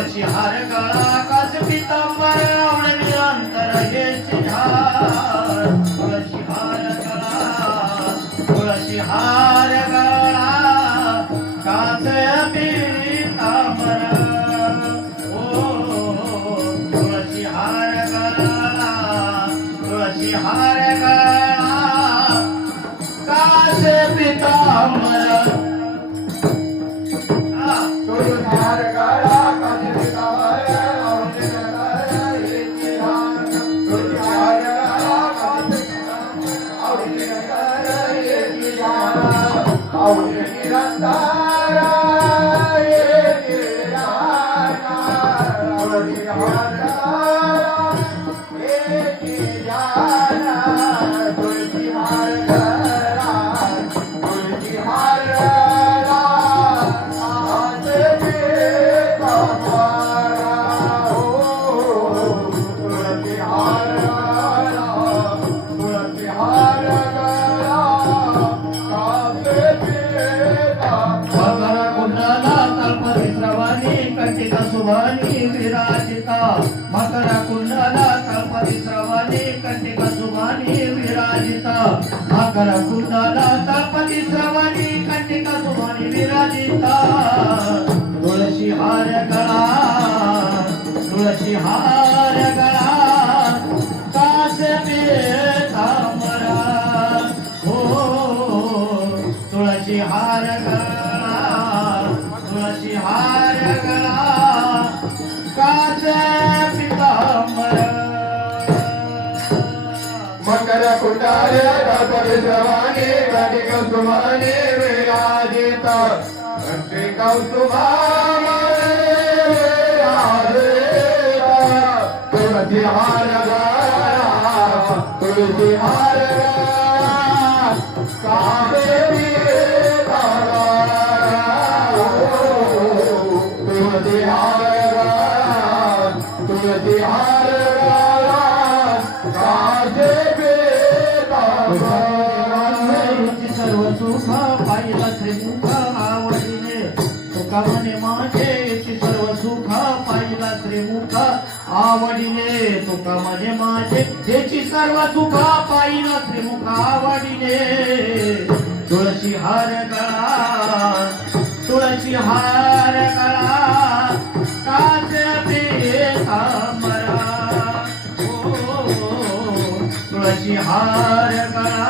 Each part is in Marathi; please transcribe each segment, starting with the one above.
तुळशी हार गळा कास पितांबर आवडली अंतर हेची हार तुळशी हार गळा तुळशी हार गळा कास पितांबर ओ तुळशी हार गळा तुळशी हार गळा कास पितांबर विराजिता मकर कुंडला तळपती श्रवणी कंटिका सुभानी विराजिता मकर कुंडला तळपती श्रवणी कंटिका सुभानी विराजिता तुळशी हार गळा तुळशी हार गळा कास पितांबरा हो तुळशी हार गळा तुळशी हार गळा कास पितांबर मकर कुंडाल तळपती श्रवणी कंटिका सुभानी विराजिता कंटिका सुभानी तुळशी हार गळा तुळशी हार गळा कास पितांबरा तुळशी हार गळा तुळशी हार गळा कास पितांबरा सर्व सुख पाहिला श्रीमुख आवडीने तुका म्हणे माझे सर्व सुख पाहिला श्रीमुख आवडीने तुका म्हणे माझे त्याची सर्व सुख पाहिला श्रीमुख आवडीने तुळशी हार गळा तुळशी हार गळा कास पितांबरा तुळशी हार गळा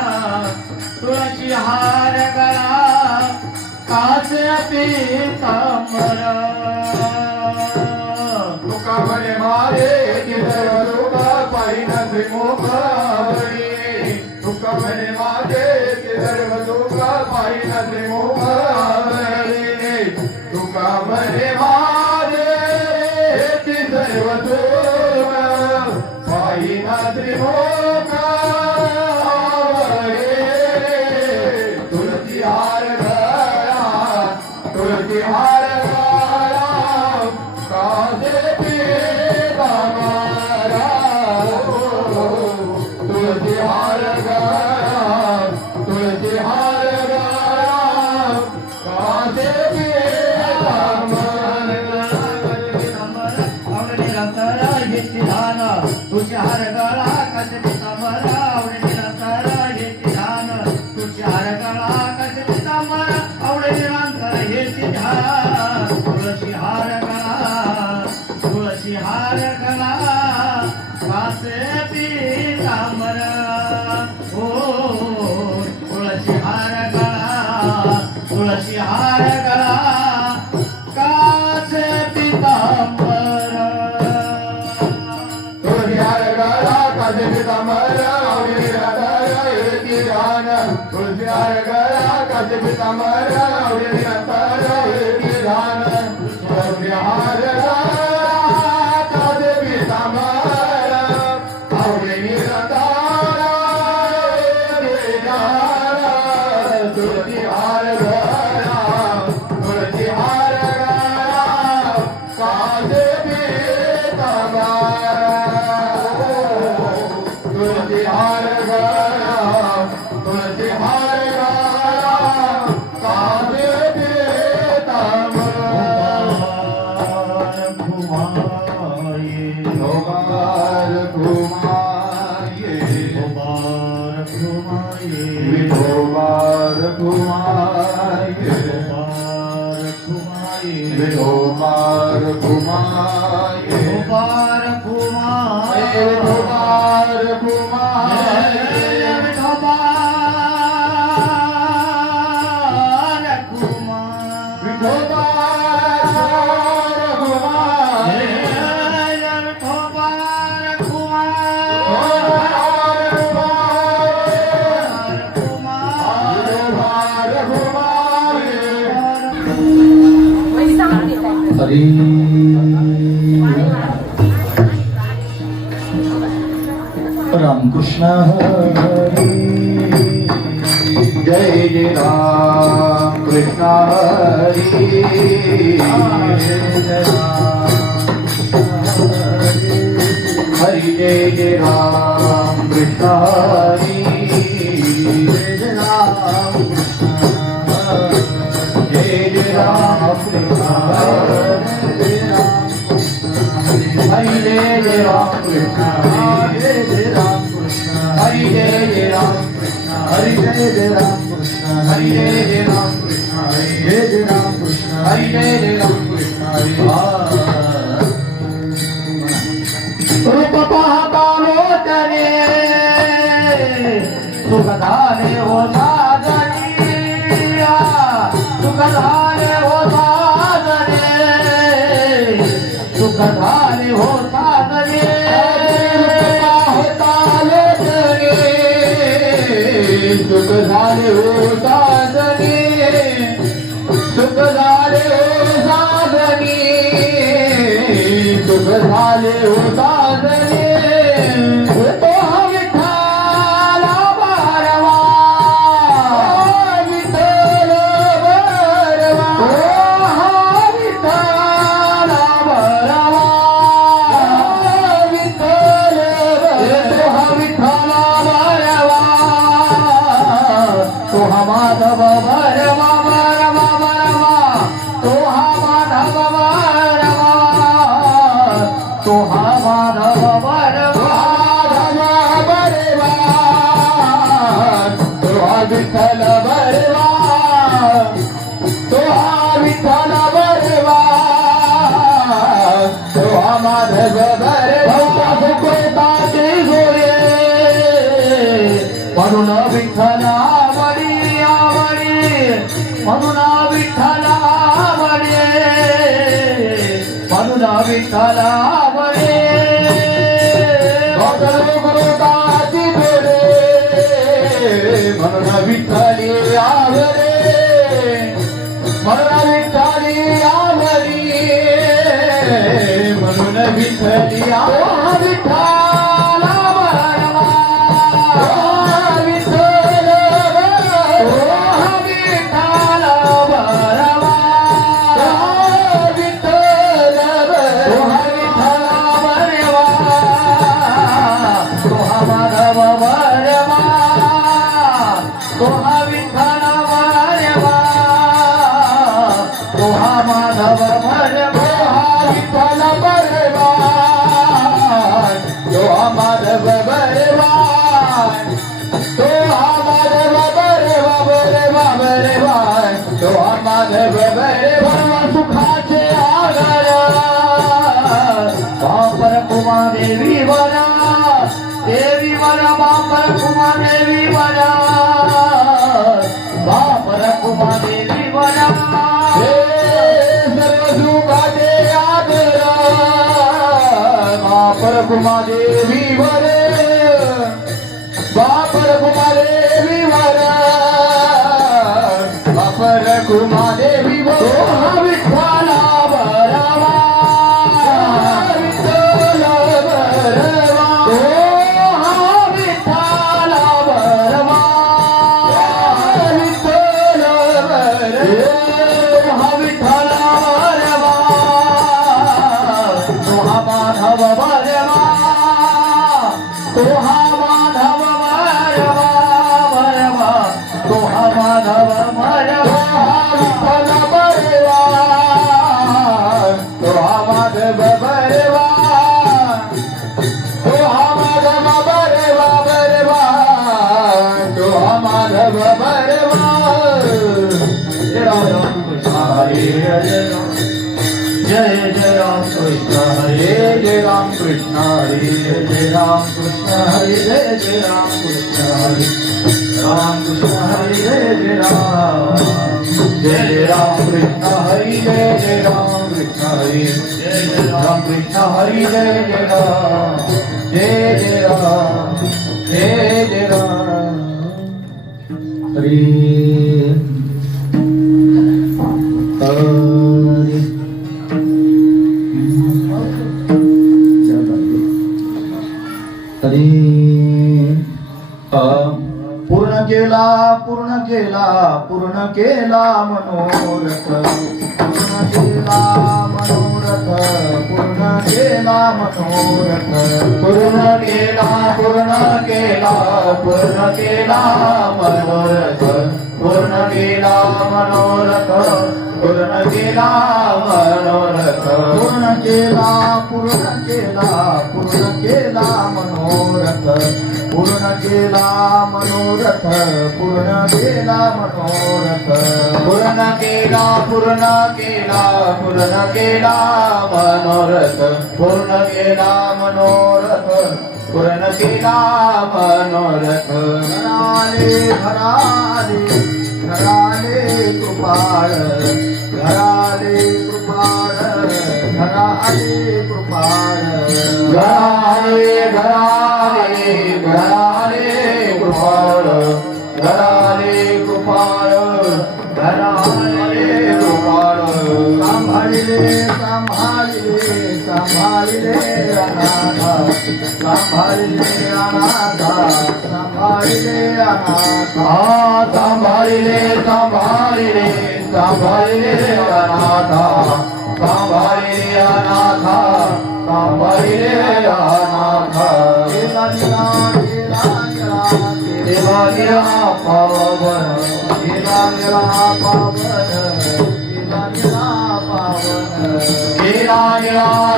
तुळशी हार गळा कास पितांबरा तुका म्हणे माझे सर्व सुख पाहिला श्रीमुख आवडीने तुका म्हणे माझे सर्व सुख पाहिला श्रीमुख आवडीने तुका म्हणे माझे सर्व सुख पाहिला श्रीमुख आवडीने तुळशी हार गळा तुळशी हार गळा कास पितांबरा तुळशी हार गळा तुळशी हार गळा कास तुळशी हार गळा कास पितांबरा आवडे निरंतर हेची ध्यान तुळशी हार गळा कास पितांबरा आवडे निरंतर हेची ध्यान तुळशी हार गळा तुळशी हार गळा कास पितांबरा हो तुळशी हार गळा तुळशी हार गळा कास पितांबरा तुळशी हार गळा कास पितांबरा आवडे निरंतर हेची ध्यान तुळशी हार गळा कास पितांबरा आवडे निरंतर हेची ध्यान तुळशी हार गळा कास पितांबरा आवडे निरंतर हेची ध्यान तुळशी हार गळा तुळशी हार गळा कास पितांबरा तुळशी हार गळा तुळशी हार गळा कास पितांबरा कुमार विठोबार कुमार विठोबार कुमार विठोबार कुमार विठोबार कुमार विठोबार कुमार हरी रामकृष्ण हरी जय जय राम कृष्ण हरी हरि जय जय राम कृष्ण हरी जय राम जय जय राम कृष्ण हरि जय जय राम कृष्ण जय जय राम कृष्ण हरि जय जय राम कृष्ण हरि जय जय राम कृष्ण हरि जय जय राम कृष्ण हरि जय जय राम कृष्ण हरि जय जय राम कृष्ण हरि रूप पाहता लोचने सुख झाले हो साजनिया सुख झाले हो साजने सुख झाले हो साजने पाहता लोचने सुख झाले हो साजने सुख झाले हो साजने सुख झाले हो साजने तो विठ्ठला बरवा विठ्ठल बरवा विठ्ठला बरवा विठ्ठल विठ्ठला बरवा तो माधव बरवा बरवा बरवा तो माधव बरवा तो माधव बरवा तो विठ्ठल बरवा तो विठ्ठल बरवा तो माधव बरवा कोताचे गोरे म्हणून विठ्ठल आवडी आवडी म्हणून विठ्ठल आवडी म्हणून विठ्ठल आवडी गुरुदाची बेडे म्हणून विठ्ठली आवडे म्हणून विठ्ठली आवडी म्हणून विठ्ठली विठ्ठला बरवा विठ्ठल विठ्ठल बरवा विठ्ठल विठ्ठल बरवा तो माधव बरवा तो विठ्ठल बरवा तो माधव बरवा विठ्ठल बरवा तो जय राम कृष्ण हरे जय राम कृष्ण हरे जय राम कृष्ण हरे जय राम कृष्ण हरे राम कृष्ण हरे जय राम कृष्ण हरे जय राम कृष्ण हरे राम कृष्ण हरे जय राम जय राम जय राम हरे पूर्ण केला मनोरथ पूर्ण केला मनोरथ पूर्ण केला मनोरथ पूर्ण केला मनोरथ पूर्ण केला मनोरथ पूर्ण केला मनोरथ पूर्ण केला मनोरथ पूर्ण केला मनोरथ पूर्ण केला मनोरथ पूर्ण केला मनोरथ पूर्ण केला मनोरथ पूर्ण केला मनोरथ घराले कृपाळ घराले कृपाळ घराले कृपाळ घराले कृपाळ घराले कृपाळ घराले कृपाळ सांभाळिले अनाथा सांभाळिले अनाथा सांभाळिले अनाथा सांभाळिले अनाथा सांभाळिले अनाथा सांभाळिले अनाथा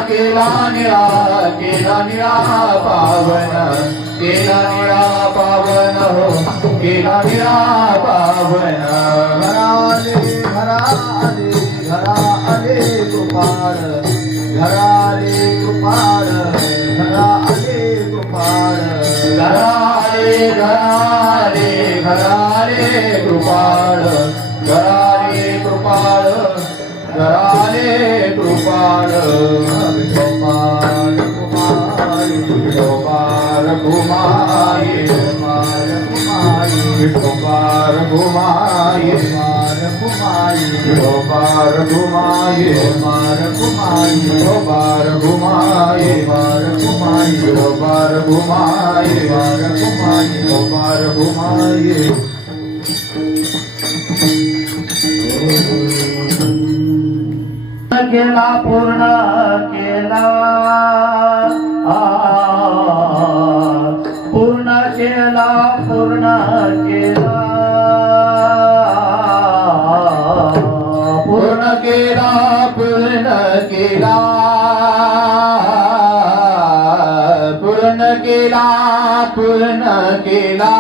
केला पावन केला पावन केला पावन हो केला पावन घराले कृपाळ घराले कृपाळ घराले कृपाळ घराले कृपाळ घराले कृपाळ घराले कृपाळ विठोबार घुमाई विठोबार घुमाई विठोबार घुमाई विठोबार घुमाई विठोबार घुमाई विठोबार घुमाई केला पूर्ण केला पूर्ण केला पूर्ण केला पूर्ण केला पूर्ण केला पूर्ण केला पूर्ण केला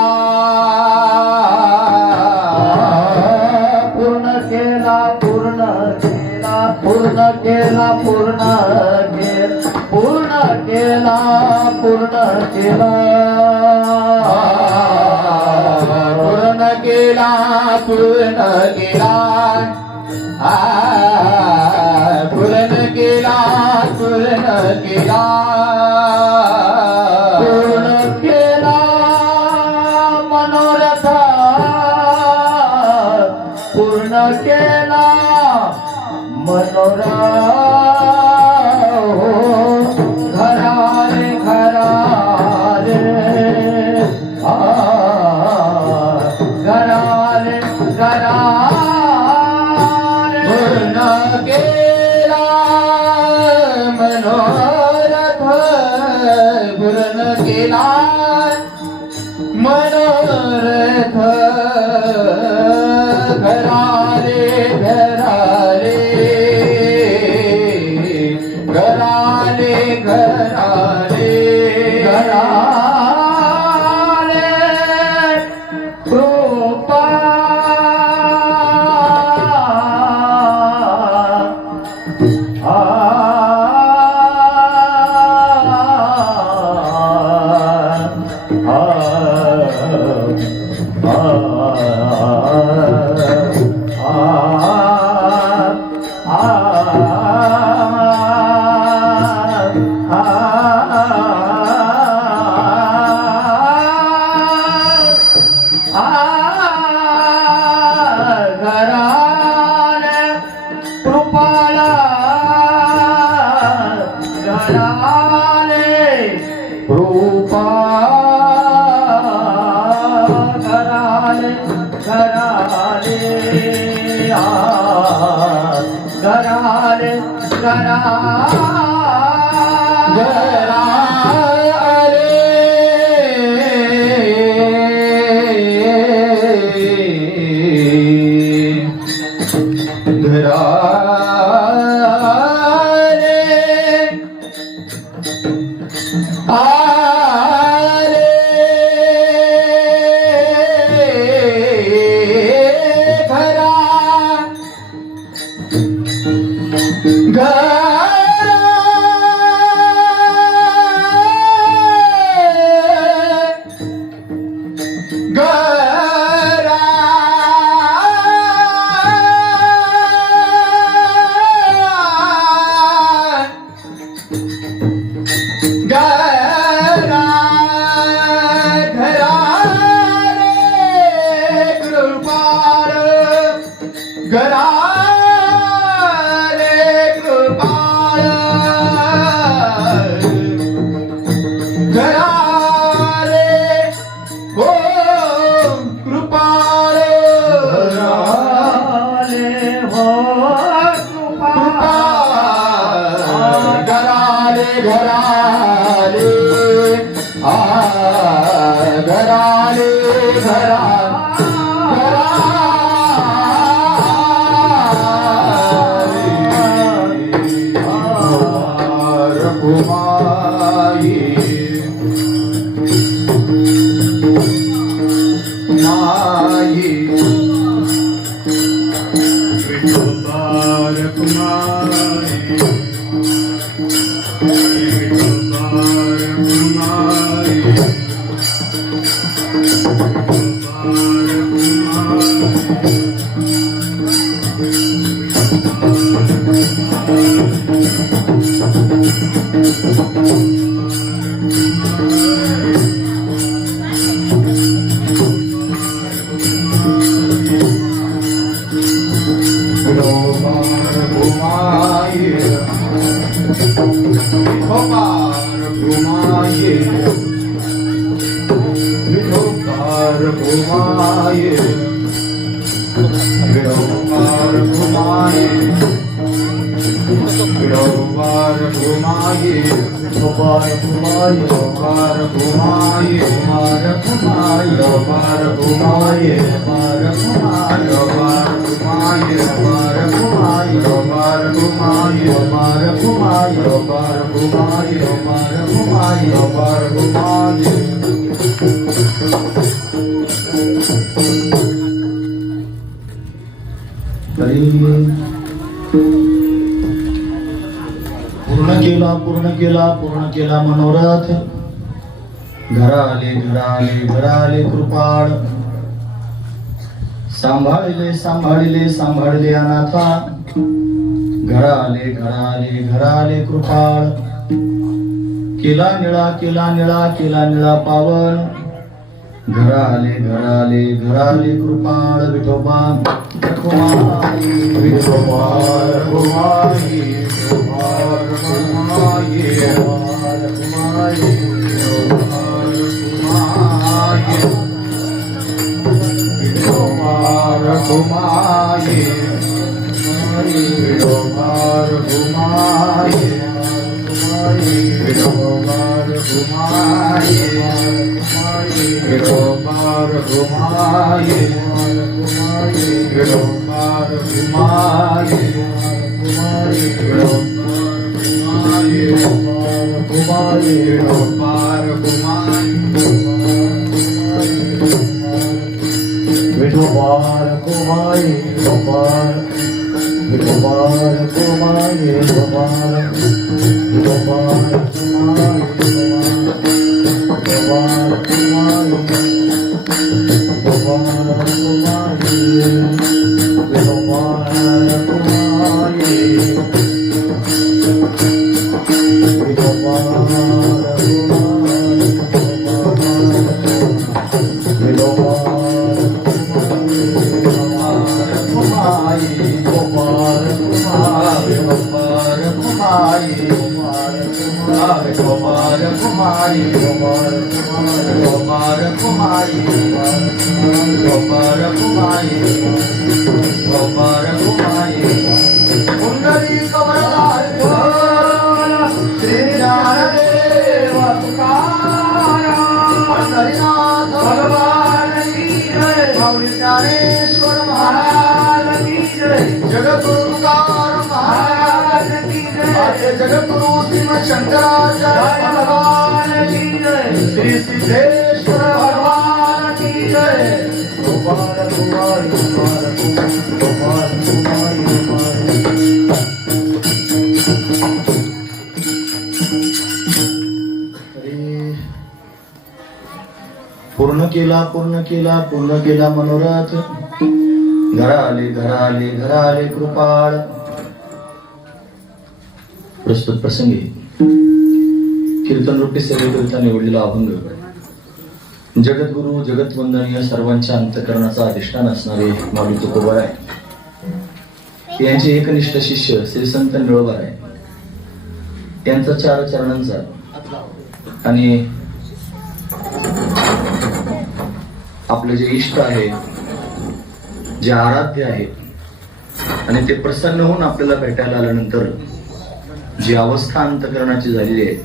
पूर्ण केला पूर्ण केला पूर्ण केला पूर्ण केला पूर्ण केला पूर्ण केला पूर्ण केला पूर्ण केला पूर्ण केला पूर्ण केला मनोरथ पूर्ण केला मनोरथ घराले घराले घराले घराले पूर्ण केला मनोरथ घरा पूर्ण केला मनोरथ. घराले कृपाळ. सांभाळिले अनाथा. घराले कृपाळ. केला निळा पावन. घराले कृपाळ. विठोबा पुंडलिक वरदाय जगद्गुरु शंकराचार्य भगवान की जय, श्री सिद्धेश्वर भगवान की जय. गोपाल गोपाल गोपाल गोपाल गोपाल गोपाल. पूर्ण केला मनोरथ. घरा आले कृपाळ. प्रस्तुत प्रसंगी कीर्तन रूपी सेवेकरिता निवडलेला अभंग जगद्गुरु जगतवंदनीय सर्वांच्या अंतःकरणाचा अधिष्ठान असणारे माऊली तुकोबाराय यांचे एकनिष्ठ शिष्य श्री संत निळोबाराय यांचा 4 चरणांचा आणि आपले जे इष्ट आहे, जे आराध्य आहे आणि ते प्रसन्न होऊन आपल्याला भेटायला आल्यानंतर जी अवस्था अंतःकरणाची झालेली आहे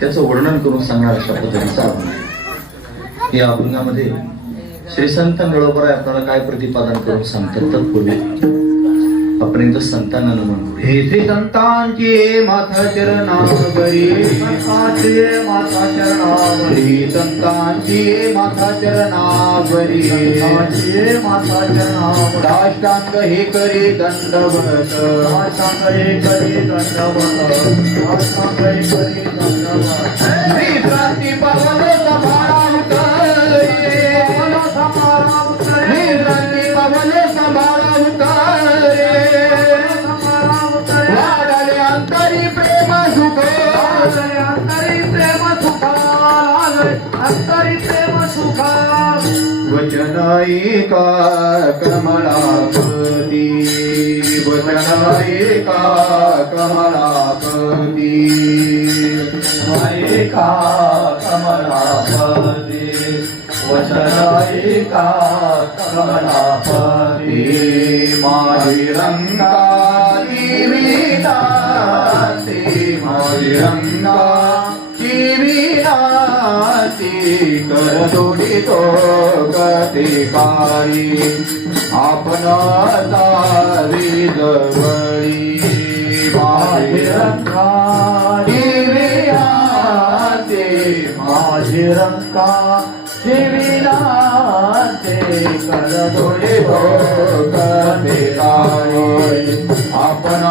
त्याचं वर्णन करून सांगणार अशा पद्धतीचा अभंग आहे. या अभंगामध्ये श्री संत निळोबाराय आपल्याला काय प्रतिपादन करून सांगतात तत्पूर्वी आपण एकदा संतांना नमन करू. हे श्री संतांची माथा चरणावरी, संतांची माथा चरणावरी, संतांची माथा चरणावरी, संतांची माथा चरणावरी. साष्टांग हे करी दंडवत, साष्टांग हे करी दंडवत, साष्टांग हे करी दंडवत. श्री क्रांती पवन संभाळावत रे, संभाळावत रे, क्रांती पवन संभाळावत रे. अंतरी प्रेम सुख, अंतरी प्रेम सुख, अंतरी प्रेम सुख. वचनायिका कमलापती, वचनायिका कमलापती, ऐका कमलापती, वचनायिका कमलापती. माझी रंगा जीविताती, माझी रंगा जीविताती. कर जोडी तो कथिकारी, आपण जवळी. माझी रंगा जीविताती, माझी रंगा जीविताती. कर जोडी तो कथिकारी, आपण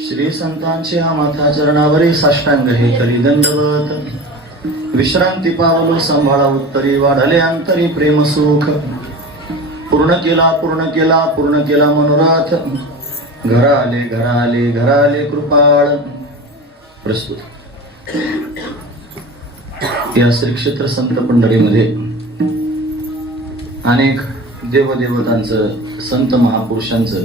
श्री संतांच्या माथा चरणावरी साष्टांग हे करी दंडवत. विश्रांती पावलो सांभाळा उत्तरी, वाढले अंतरी प्रेम सुख. पूर्ण केला मनोरथ. घरा आले कृपाळ. प्रस्तुत या श्री क्षेत्र संत पंढरीमध्ये अनेक देवदेवतांचं, संत महापुरुषांचं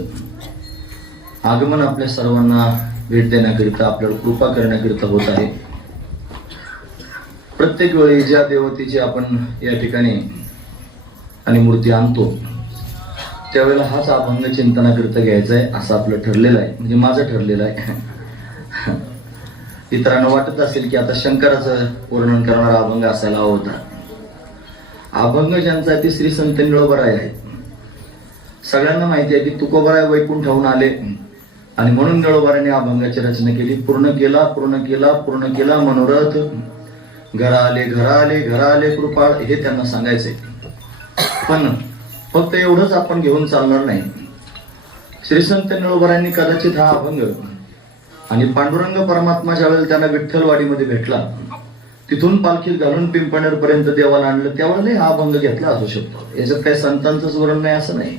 आगमन आपल्या सर्वांना भेट देण्याकरिता, आपल्याला कृपा करण्याकरिता होत आहे. प्रत्येक वेळी ज्या देवतेची आपण या ठिकाणी आणि मूर्ती आणतो त्यावेळेला हाच अभंग चिंतनाकरिता घ्यायचा आहे असं आपलं ठरलेलं आहे, म्हणजे माझं ठरलेलं आहे. इतरांना वाटत असेल की आता शंकराचं वर्णन करणारा अभंग असायला हवा होता. अभंग ज्यांचा आहे ते श्री संत निळोबाराय आहे. सगळ्यांना माहिती आहे की तुकोबाराय वैकुंठाहून आले आणि म्हणून निळोबारायने अभंगाची रचना केली. पूर्ण केला मनोरथ. घरा आले कृपाळ हे त्यांना सांगायचंय. पण फक्त एवढंच आपण घेऊन चालणार नाही. श्री संत निळोबारायांनी कदाचित हा अभंग आणि पांडुरंग परमात्मा ज्यावेळेला त्यांना विठ्ठलवाडीमध्ये भेटला, तिथून पालखीत घालून पिंपणेर पर्यंत देवाला आणलं, त्यावेळेला हा अभंग घेतला असू शकतो. याच्यात काही संतांचंच वर्णन नाही असं नाही.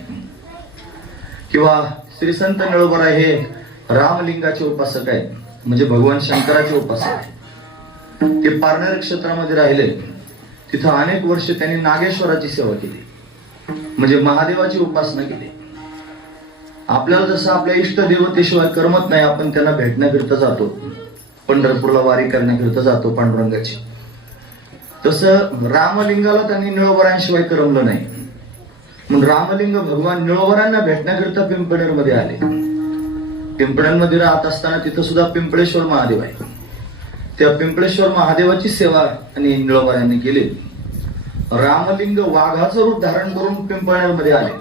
किंवा श्री संत निळोबाराय हे रामलिंगाचे उपासक आहेत, म्हणजे भगवान शंकराचे उपासक आहेत. ते पारनेर क्षेत्रामध्ये राहिले. तिथं अनेक वर्ष त्यांनी नागेश्वराची सेवा केली, म्हणजे महादेवाची उपासना केली. आपल्याला जसं आपल्या इष्ट देवतेशिवाय करमत नाही, आपण त्यांना भेटण्याकरिता जातो, पंढरपूरला वारी करण्याकरिता जातो पांडुरंगाची, तसं रामलिंगाला त्यांनी निळोबारायांशिवाय करमलं नाही. म्हणून रामलिंग भगवान निळोबारायांना भेटण्याकरिता पिंपळेर मध्ये आले. पिंपळेर मध्ये राहत असताना तिथं सुद्धा पिंपळेश्वर महादेव आहे. त्या पिंपळेश्वर महादेवाची सेवा आणि निळोबारायांनी केली. रामलिंग वाघाचं रूप धारण करून पिंपळनेरमध्ये आले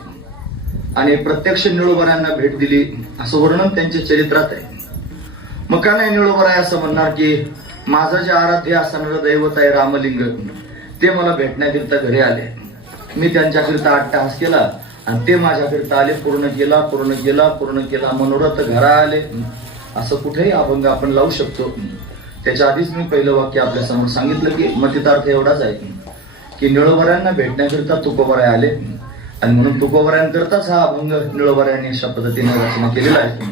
आणि प्रत्यक्ष निळोबरायांना भेट दिली असं वर्णन त्यांच्या चरित्रात आहे. मग का नाही निळोबराय असं म्हणणार की माझं जे आराध्य असणारं दैवत आहे रामलिंग ते मला भेटण्याकरिता घरी आले, मी त्यांच्याकरिता अट्टहास केला आणि ते माझ्याकरिता आले, पूर्ण केला मनोरथ घरा आले. असं कुठेही अभंग आपण लावू शकतो. त्याच्या आधीच मी पहिलं वाक्य आपल्या समोर सांगितलं की मतितार्थ एवढाच आहे की निळोबरायांना भेटण्याकरिता तुकोबराय आले आणि म्हणून तुकोबरायांकरताच हा अभंग निळोबरायांनी अशा पद्धतीने रचना केलेला आहे.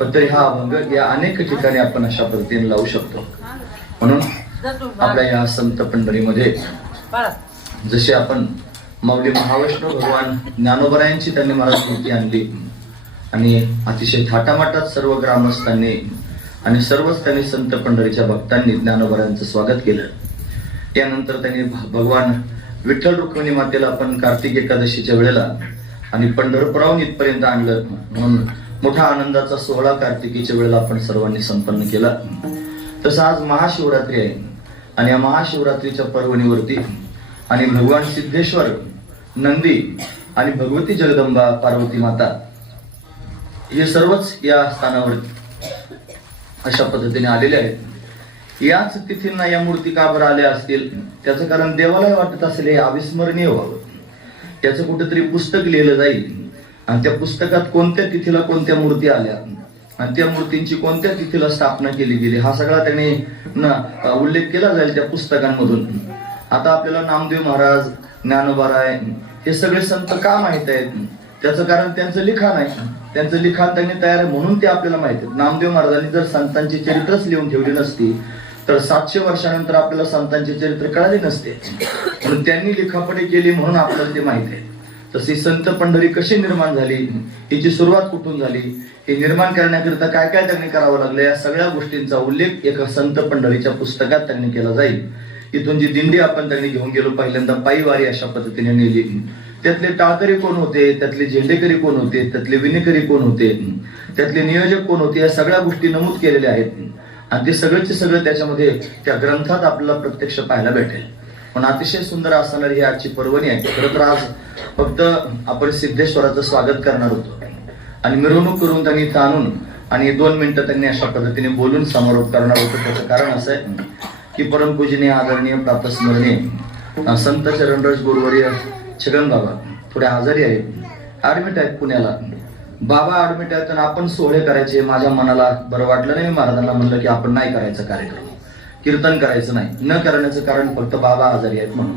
पण तरी हा अभंग या अनेक ठिकाणी आपण अशा पद्धतीने लावू शकतो. म्हणून आपल्या या संत पंढरीमध्ये जसे आपण माऊली महावैष्णव भगवान ज्ञानोबरायांची त्यांनी महाराज मूर्ती आणली आणि अतिशय थाटामाटात सर्व ग्रामस्थांनी आणि सर्वच त्यांनी संत पंढरीच्या भक्तांनी ज्ञानोबरायांचं स्वागत केलं. त्यानंतर त्यांनी भगवान विठ्ठल रुक्मिणी मातेला आपण कार्तिक एकादशीच्या वेळेला आणि पंढरपुराहून इथपर्यंत आणलं. म्हणून मोठा आनंदाचा सोहळा कार्तिकीच्या वेळेला आपण सर्वांनी संपन्न केला. तसं आज महाशिवरात्री आहे आणि या महाशिवरात्रीच्या पर्वणीवरती आणि भगवान सिद्धेश्वर, नंदी आणि भगवती जगदंबा पार्वती माता हे सर्वच या स्थानावर अशा पद्धतीने आलेले आहेत. याच तिथींना या मूर्ती का बरं आल्या असतील त्याचं कारण देवाला वाटत असेल हे अविस्मरणीय व्हावं. त्याचं कुठेतरी पुस्तक लिहिलं जाईल आणि त्या पुस्तकात कोणत्या तिथीला कोणत्या मूर्ती आल्या आणि त्या मूर्तींची कोणत्या तिथीला स्थापना केली गेली हा सगळा त्यांनी उल्लेख केला जाईल त्या पुस्तकांमधून. आता आपल्याला नामदेव महाराज, ज्ञानोबाराय हे सगळे संत का माहित आहेत त्याचं कारण त्यांचं लिखाण आहे. त्यांचं लिखाण त्यांनी तयार आहे म्हणून ते आपल्याला माहित आहेत. नामदेव महाराजांनी जर संतांची चरित्रच लिहून ठेवली नसती तर 700 वर्षानंतर आपल्याला संतांचे चरित्र कळाले नसते. म्हणून त्यांनी लिखापडी केली म्हणून आपल्याला ते माहित आहे. तशी संत पंढरी कशी निर्माण झाली, हिची सुरुवात कुठून झाली, हे निर्माण करण्याकरिता काय काय त्यांनी करावं लागलं या सगळ्या गोष्टींचा उल्लेख एका संत पंढरीच्या पुस्तकात त्यांनी केला जाईल. इथून जी दिंडी आपण त्यांनी घेऊन गेलो पहिल्यांदा पायी वारी अशा पद्धतीने नेली. त्यातले टाळकरी कोण होते, त्यातले झेंडेकरी कोण होते, त्यातले विणेकरी कोण होते, त्यातले नियोजक कोण होते, या सगळ्या गोष्टी नमूद केलेल्या आहेत आणि ते सगळेचे सगळं त्याच्यामध्ये त्या ग्रंथात आपल्याला प्रत्यक्ष पाहायला भेटेल. पण अतिशय सुंदर असणारी ही आजची पर्वणी आहे. खरं तर आज फक्त आपण सिद्धेश्वराचं स्वागत करणार होतो आणि मिरवणूक करून त्यांनी इथं आणून आणि 2 मिनिटं त्यांनी अशा पद्धतीने बोलून समारोप करणार होतो. त्याचं कारण असं आहे की परमपूजनीय, आदरणीय, प्रातस्मरणीय संत चरणराज गुरुवर्य छगन बाबा थोडे आजारी आहेत, ऍडमिट आहेत पुण्याला. बाबा ऍडमिट आहेत आणि आपण सोहळे करायचे माझ्या मनाला बरं वाटलं नाही. मी महाराजांना म्हणलं की आपण नाही करायचं कार्यक्रम, कीर्तन करायचं नाही. न करण्याचं कारण फक्त बाबा आजारी आहेत म्हणून.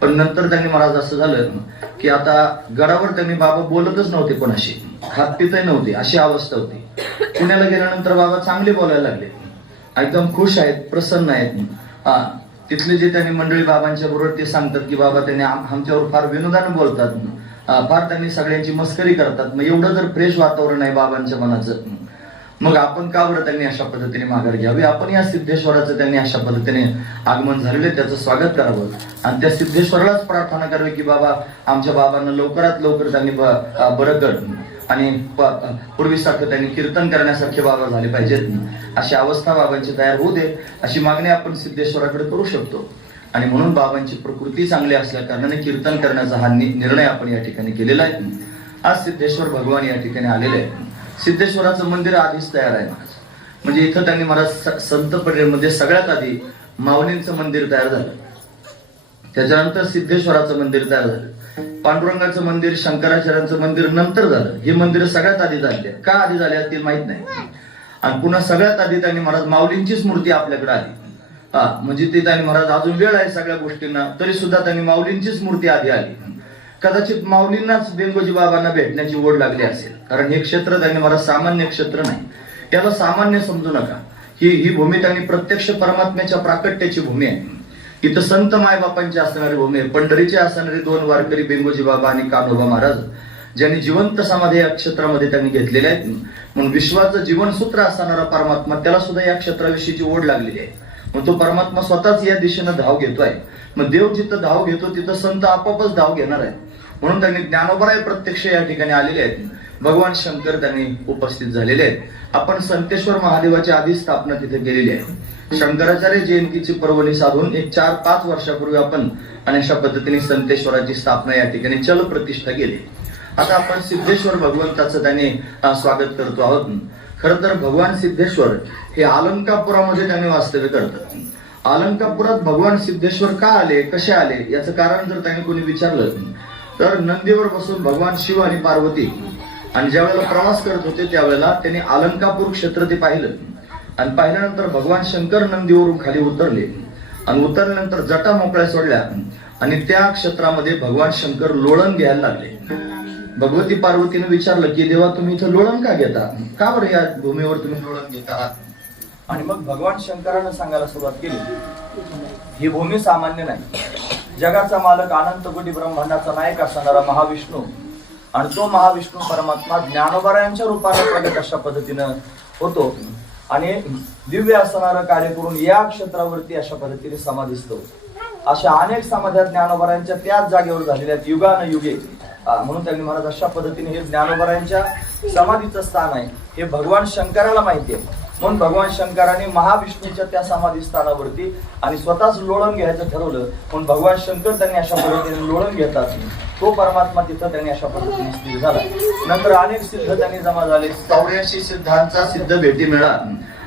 पण नंतर त्यांनी महाराज असं झालं की आता गडावर त्यांनी बाबा बोलतच नव्हते, कोणाशी खात पितही नव्हते, अशी अवस्था होती. पुण्याला गेल्यानंतर बाबा चांगले बोलायला लागले, एकदम खुश आहेत, प्रसन्न आहेत. तिथले जे त्यांनी मंडळी बाबांच्या बरोबर ते सांगतात की बाबा त्यांनी आमच्यावर फार विनोदाने बोलतात, फार त्यांनी सगळ्यांची मस्करी करतात. मग एवढं जर फ्रेश वातावरण आहे बाबांच्या मनाचं, मग आपण का बरं त्यांनी अशा पद्धतीने माघार घ्यावी. आपण या सिद्धेश्वराचं त्यांनी अशा पद्धतीने आगमन झालेले त्याचं स्वागत करावं आणि त्या सिद्धेश्वरालाच प्रार्थना करावी की बाबा आमच्या बाबांना लवकरात लवकर त्यांनी बरं कर आणि पूर्वीसारखं त्यांनी कीर्तन करण्यासारखे बाबा झाले पाहिजेत, अशी अवस्था बाबांची तयार होऊ दे, अशी मागणी आपण सिद्धेश्वराकडे करू शकतो. आणि म्हणून बाबांची प्रकृती चांगली असल्या कारणाने कीर्तन करण्याचा हा निर्णय आपण या ठिकाणी केलेला आहे. आज सिद्धेश्वर भगवान या ठिकाणी आलेले आहे. सिद्धेश्वराचं मंदिर आधीच तयार आहे महाराज. म्हणजे इथं त्यांनी महाराज संत पंढरीमध्ये सगळ्यात आधी माऊलींचं मंदिर तयार झालं, त्याच्यानंतर सिद्धेश्वराचं मंदिर तयार झालं, पांडुरंगाचं मंदिर, शंकराचार्यांचं मंदिर नंतर झालं. ही मंदिर सगळ्यात आधी झाली. का आधी झाली असतील माहित नाही. आणि पुन्हा सगळ्यात आधी त्यांनी महाराज माऊलींचीच मूर्ती आपल्याकडे आली. म्हणजे ते त्यांनी महाराज अजून वेळ आहे सगळ्या गोष्टींना, तरी सुद्धा त्यांनी माऊलींचीच मूर्ती आधी आली. कदाचित माऊलींनाच बेंगोजी बाबांना भेटण्याची ओढ लागली असेल, कारण हे क्षेत्र त्यांनी महाराज सामान्य क्षेत्र नाही, याला सामान्य समजू नका. ही भूमी त्यांनी प्रत्यक्ष परमात्म्याच्या प्राकट्याची भूमी आहे. इथं संत मायबापांची असणारी भूमी आहे. पंढरीचे असणारे 2 वारकरी बेंगोजी बाबा आणि कान्होबा महाराज ज्यांनी जिवंत समाधी या क्षेत्रामध्ये त्यांनी घेतलेले आहेत. म्हणून विश्वाचं जीवनसूत्र असणारा परमात्मा त्याला सुद्धा या क्षेत्राविषयीची ओढ लागलेली आहे. मग तो परमात्मा स्वतःच या दिशेनं धाव घेतोय. मग देव जिथं धाव घेतो तिथं संत आपोआपच धाव घेणार आहे. म्हणून त्यांनी ज्ञानोबराय प्रत्यक्ष या ठिकाणी आलेले आहेत. भगवान शंकर त्यांनी उपस्थित झालेले आहेत. आपण संतेश्वर महादेवाची आधी स्थापना तिथे केलेली आहे. शंकराचार्य जयंतीची पर्वणी साधून एक 4-5 वर्षापूर्वी आपण आणि अशा पद्धतीने संतेश्वराची स्थापना या ठिकाणी चल प्रतिष्ठा केली. आता आपण सिद्धेश्वर भगवंताचं त्याने स्वागत करतो आहोत. खरं तर भगवान सिद्धेश्वर हे अलंकापुरामध्ये त्याने वास्तव्य करतात. अलंकापुरात भगवान सिद्धेश्वर का आले, कसे आले याचं कारण जर त्याने कोणी विचारलं तर नंदीवर बसून भगवान शिव आणि पार्वती आणि ज्या वेळेला प्रवास करत होते त्यावेळेला त्यांनी अलंकापूर क्षेत्र ते पाहिलं आणि पाहिल्यानंतर भगवान शंकर नंदीवरून खाली उतरले आणि उतरल्यानंतर जटा मोकळ्या सोडल्या आणि त्या क्षेत्रामध्ये भगवान शंकर लोळण घ्यायला लागले. भगवती पार्वतीने विचारलं की देवा तुम्ही इथं लोळण का घेता, का बरं या भूमीवर तुम्ही लोळण घेता. आणि मग भगवान शंकरानं सांगायला सुरुवात केली ही भूमी सामान्य नाही, जगाचा मालक अनंत कोटी ब्रह्मांडाचा नायक असणारा महाविष्णू आणि तो महाविष्णू परमात्मा ज्ञानोबरायांच्या रूपाने प्रगट अशा पद्धतीनं होतो आणि दिव्य असणारं कार्य करून या क्षेत्रावरती अशा पद्धतीने समाधिस्तो. अशा अनेक समाध्या ज्ञानोबरायांच्या त्याच जागेवर झालेल्या युगानुयुगे म्हणून त्यांनी महाराज अशा पद्धतीने हे ज्ञानोबरायांच्या समाधीचं स्थान आहे हे भगवान शंकराला माहिती आहे. म्हणून भगवान शंकराने महाविष्णूच्या त्या समाधी स्थानावरती आणि स्वतःच लोळण घ्यायचं ठरवलं. म्हणून भगवान शंकर त्यांनी अशा पद्धतीने लोळण घेतात. तो परमात्मा तिथं त्यांनी अशा पद्धतीने स्थिर झाला. नंतर अनेक सिद्ध त्यांनी जमा झाले. 84 सिद्धांचा सिद्ध भेटी मेळा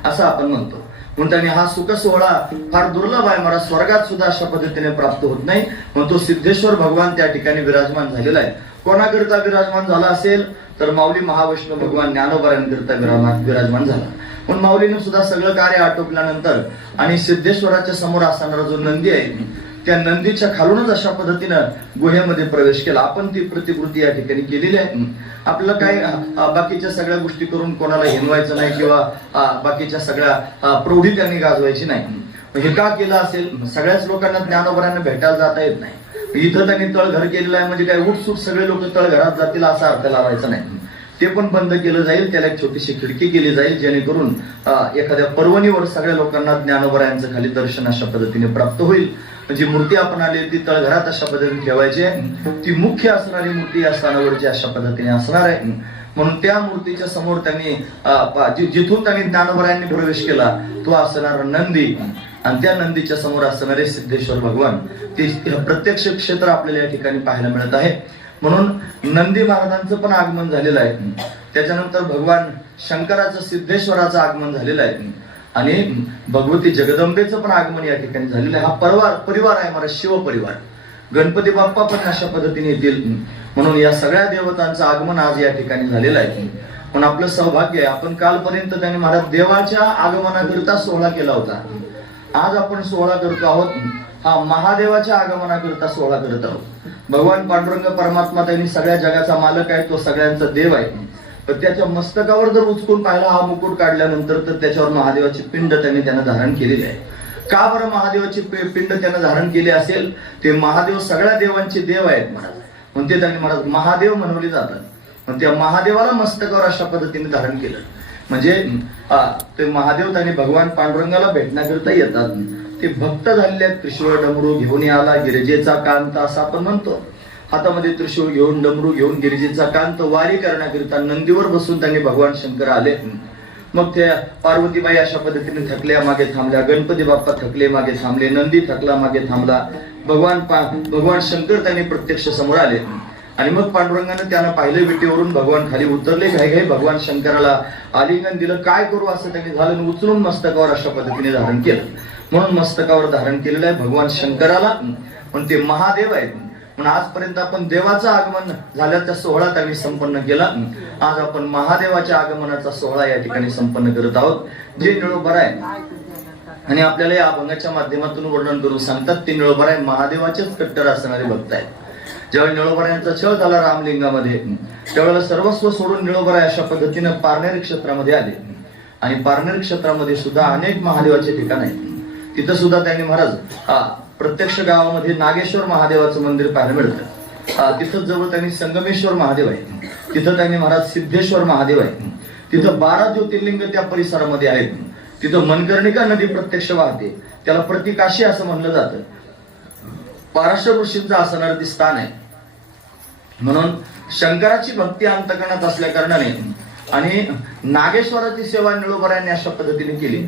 असं आपण म्हणतो. म्हणून त्यांनी हा सुख सोहळा फार दुर्लभ आहे, मला स्वर्गात सुद्धा अशा पद्धतीने प्राप्त होत नाही. म्हणून तो सिद्धेश्वर भगवान त्या ठिकाणी विराजमान झालेला आहे. कोणाकरिता विराजमान झाला असेल तर माऊली महाविष्णू भगवान ज्ञानोबरांकरिता विराजमान झाला. म्हणून माऊलीनं सुद्धा सगळं कार्य आटोपल्यानंतर आणि सिद्धेश्वराच्या समोर असणारा जो नंदी आहे त्या नंदीच्या खालूनच अशा पद्धतीनं गुहेमध्ये प्रवेश केला. आपण ती प्रतिकृती या ठिकाणी केलेली आहे. आपलं काय बाकीच्या सगळ्या गोष्टी करून कोणाला हिनवायचं नाही किंवा बाकीच्या सगळ्या प्रौढी त्यांनी गाजवायची नाही. हे का केलं असेल, सगळ्याच लोकांना ज्ञानोबरांना भेटायला जाता येत नाही. इथं त्यांनी तळघर केलेलं आहे म्हणजे काय उठसूट सगळे लोक तळघरात जातील असा अर्थ लावायचा नाही. ते पण बंद केलं जाईल, त्याला एक छोटीशी खिडकी केली जाईल जेणेकरून एखाद्या पर्वणीवर सगळ्या लोकांना ज्ञानोबरायांचं खाली दर्शन अशा पद्धतीने प्राप्त होईल. म्हणजे मूर्ती आपण आली ती तळघरात अशा पद्धतीने ठेवायची आहे. ती मुख्य असणारी मूर्ती या स्थानावरची अशा पद्धतीने असणार आहे. म्हणून त्या मूर्तीच्या समोर त्यांनी जिथून त्यांनी ज्ञानोबरायांनी प्रवेश केला तो असणारा नंदी आणि त्या नंदीच्या समोर असणारे सिद्धेश्वर भगवान ते प्रत्यक्ष क्षेत्र आपल्याला या ठिकाणी पाहायला मिळत आहे. म्हणून नंदी महाराजांचं पण आगमन झालेलं आहे. त्याच्यानंतर भगवान शंकराचं सिद्धेश्वराचं आगमन झालेलं आहे आणि भगवती जगदंबेचं पण आगमन या ठिकाणी झालेलं आहे. हा परिवार आहे मला शिव परिवार. गणपती बाप्पा पण अशा पद्धतीने येतील. म्हणून या सगळ्या देवतांचं आगमन आज या ठिकाणी झालेलं आहे. पण आपलं सौभाग्य आहे आपण कालपर्यंत त्यांनी महाराज देवाच्या आगमनाकरिता सोहळा केला होता. आज आपण सोहळा करतो आहोत हा महादेवाच्या आगमनाकरिता सोहळा करत आहोत. भगवान पांडुरंग परमात्मा त्यांनी सगळ्या जगाचा मालक आहे, तो सगळ्यांचा देव आहे. पण त्याच्या मस्तकावर जर उचकून पाहिला हा मुकुट काढल्यानंतर तर त्याच्यावर महादेवाची पिंड त्यानं धारण केलेली आहे. का बरं महादेवाची पिंड त्यानं धारण केली असेल, ते महादेव सगळ्या देवांचे देव आहेत महाराज. म्हणून ते त्यांनी महाराज महादेव म्हणवले जातात. पण त्या महादेवाला मस्तकावर अशा पद्धतीने धारण केलं म्हणजे ते महादेव त्यांनी भगवान पांडुरंगाला भेटण्याकरिता येतात. ते भक्त झालेले आहेत. त्रिशूळ डमरू घेऊन आला गिरिजेचा कांत असं आपण म्हणतो. हातामध्ये त्रिशूळ घेऊन डमरू घेऊन गिरिजेचा कांत वारी करण्याकरिता नंदीवर बसून त्यांनी भगवान शंकर आले. मग त्या पार्वतीबाई अशा पद्धतीने थकल्या मागे थांबल्या, गणपती बाप्पा थकले मागे थांबले, नंदी थकला मागे थांबला. भगवान शंकर त्यांनी प्रत्यक्ष समोर आले आणि मग पांडुरंगाने त्यांना पाहिलं विटेवरून भगवान खाली उतरले. घाई भगवान शंकराला आलिंगन दिलं. काय करू असं त्यांनी झालं, उचलून मस्तकावर अशा पद्धतीने धारण केलं. म्हणून मस्तकावर धारण केलेलं आहे भगवान शंकराला. पण ते महादेव आहेत. म्हणून आजपर्यंत आपण देवाचं आगमन झाल्याचा सोहळा त्यांनी संपन्न केला. आज आपण महादेवाच्या आगमनाचा सोहळा या ठिकाणी संपन्न करत आहोत. जे निळोबर आहे आणि आपल्याला या अभंगाच्या माध्यमातून वर्णन करून सांगतात ते निळोबर आहे महादेवाचेच कट्टर असणारे भक्त आहेत. ज्यावेळी निळोबरायांचा छळ झाला रामलिंगामध्ये त्यावेळेला सर्वस्व सोडून निळोबराय अशा पद्धतीनं पारनेर क्षेत्रामध्ये आले आणि पारनेर क्षेत्रामध्ये सुद्धा अनेक महादेवाचे ठिकाण आहेत. तिथं सुद्धा त्यांनी महाराज प्रत्यक्ष गावामध्ये नागेश्वर महादेवाचं मंदिर पाहायला मिळतं. तिथं जवळ त्यांनी संगमेश्वर महादेव आहे. तिथं त्यांनी महाराज सिद्धेश्वर महादेव आहे. तिथं 12 ज्योतिर्लिंग त्या परिसरामध्ये आहेत. तिथं मनकर्णिका नदी प्रत्यक्ष वाहते. त्याला प्रतिकाशी असं म्हणलं जातं. पाराशर ऋषींचं असणारं ते स्थान आहे. म्हणून शंकराची भक्ती अंतकरणात असल्या कारणाने आणि नागेश्वराची सेवा निळोबरायांनी अशा पद्धतीने केली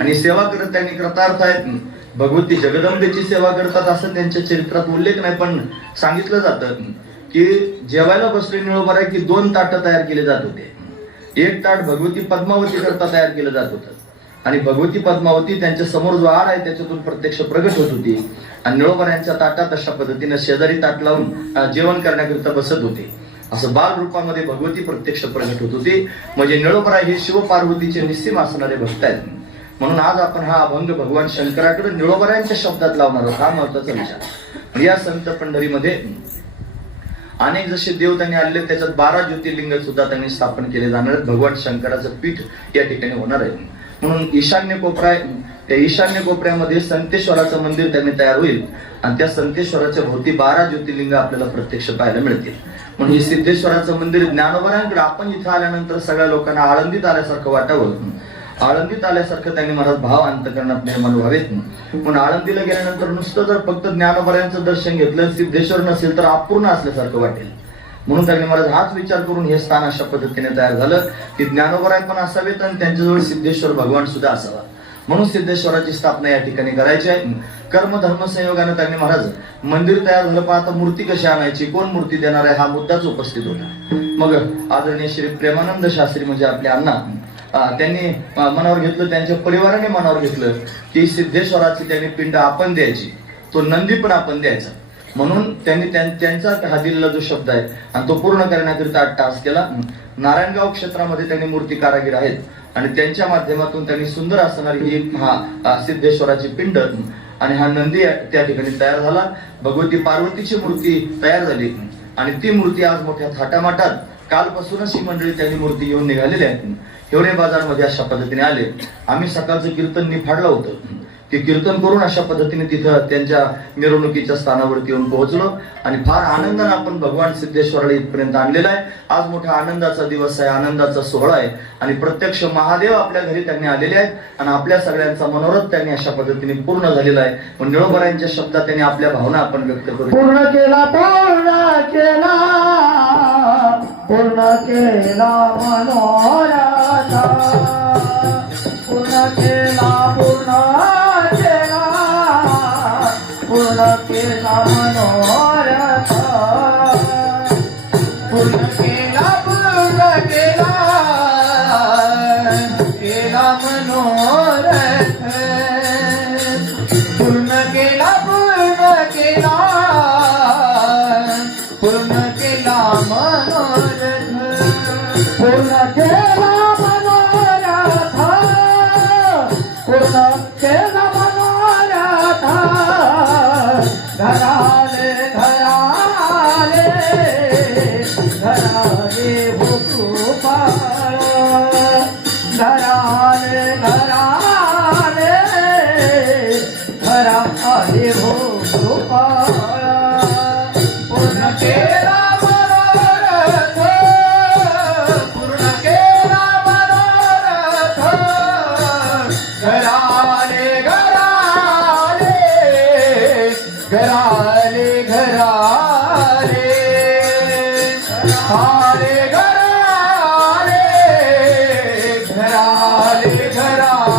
आणि सेवा करत त्यांनी कृतार्थ आहेत. भगवती जगदंबेची सेवा करतात असं त्यांच्या चरित्रात उल्लेख नाही, पण सांगितलं जातं की जेवायला बसले निळोबराय की 2 ताटं तयार केले जात होते. एक ताट भगवती पद्मावती करता तयार केलं जात होतं आणि भगवती पद्मावती त्यांच्या समोर जो आड आहे त्याच्यातून प्रत्यक्ष प्रगट होत होती आणि निळोबरायांच्या ताटात अशा पद्धतीने शेजारी ताट लावून जेवण करण्याकरिता बसत होते. असं बाल रूपामध्ये भगवती प्रत्यक्ष प्रगट होत होती. म्हणजे निळोबराय हे शिव पार्वतीचे निस्सीम असणारे भक्त आहेत. म्हणून आज आपण हा अभंग भगवान शंकराकडे निळोबरायांच्या शब्दात लावणार आहोत. हा महत्वाचा विचार. या संत पंढरीमध्ये अनेक जसे देव त्यांनी आलेले त्याच्यात 12 ज्योतिर्लिंग सुद्धा त्यांनी स्थापन केले जाणार आहेत. भगवान शंकराचं पीठ या ठिकाणी होणार आहे. म्हणून ईशान्य कोपरा त्या ईशान्य कोपऱ्यामध्ये संतेश्वराचं मंदिर त्यांनी तयार होईल आणि त्या संतेश्वराच्या भोवती 12 ज्योतिर्लिंग आपल्याला प्रत्यक्ष पाहायला मिळतील. म्हणून हे सिद्धेश्वराचं मंदिर ज्ञानोबरांकडे आपण इथं आल्यानंतर सगळ्या लोकांना आळंदीत आल्यासारखं वाटावं. आळंदीत आल्यासारखं त्यांनी महाराज भाव अंतकरणात निर्माण व्हावेत. म्हणून आळंदीला गेल्यानंतर नुसतं जर फक्त ज्ञानोबरांचं दर्शन घेतलं सिद्धेश्वर नसेल तर अपूर्ण असल्यासारखं वाटेल. म्हणून त्यांनी महाराज हाच विचार करून हे स्थान अशा पद्धतीने तयार झालं की ज्ञानोबराय पण असावेत आणि त्यांच्याजवळ सिद्धेश्वर भगवान सुद्धा असावा. म्हणून सिद्धेश्वराची स्थापना या ठिकाणी करायची आहे. कर्म धर्म संयोगाने त्यांनी महाराज मंदिर तयार झालं, पण आता मूर्ती कशी आणायची, कोण मूर्ती देणार आहे हा मुद्दाच उपस्थित होता. मग आदरणीय श्री प्रेमानंद शास्त्री म्हणजे आपले अण्णा त्यांनी मनावर घेतलं, त्यांच्या परिवाराने मनावर घेतलं की सिद्धेश्वराची त्यांनी पिंड आपण द्यायची, तो नंदी पण आपण द्यायचा. म्हणून त्यांनी त्यांचा हा दिलेला जो शब्द आहे आणि तो पूर्ण करण्याकरिता 8 तास केला. नारायणगाव क्षेत्रामध्ये त्यांनी मूर्ती कारागीर आहेत आणि त्यांच्या माध्यमातून त्यांनी सुंदर असणारी ही सिद्धेश्वराची पिंड आणि हा नंदी त्या ठिकाणी तयार झाला. भगवती पार्वतीची मूर्ती तयार झाली आणि ती मूर्ती आज मोठ्या थाटामाटात कालपासूनच ही मंडळी त्यांनी मूर्ती घेऊन निघालेली आहे. हिवरे बाजारमध्ये अशा पद्धतीने आले. आम्ही सकाळचं कीर्तन निफाडलं होतं. ते कीर्तन करून अशा पद्धतीने तिथं त्यांच्या मिरवणुकीच्या स्थानावरती येऊन पोहोचलो आणि फार आनंदाने आपण भगवान सिद्धेश्वराला इथपर्यंत आणलेला आहे. आज मोठा आनंदाचा दिवस आहे, आनंदाचा सोहळा आहे आणि प्रत्यक्ष महादेव आपल्या घरी त्यांनी आलेले आहेत आणि आपल्या सगळ्यांचा मनोरथ त्यांनी अशा पद्धतीने पूर्ण झालेला आहे. पण निळोबरायांच्या शब्दात त्यांनी आपल्या भावना आपण व्यक्त करू. पूर्ण केला पूर्ण केला पूर्ण केला मनोरथ पूर्ण केला पूर्ण केला पूर्ण केला मनोरथ पूर्ण केला केला मनोरथ पूर्ण केला पूर्ण केला मनोरथ पूर्ण केला मनोरथ पूर्ण केला मनोरथ घराले घराले घराले भूपाळ घराले घराले घराले भूपाळ पूर्ण केला मनोरथ पूर्ण केला मनोरथ घराले घराले घराले घराले घराले घराले घराले घराले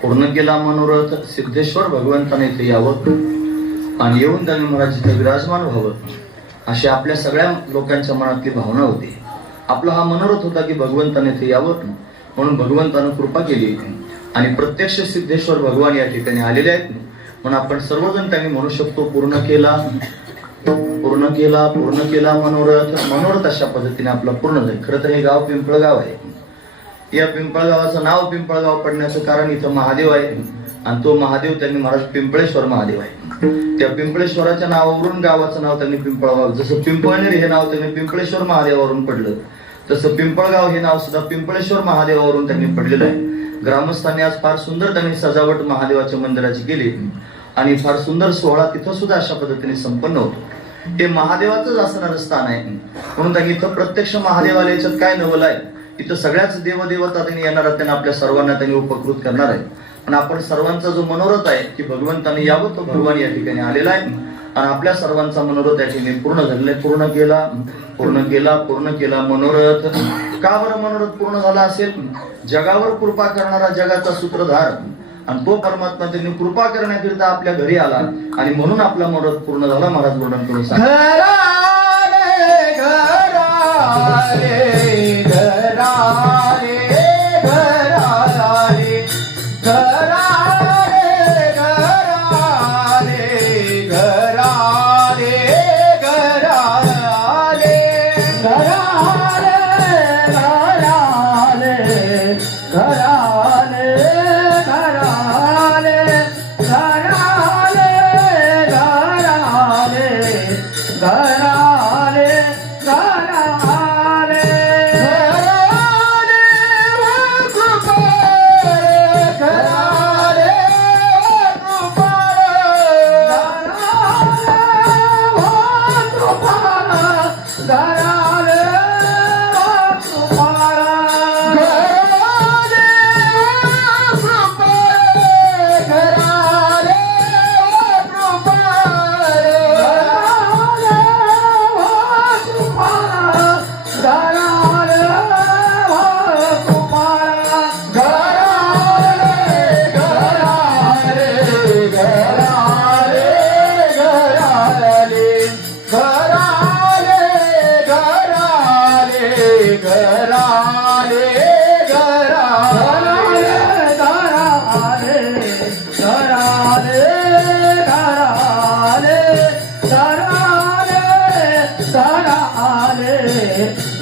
पूर्ण केला मनोरथ. सिद्धेश्वर भगवंताने इथे यावं आणि येऊन त्यांनी महाराज इथे विराजमान व्हावं अशी आपल्या सगळ्या लोकांच्या मनातली भावना होती. आपला हा मनोरथ होता की भगवंताने इथे यावं. म्हणून भगवंतानं कृपा केली आणि प्रत्यक्ष सिद्धेश्वर भगवान या ठिकाणी आलेले आहेत. म्हणून आपण सर्वजण त्यांनी म्हणू शकतो पूर्ण केला पूर्ण केला पूर्ण केला मनोरथ अशा पद्धतीने आपला पूर्ण झाला. खरं तर हे गाव पिंपळगाव आहे. या पिंपळगावाचं नाव पिंपळगाव पडण्याचं कारण इथं महादेव आहे आणि तो महादेव त्यांनी महाराज पिंपळेश्वर महादेव आहे. त्या पिंपळेश्वराच्या नावावरून गावाचं नाव त्यांनी पिंपळगाव, जसं पिंपळनेर हे नाव त्यांनी पिंपळेश्वर महादेवावरून पडलं तसं पिंपळगाव हे नाव सुद्धा पिंपळेश्वर महादेवावरून त्यांनी पडलेलं आहे. ग्रामस्थांनी आज फार सुंदर त्यांनी सजावट महादेवाच्या मंदिराची केली आणि फार सुंदर सोहळा तिथं सुद्धा अशा पद्धतीने संपन्न होतो. हे महादेवाचंच असणारं स्थान आहे. म्हणून त्यांनी इथं प्रत्यक्ष महादेवाला याच्यात काय नवल आहे, इथं सगळ्याच देवदेवता त्यांनी येणार आहेत, त्यांना आपल्या सर्वांना त्यांनी उपकृत करणार आहे. आणि आपण सर्वांचा जो मनोरथ आहे की भगवंताने यावं, तो भगवान या ठिकाणी आलेला आहे आणि आपल्या सर्वांचा मनोरथ या ठिकाणी पूर्ण झालेला आहे. पूर्ण केला मनोरथ. का बरं मनोरथ पूर्ण झाला असेल? जगावर कृपा करणारा जगाचा सूत्रधार आणि तो परमात्मा त्यांनी कृपा करण्याकरिता आपल्या घरी आला आणि म्हणून आपला मनोरथ पूर्ण झाला. महाराज वर्णन करून सांगा. घराले घराले घराले घराले घराले घराले घराले घराले घराले घराले घराले घराले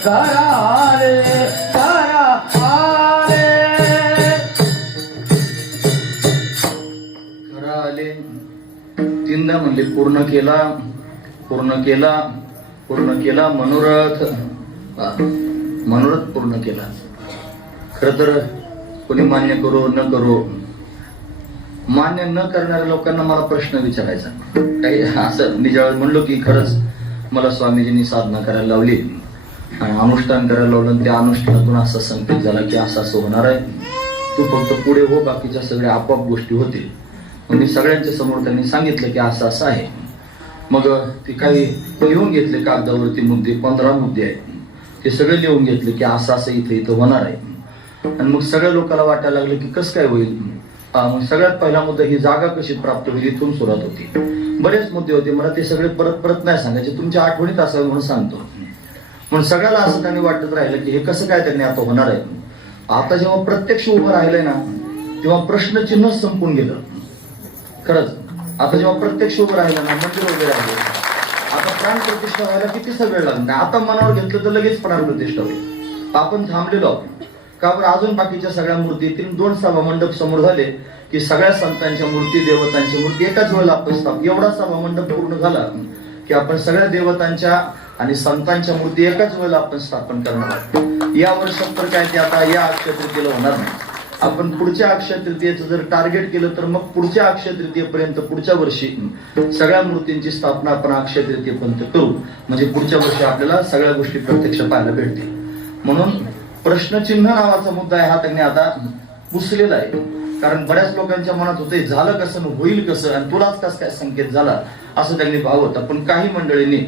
घराले घराले घराले घराले तीनदा म्हणले पूर्ण केला मनोरथ. मनोरथ पूर्ण केला. खर तर कोणी मान्य करो न करो, मान्य न करणाऱ्या लोकांना मला प्रश्न विचारायचा. काही असं मी ज्यावेळेस म्हणलो की खरंच मला स्वामीजींनी साधना करायला लावली आणि अनुष्ठान करायला लावलं, त्या अनुष्ठानातून असा संकेत झाला की असं होणार आहे, तू फक्त पुढे हो, बाकीच्या सगळ्या आपोआप गोष्टी होतील. मग मी सगळ्यांच्या समोर त्यांनी सांगितलं की असं आहे. मग ते काही लिहून घेतले कागदावरती मुद्दे, 15 मुद्दे आहेत, ते सगळे लिहून घेतले की असं इथं होणार आहे. आणि मग सगळ्या लोकांना वाटायला लागलं की कसं काय होईल. मग सगळ्यात पहिला मुद्दा ही जागा कशी प्राप्त होईल इथून सुरुवात होती. बरेच मुद्दे होते, मला ते सगळे परत नाही सांगायचे, तुमच्या आठवणीत असावे म्हणून सांगतो. म्हणून सगळ्याला असं त्यांनी वाटत राहिलं की हे कसं काय त्यांनी आता होणार आहे. आता जेव्हा प्रत्यक्ष उभं राहिलंय ना तेव्हा प्रश्नचिन्ह संपून गेलं. खरंच आता जेव्हा प्रत्यक्ष उभं राहिलं ना, मंदिर वगैरे आहे, आता प्राण प्रतिष्ठा व्हायला कितीसा वेळ लागला नाही. आता मनावर घेतलं तर लगेच प्राण प्रतिष्ठा होईल. आपण थांबलेलो आहोत का बरं. अजून बाकीच्या सगळ्या मूर्ती 2 सभा मंडप समोर झाले की सगळ्या संतांच्या मूर्ती, देवतांच्या मूर्ती एकाच वेळेला आपण एवढा सभा मंडप पूर्ण झाला की आपण सगळ्या देवतांच्या आणि संतांच्या मूर्ती एकाच वेळेला आपण स्थापन करणार आहोत. या वर्षात तर काय ते आता या अक्षय तृतीयेला होणार नाही. आपण पुढच्या अक्षय तृतीयेचं जर टार्गेट केलं तर मग पुढच्या अक्षय तृतीयेपर्यंत पुढच्या वर्षी सगळ्या मूर्तींची स्थापना आपण अक्षय तृतीयेपर्यंत करू. म्हणजे पुढच्या वर्षी आपल्याला सगळ्या गोष्टी प्रत्यक्ष पाहायला भेटतील. म्हणून प्रश्नचिन्ह नावाचा मुद्दा आहे हा त्यांनी आता पुसलेला आहे. कारण बऱ्याच लोकांच्या मनात होते झालं कसं, होईल कसं, आणि तुलाच कसं काय संकेत झाला असं त्यांनी भाव होता. पण काही मंडळींनी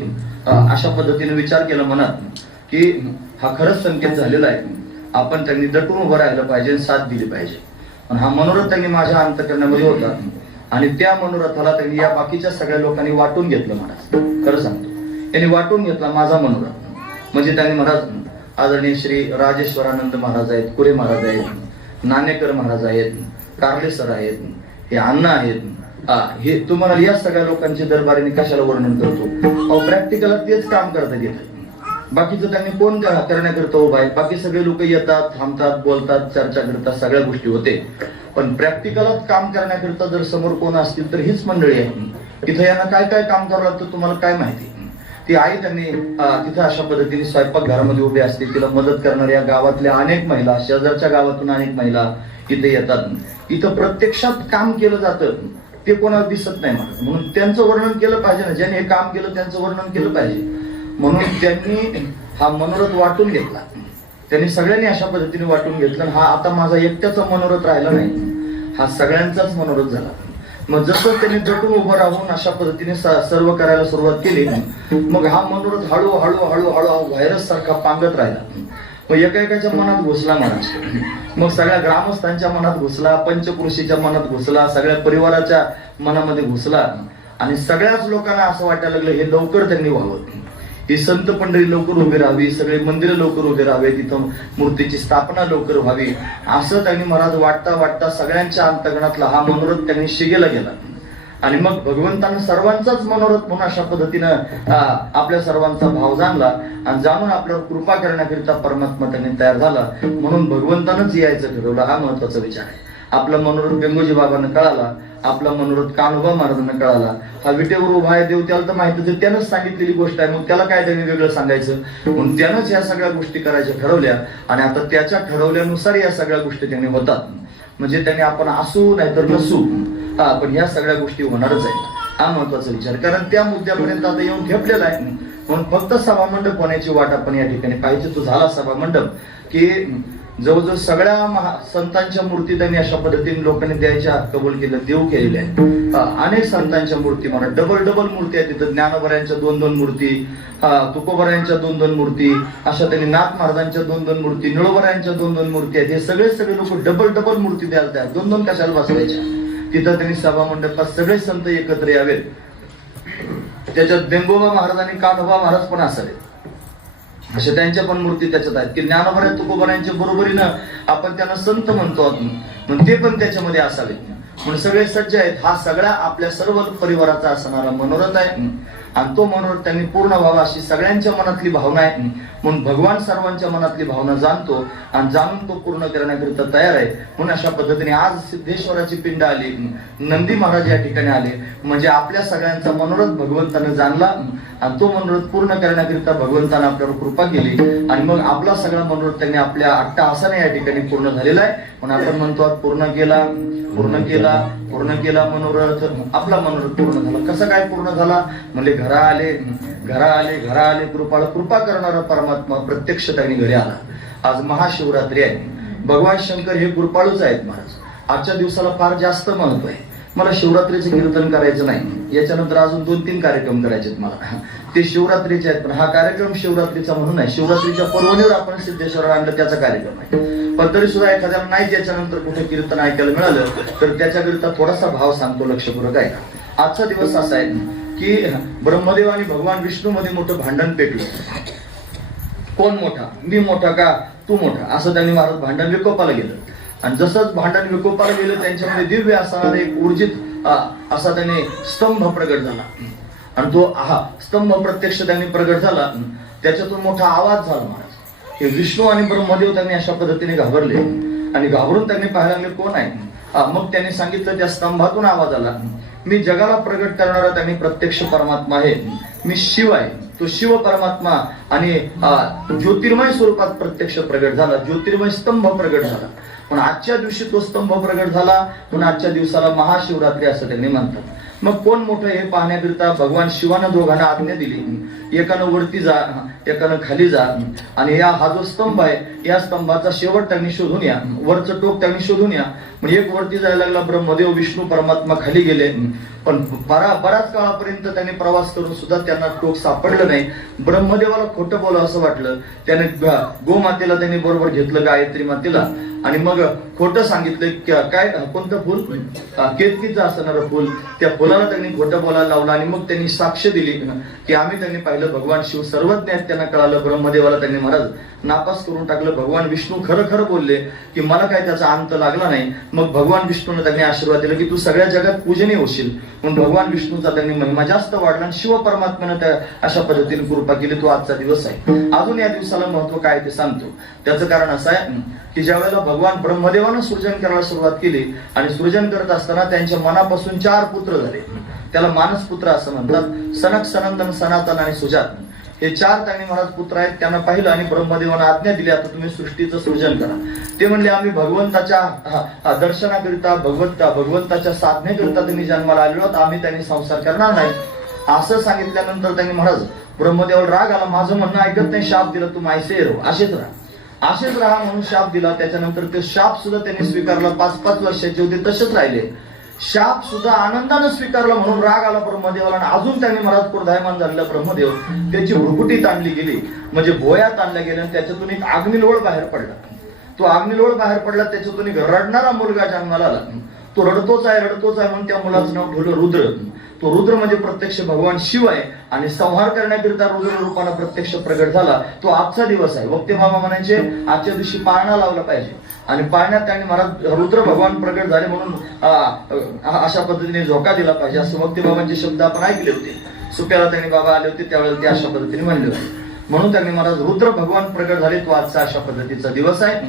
अशा पद्धतीने विचार केला मनात की हा खरंच संकेत झालेला आहे, आपण त्यांनी दटून उभं राहिलं पाहिजे, साथ दिली पाहिजे. आणि हा मनोरथ त्यांनी माझ्या अंतकरणामध्ये होता आणि त्या मनोरथाला त्यांनी या बाकीच्या सगळ्या लोकांनी वाटून घेतलं. महाराज खरं सांगतो, त्यांनी वाटून घेतला माझा मनोरथ. म्हणजे त्यांनी महाराज आदरणीय श्री राजेश्वरानंद महाराज आहेत, कुरे महाराज आहेत, नाणेकर महाराज आहेत, कारले सर आहेत, हे अण्णा आहेत, हे तुम्हाला या सगळ्या लोकांचे दरबारीने कशाला वर्णन करतो. प्रॅक्टिकल तेच काम करतात येतात. बाकीचं त्यांनी कोण करण्याकरता उभा आहे. बाकी सगळे लोक येतात, थांबतात, बोलतात, चर्चा करतात, सगळ्या गोष्टी होते. पण प्रॅक्टिकलात काम करण्याकरता जर समोर कोण असतील तर हीच मंडळी आहे. तिथे यांना काय काय काम करावं लागतं तुम्हाला काय माहिती. ती आई त्यांनी तिथे अशा पद्धतीने स्वयंपाक घरामध्ये उभी असते, तिला मदत करणाऱ्या गावातल्या अनेक महिला, शेजारच्या गावातून अनेक महिला इथे येतात. इथं प्रत्यक्षात काम केलं जातं ते कोणाला दिसत नाही. म्हणून त्यांचं वर्णन केलं पाहिजे ना, ज्यांनी हे काम केलं त्यांचं वर्णन केलं पाहिजे. म्हणून त्यांनी हा मनोरथ वाटून घेतला. त्यांनी सगळ्यांनी अशा पद्धतीने वाटून घेतलं. हा आता माझा एकट्याचा मनोरथ राहिला नाही, हा सगळ्यांचाच मनोरथ झाला. मग जसं त्यांनी दटून उभं राहून अशा पद्धतीने सर्व करायला सुरुवात केली, मग हा मनोरथ हळूहळू हळूहळू व्हायरस सारखा पांगत राहिला. मग एका मनात घुसला महाराज. मग सगळ्या ग्रामस्थांच्या मनात घुसला, पंचकृषीच्या मनात घुसला, सगळ्या परिवाराच्या मनामध्ये घुसला. आणि सगळ्याच लोकांना असं वाटायला लागलं हे लवकर त्यांनी व्हावं, ही संत पंढरी लवकर उभी राहावी, सगळे मंदिरं लवकर उभी राहावे, तिथं मूर्तीची स्थापना लवकर व्हावी, असं त्यांनी महाराज वाटता वाटता सगळ्यांच्या अंतःकरणातला हा मनोरथ त्यांनी शिगेला गेला. आणि मग भगवंतानं सर्वांचाच मनोरथ म्हणून अशा पद्धतीनं आपल्या सर्वांचा भाव जाणला आणि जाणून आपल्यावर कृपा करण्याकरिता परमात्मा त्यांनी तयार झाला. म्हणून भगवंतानंच यायचं ठरवलं. हा महत्वाचा विचार आहे. आपला मनोरथ गंगोजी बाबांना कळाला, आपला मनोरथ कान्होबा महाराजांना कळाला. हा विटेवर उभा आहे देव, त्याला तर माहिती, त्यानंच सांगितलेली गोष्ट आहे, मग त्याला काय त्यांनी वेगळं सांगायचं. म्हणून त्यानंच या सगळ्या गोष्टी करायच्या ठरवल्या आणि आता त्याच्या ठरवल्यानुसार या सगळ्या गोष्टी त्यांनी होतात. म्हणजे त्यांनी आपण असू नाहीतर नसू, पण ह्या सगळ्या गोष्टी होणारच आहेत. हा महत्वाचा विचार, कारण त्या मुद्द्यापर्यंत आता येऊन ठेपलेला आहे. म्हणून फक्त सभामंडप होण्याची वाट आपण या ठिकाणी पाहिजे. तो झाला सभामंडप की जवळजवळ सगळ्या संतांच्या मूर्ती त्यांनी अशा पद्धतीने लोकांनी द्यायच्या कबूल केलं, देऊ केलेल्या आहेत. अनेक संतांच्या मूर्ती म्हणा, डबल मूर्ती आहेत तिथं. ज्ञानोबरायांच्या 2 मूर्ती, तुकोबरायांच्या 2 मूर्ती, अशा त्यांनी नाथ महाराजांच्या 2 मूर्ती, निळोबरायांच्या 2 मूर्ती आहेत. हे सगळे लोक डबल मूर्ती द्यायला तयार. 2 कशाला बसवायच्या. तिथं त्यांनी सभा मंडपात सगळे संत एकत्र यावेत. त्याच्यात देंगोबा महाराज आणि कान्होबा महाराज पण असावेत, अशा त्यांच्या पण मूर्ती त्याच्यात आहेत. की ज्ञानोबा तुकोबरायांच्या बरोबरीनं आपण त्यांना संत म्हणतो, म्हणून ते पण त्याच्यामध्ये असावेत. म्हणून सगळे सज्ज आहेत. हा सगळा आपल्या सर्व परिवाराचा असणारा मनोरथ आहे आणि तो मनोरथ त्यांनी पूर्ण व्हावा अशी सगळ्यांच्या मनातली भावना आहे. म्हणून भगवान सर्वांच्या मनातली भावना जाणतो आणि जाणून तो पूर्ण करण्याकरिता तयार आहे. म्हणून अशा पद्धतीने आज सिद्धेश्वराची पिंड आली, नंदी महाराज या ठिकाणी आले, म्हणजे आपल्या सगळ्यांचा मनोरथ भगवंताने जाणला आणि तो मनोरथ पूर्ण करण्याकरिता भगवंताने आपल्यावर कृपा केली. आणि मग आपला सगळा मनोरथ त्यांनी आपल्या अट्टहासाने या ठिकाणी पूर्ण झालेला आहे. म्हणून आपण म्हणतो पूर्ण केला मनोरथ. आपला मनोरथ पूर्ण झाला. कसा काय पूर्ण झाला म्हणजे घरा आले कृपा करणारा परमात्मा प्रत्यक्ष त्यांनी घरी आला. आज महाशिवरात्री आहे. भगवान शंकर हे कृपाळूच आहेत महाराज. आजच्या दिवसाला फार जास्त महत्व आहे. मला शिवरात्रीचे कीर्तन करायचं नाही, याच्यानंतर अजून 2-3 कार्यक्रम करायचे मला, ते शिवरात्रीचे आहेत. पण हा कार्यक्रम शिवरात्रीचा म्हणून नाही, शिवरात्रीच्या पर्वणीवर आपण सिद्धेश्वराला आणलं त्याचा कार्यक्रम आहे. पण तरी सुद्धा एखाद्याला नाही त्याच्यानंतर कुठे कीर्तन ऐकायला मिळालं तर त्याच्याकरिता थोडासा भाव सांगतो, लक्षपूर्वक आहे. आजचा दिवस असा आहे की ब्रह्मदेव आणि भगवान विष्णू मध्ये मोठं भांडण पेटलं. कोण मोठा, मी मोठा का तू मोठा, असं त्यांनी महाराज भांडण विकोपाला गेलं. आणि जसंच भांडण विकोपाला गेलं त्यांच्यामध्ये दिव्य असणारा एक ऊर्जित असा त्याने स्तंभ प्रगट झाला. आणि तो स्तंभ प्रत्यक्ष त्यांनी प्रगट झाला. त्याच्यातून मोठा आवाज झाला महाराज. हे विष्णू आणि ब्रह्मदेव त्यांनी अशा पद्धतीने घाबरले आणि घाबरून त्यांनी पाहायला लागले कोण आहे. मग त्यांनी सांगितलं त्या स्तंभातून आवाज आला, मी जगाला प्रगट करणारा त्यांनी प्रत्यक्ष परमात्मा आहे, मी शिव आहे. तो शिव परमात्मा आणि ज्योतिर्मय स्वरूपात प्रत्यक्ष प्रगट झाला, ज्योतिर्मय स्तंभ प्रगट झाला. पण आजच्या दिवशी तो स्तंभ प्रगट झाला म्हणून आजच्या दिवसाला महाशिवरात्री असं त्यांनी म्हणतात. मग कोण मोठं हे पाहण्याकरिता भगवान शिवानं दोघांना आज्ञा दिली, एकानं वरती जा एकानं खाली जा आणि हा जो स्तंभ आहे या स्तंभाचा शेवट त्यांनी शोधून या, वरचं टोक त्यांनी शोधून या. म्हणजे एक वरती जायला लागला ब्रह्मदेव, विष्णू परमात्मा खाली गेले. पण बराच काळापर्यंत त्यांनी प्रवास करून सुद्धा त्यांना टोक सापडलं नाही. ब्रह्मदेवाला खोटं बोलावं असं वाटलं. त्याने गोमातेला त्यांनी बरोबर घेतलं, गायत्री मातेला, आणि मग खोटं सांगितलं. काय कोणतं फुल, केतकीचं असणारं फुल, त्या फुलाला त्यांनी खोटं बोलायला लावलं. आणि मग त्यांनी साक्ष दिली की आम्ही त्यांनी पाहिलं भगवान शिव सर्वज्ञ आहेत. त्यांना कळालं ब्रह्मदेवाला त्यांनी महाराज नापास करून टाकलं. भगवान विष्णू खरं बोलले की मला काय त्याचा अंत लागला नाही. मग भगवान विष्णूने त्यांनी आशीर्वाद दिला की तू सगळ्या जगात पूजनीय होशील. म्हणून भगवान विष्णूचा त्यांनी महिमा जास्त वाढला आणि शिव परमात्म्यानं त्या अशा पद्धतीने कृपा केली. तो आजचा दिवस आहे. अजून या दिवसाला महत्व काय ते सांगतो. त्याचं कारण असं आहे की ज्या वेळेला भगवान ब्रह्मदेवानं सृजन करायला सुरुवात केली आणि सृजन करत असताना त्यांच्या मनापासून 4 पुत्र झाले. त्याला मानस पुत्र असं म्हणतात. सनक, सनंदन, सनातन आणि सुजात हे 4 त्यांनी महाराज पुत्र आहेत. त्यांना पाहिलं आणि ब्रह्मदेवानं आज्ञा दिली आता तुम्ही सृष्टीचं सृजन करा. ते म्हणले आम्ही भगवंताच्या दर्शनाकरिता भगवंताच्या साधनेकरिता तुम्ही जन्माला आलेलो आहोत, आम्ही त्यांनी संसार करणार नाही असं सांगितल्यानंतर त्यांनी महाराज ब्रह्मदेवाला राग आला, माझं म्हणणं ऐकत नाही, शाप दिला, तू मायसे रो असेच राहा. असेच राहा म्हणून शाप दिला. त्याच्यानंतर ते शाप सुद्धा त्यांनी स्वीकारला. 5-5 वर्षाचे होते तसेच राहिले. शाप सुद्धा आनंदानं स्वीकारला म्हणून राग आला ब्रह्मदेवाला आणि अजून त्यांनी महाराज क्रोधायमान झालेला ब्रह्मदेव त्याची भ्रुकुटी ताणली गेली, म्हणजे भोया ताणल्या गेल्या आणि त्याच्यातून एक अग्निलोळ बाहेर पडला. तो अग्निलोळ बाहेर पडला, त्याच्यातून एक रडणारा मुलगा जन्माला आला. तो रडतोच आहे म्हणून त्या मुलाचं नाव ठेवलं रुद्र. तो रुद्र म्हणजे प्रत्यक्ष भगवान शिव आहे आणि संहार करण्याकरिता रुद्र रूपानं प्रत्यक्ष प्रगट झाला. तो आजचा दिवस आहे. वक्ते मामा म्हणायचे आजच्या दिवशी पाळणा लावला पाहिजे आणि पाळण्यात त्यांनी महाराज रुद्र भगवान प्रगट झाले म्हणून अशा पद्धतीने झोका दिला पाहिजे, असं वक्ते बाबांचे शब्द आपण ऐकले होते. सुप्याला त्यांनी बाबा आले होते त्यावेळेला ते अशा पद्धतीने म्हणले होते. म्हणून त्यांनी महाराज रुद्र भगवान प्रगट झाले. तो आजचा अशा पद्धतीचा दिवस आहे.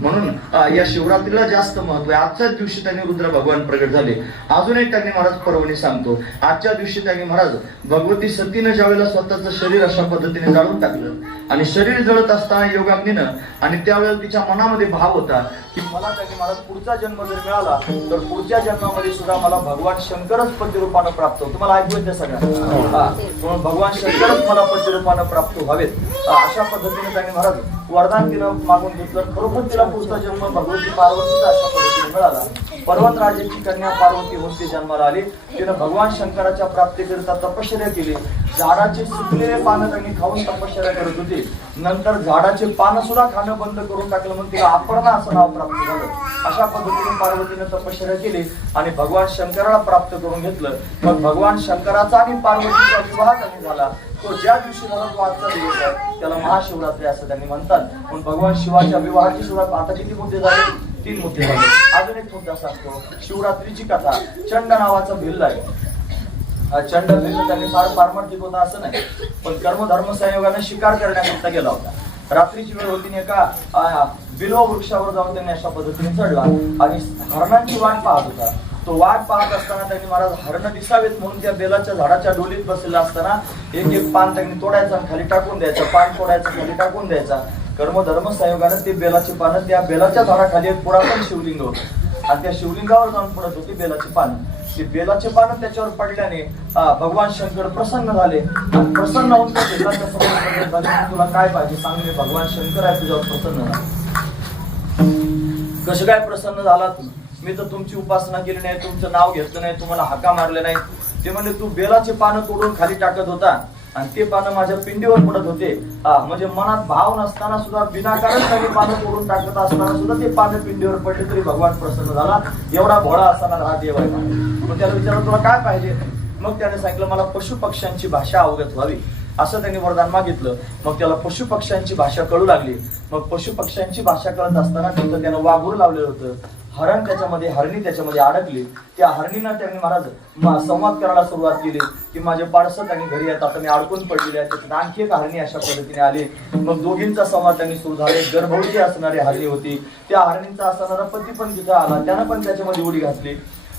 म्हणून या शिवरात्रीला जास्त महत्व आहे. आजच्याच दिवशी त्यांनी रुद्र भगवान प्रगट झाले. अजून एक त्यांनी महाराज पर्वणी सांगतो. आजच्या दिवशी त्यांनी महाराज भगवती सतीनं ज्यावेळेला स्वतःचं शरीर अशा पद्धतीने जाळून टाकलं आणि शरीर जळत असताना योगाग्नीनं आणि त्यावेळेला तिच्या मनामध्ये भाव होता की मला त्यांनी महाराज पुढचा जन्म जर मिळाला तर पुढच्या जन्मामध्ये सुद्धा मला भगवान शंकरच पतिरूपानं प्राप्त होतो. तुम्हाला ऐकू येते सगळ्यांना. म्हणून भगवान शंकरच मला पतिरूपानं प्राप्त व्हावेत अशा पद्धतीने त्यांनी महाराज वरदान तिनं मागून घेतलं. खरोखर तिला पुढचा जन्म भगवती पार्वतीचा अशा पद्धतीने मिळाला. पर्वतराजाची कन्या पार्वती होती जन्माला आली. तिनं भगवान शंकराच्या प्राप्तीकरिता तपश्चर्या केली. झाडाचे सुकलेले पानं त्यांनी खाऊन तपश्चर्या करत होती. नंतर झाडाचे पानं सुद्धा खाणं बंद करून टाकलं म्हणून तिला अपर्णा असं नाव प्राप्त झालं. अशा पद्धतीने पार्वतीने तपश्चर्या केली आणि भगवान शंकराला प्राप्त करून घेतलं. मग भगवान शंकराचा आणि पार्वतीचा विवाह त्यांनी झाला. तो ज्या दिवशी झाला तो आजचा दिवस आहे, त्याला महाशिवरात्री असं त्यांनी म्हणतात. पण भगवान शिवाच्या विवाहाची सुद्धा आता किती मुद्दे झाले? 3 मुद्दे झाले. अजून एक मुद्दा सांगतो. शिवरात्रीची कथा. चंड नावाचा भिल्ल आहे. चंड भिल्ल त्यांनी फार पारमार्थिक होता असं नाही, पण कर्मधर्म संयोगाने शिकार करण्याकरता गेला होता. रात्रीची वेळ होती. एका बिल्व वृक्षावर जाऊन त्यांनी अशा पद्धतीने चढला आणि हरणांची वाट पाहत होता. तो वाट पाहत असताना त्यांनी महाराज हरण दिसावेत म्हणून त्या बेलाच्या झाडाच्या डोलीत बसलेला असताना एक पान त्यांनी तोडायचं आणि खाली टाकून द्यायचं, पान तोडायचं खाली टाकून द्यायचा. कर्मधर्म संयोगाने ते बेलाची पानं त्या बेलाच्या झाडाखाली एक पुरातन शिवलिंग होतं आणि त्या शिवलिंगावर जाऊन पडत होती बेलाची पानं. ते बेलाचे पानं त्याच्यावर पडल्याने भगवान शंकर प्रसन्न झाले आणि प्रसन्न होऊन त्या बेलाच्या समोर झाले. तुला काय पाहिजे सांग, मी भगवान शंकर आहे तुझ्यावर प्रसन्न झाला. कसं काय प्रसन्न झाला तू? मी तर तुमची उपासना केली नाही, तुमचं नाव घेतलं नाही, तुम्हाला हाका मारले नाही. ते म्हणजे तू बेलाचे पानं तोडून खाली टाकत होता आणि ते पानं माझ्या पिंडीवर पडत होते. म्हणजे मनात भाव नसताना सुद्धा विनाकारण काही पानं तोडून टाकत असताना सुद्धा ते पानं पिंडीवर पडले तरी भगवान प्रसन्न झाला. एवढा भोळा असताना हा देव आहे. मग त्याला विचारलं तुला काय पाहिजे? मग त्याने सांगितलं मला पशु पक्ष्यांची भाषा अवगत व्हावी असं त्यांनी वरदान मागितलं. मग त्याला पशु पक्ष्यांची भाषा कळू लागली. मग पशु पक्ष्यांची भाषा कळत असताना तिथं त्यानं वाघूर लावलेलं होतं. हरण त्याच्यामध्ये, हरणी त्याच्यामध्ये अडकली. त्या हरणीनं त्यांनी महाराज संवाद करायला सुरुवात केली की माझे पाडसं त्यांनी घरी येतात, आता मी अडकून पडलेले आहे. त्याच्यात आणखी एक हरणी अशा पद्धतीने आली. मग दोघींचा संवाद त्यांनी सुरू झाला. गर्भवती असणारी हरणी होती. त्या हरणींचा असणारा पती पण तिथं आला, त्यानं पण त्याच्यामध्ये उडी घातली.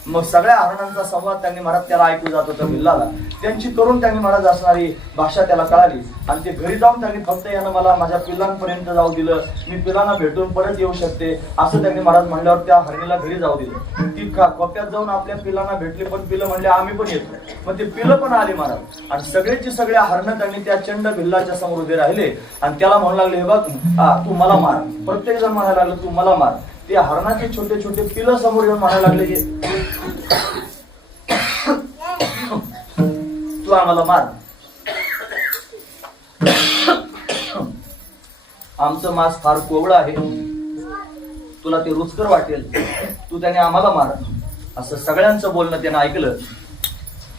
मग सगळ्या हरणांचा संवाद त्यांनी महाराज त्याला ऐकू जात होता भिल्लाला. त्यांची करून त्यांनी महाराज असणारी भाषा त्याला कळाली आणि ते घरी जाऊन त्यांनी फक्त यानं मला माझ्या पिल्लांपर्यंत जाऊ दिलं, मी पिल्लांना भेटून परत येऊ शकते असं त्यांनी महाराज म्हणल्यावर त्या हरणीला घरी जाऊ दिलं. ती कोप्यात जाऊन आपल्या पिल्लांना भेटली, पण पिल्लं म्हणले आम्ही पण येतो. मग ते पिल्लं पण आले महाराज आणि सगळेची सगळ्या हरणं त्यांनी त्या चंड भिल्लाच्या समोर उभे राहिले आणि त्याला म्हणू लागले हे बघ तू मला मार. प्रत्येक जण म्हणायला लागलं तू मला मार. ते हरणाचे छोटे छोटे पिलं समोर येऊन म्हणायला लागले की तू आम्हाला मार, आमचं मांस फार कोवळं आहे, तुला ते रुचकर वाटेल, तू त्याने आम्हाला मार. असं सगळ्यांचं बोलणं त्यानं ऐकलं.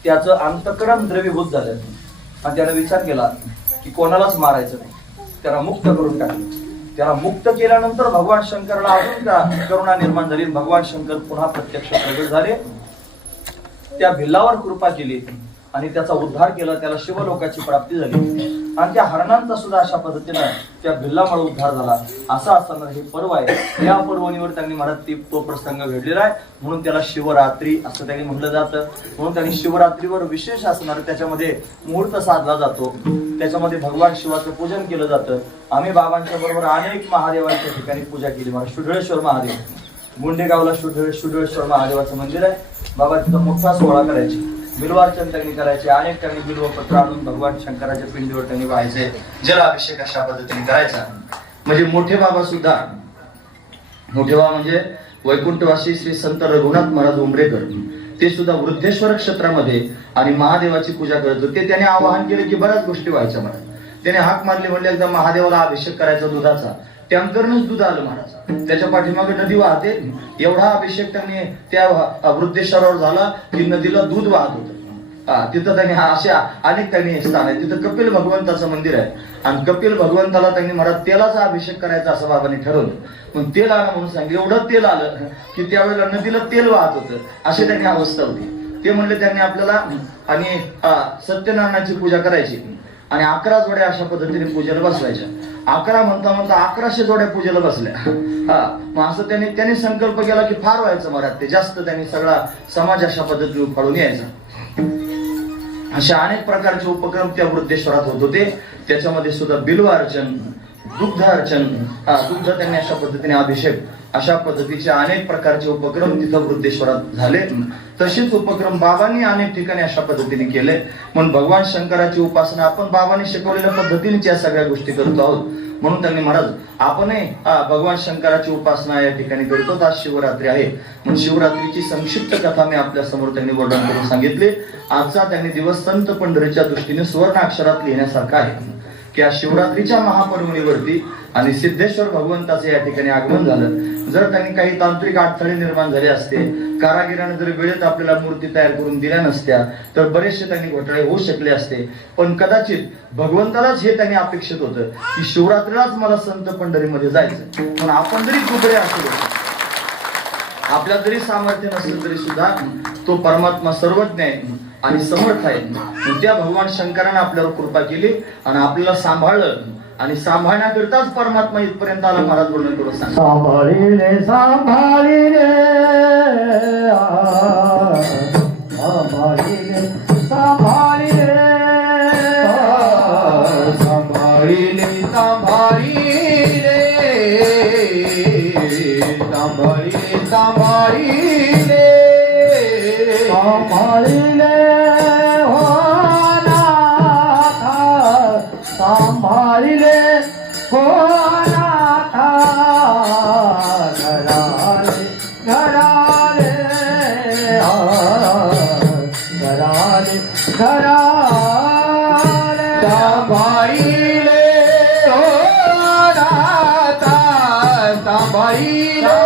त्याचं अंतःकरण द्रवीभूत झालं आणि त्यानं विचार केला की कोणालाच मारायचं नाही. त्याला मुक्त करून टाकलं. त्याला मुक्त केल्यानंतर भगवान शंकराला अजून करुणा निर्माण झाली. भगवान शंकर पुन्हा प्रत्यक्ष प्रगट झाले. त्या भिल्लावर कृपा केली आणि त्याचा उद्धार केला. त्याला शिवलोकाची प्राप्ती झाली आणि त्या हरणांचा सुद्धा अशा पद्धतीनं त्या भिल्लामुळे उद्धार झाला. असं असताना हे पर्व आहे. या पर्वणीवर त्यांनी महाराज तो प्रसंग घडलेला आहे म्हणून त्याला शिवरात्री असं त्यांनी म्हटलं जातं. म्हणून त्यांनी शिवरात्रीवर विशेष असणार त्याच्यामध्ये मुहूर्त साधला जातो. त्याच्यामध्ये भगवान शिवाचं पूजन केलं जातं. आम्ही बाबांच्या बरोबर अनेक महादेवांच्या ठिकाणी पूजा केली. महाराज शुद्धळेश्वर महादेव, गुंडेगावला शुद्धळेश्वर महादेवाचं मंदिर आहे. बाबा तिथं मोठा सोहळा करायचे, बिल्वार्चन त्यांनी करायचे. अनेक त्यांनी बिल्वपत्र आणून भगवान शंकराच्या पिंडीवर त्यांनी व्हायचे. जलाभिषेक अशा पद्धतीने करायचा. म्हणजे मोठे बाबा सुद्धा, मोठे बाबा म्हणजे वैकुंठवासी श्री संत रघुनाथ महाराज उंबरेकर, ते सुद्धा वृद्धेश्वर क्षेत्रामध्ये आणि महादेवाची पूजा करत होते. त्याने आवाहन केलं की बऱ्याच गोष्टी व्हायच्या महाराज. त्याने हाक मारली, म्हणले एकदा महादेवाला अभिषेक करायचा दुधाचा, टँकरनंच दूध आलं महाराज. त्याच्या पाठीमागे नदी वाहते, एवढा अभिषेक त्यांनी त्या वृद्धेश्वरावर झाला की नदीला दूध वाहत होतं. तिथं त्यांनी अशा अनेक त्यांनी स्थान आहे. तिथं कपिल भगवंताचं मंदिर आहे आणि कपिल भगवंताला त्यांनी महाराज तेलाचा अभिषेक करायचा असं बाबांनी ठरवलं. मग तेल आलं म्हणून सांगितलं, एवढं तेल आलं की त्यावेळेला नदीला तेल वाहत होतं, अशी त्यांनी अवस्था होती. ते म्हणले त्यांनी आपल्याला आणि सत्यनारायणाची पूजा करायची आणि 11 जोड्या अशा पद्धतीने पूजेला बसवायच्या. 11 म्हणता म्हणता 1100 जोड्या पूजेला बसल्या. मग असं त्यांनी संकल्प केला की फार व्हायचं महाराज, ते जास्त त्यांनी सगळा समाज अशा पद्धतीने उफाळून यायचा. अशा अनेक प्रकारचे उपक्रम त्या वृद्धेश्वरात होत होते. त्याच्यामध्ये सुद्धा बिल्व अर्चन, दुग्ध अर्चन, दुग्ध त्यांनी अशा पद्धतीने अभिषेक, अशा पद्धतीचे अनेक प्रकारचे उपक्रम तिथं वृद्धेश्वरात झाले. तसेच उपक्रम बाबांनी अनेक ठिकाणी अशा पद्धतीने केले. म्हणून भगवान शंकराची उपासना आपण बाबांनी शिकवलेल्या पद्धतीनेच या सगळ्या गोष्टी करतो आहोत. म्हणून त्यांनी महाराज आपणही भगवान शंकराची उपासना या ठिकाणी करतो. आज शिवरात्री आहे म्हणून शिवरात्रीची संक्षिप्त कथा मी आपल्या समोर त्यांनी वर्णन करून सांगितले. आजचा त्यांनी दिवस संत पंढरीच्या दृष्टीने सुवर्ण अक्षरात लिहिण्यासारखा आहे की आज शिवरात्रीच्या महापर्वणीवरती आणि सिद्धेश्वर भगवंताचं या ठिकाणी आगमन झालं. जर त्यांनी काही तांत्रिक अडथळे निर्माण झाले असते, कारागिरांना जर वेळेत आपल्याला मूर्ती तयार करून दिल्या नसत्या तर बरेचसे त्यांनी घोटाळे होऊ शकले असते. पण कदाचित भगवंतालाच हे त्यांनी अपेक्षित होतं की शिवरात्रीलाच मला संत पंढरीमध्ये जायचं. पण आपण जरी कुठे असलो, आपल्या जरी सामर्थ्य नसेल तरी सुद्धा तो परमात्मा सर्वज्ञ आहे आणि समर्थ आहे. त्या भगवान शंकराने आपल्यावर कृपा केली आणि आपल्याला सांभाळलं आणि सांभाळण्याकरताच परमात्मा इथपर्यंत आला. महाराज वर्णन करून सांगा. सांभाळिले सांभाळिले सांभाळिले सांभाळिले सांभाळिले सांभाळिले सांभाळिले सांभाळिले सांभाळिले हो नाथा, सांभाळिले हो नाथा. घराले घराले घराले घराले सांभाळिले हो नाथा, सांभाळिले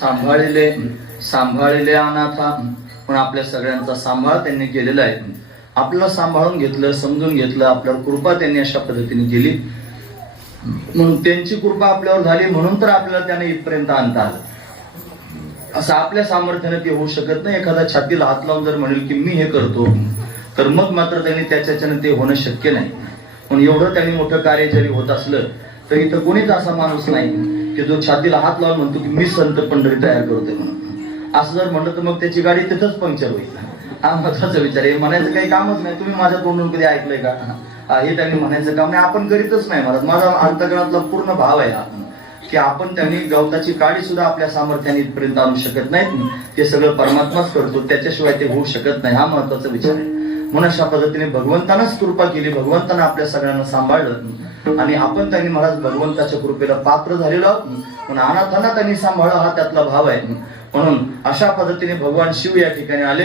सांभाळिले सांभाळिले अनाथा. पण आपल्या सगळ्यांचा सांभाळ त्यांनी केलेला आहे. आपल्याला सांभाळून घेतलं, समजून घेतलं, आपल्यावर कृपा त्यांनी अशा पद्धतीने केली. म्हणून त्यांची कृपा आपल्यावर झाली म्हणून तर आपल्याला त्याने इथपर्यंत आणता आलं. असं आपल्या सामर्थ्याने ते होऊ शकत नाही. एखादा छातीला हात लावून जर म्हणेल की मी हे करतो तर मग मात्र त्यांनी त्याच्याने ते होणं शक्य नाही. म्हणून एवढं त्यांनी मोठं कार्य जरी होत असलं तर इथं कोणीच असा माणूस नाही की जो छातीला हात लावून म्हणतो की मी संत पंढरी तयार करतोय म्हणून. असं जर म्हणलं तर मग त्याची गाडी तिथंच पंक्चर होईल. हा महत्वाचा विचार आहे. म्हणायचं काही कामच नाही. तुम्ही माझ्या तोंडून कधी ऐकलंय का? हे त्यांनी म्हणायचं काम नाही. आपण करीतच नाही. माझा अंतःकरणातला पूर्ण भाव आहे की आपण त्यांनी गवताची काडी सुद्धा आपल्या सामर्थ्याने इथपर्यंत आणू शकत नाहीत. ते सगळं परमात्माच करतो, त्याच्याशिवाय ते होऊ शकत नाही. हा महत्वाचा विचार आहे. म्हणून अशा पद्धतीने भगवंतानंच कृपा केली, भगवंतानं आपल्या सगळ्यांना सांभाळलं आणि आपण त्यांनी महाराज भगवंताच्या कृपेला पात्र झालेलो आहोत. म्हणून अनाथांना त्यांनी सांभाळलं, हा त्यातला भाव आहे. म्हणून अशा पद्धतीने भगवान शिव या ठिकाणी आले.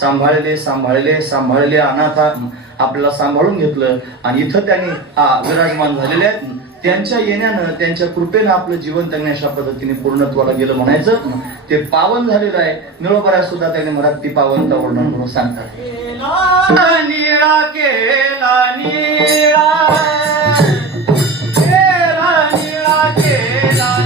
सांभाळले सांभाळले सांभाळले अनाथा, आपल्याला सांभाळून घेतलं आणि इथं त्यांनी विराजमान झालेले आहेत. त्यांच्या येण्यानं, त्यांच्या कृपेनं आपलं जीवन त्यांनी अशा पद्धतीने पूर्णत्वाला गेलं म्हणायचं. ते पावन झालेलं आहे. निळोबऱ्या सुद्धा त्यांनी मराठी पावनता वर्णन म्हणून सांगतात. निळा केला निळा केला निळा केला निळा केला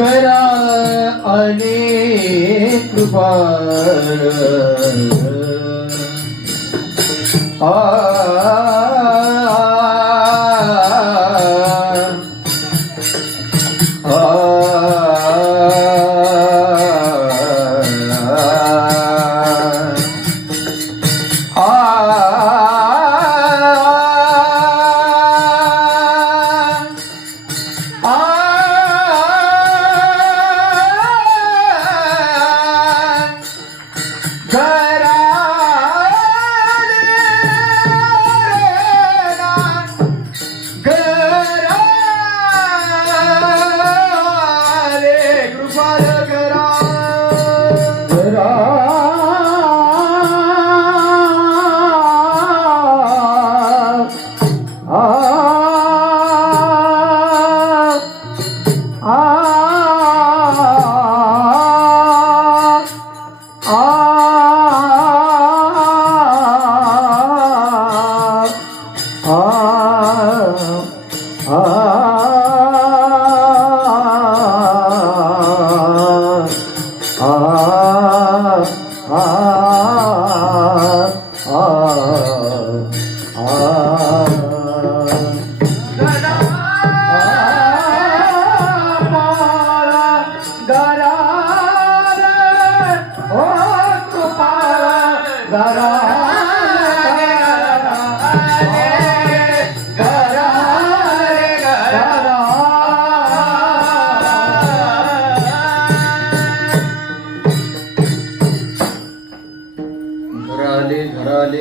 घरा आले कृपाळ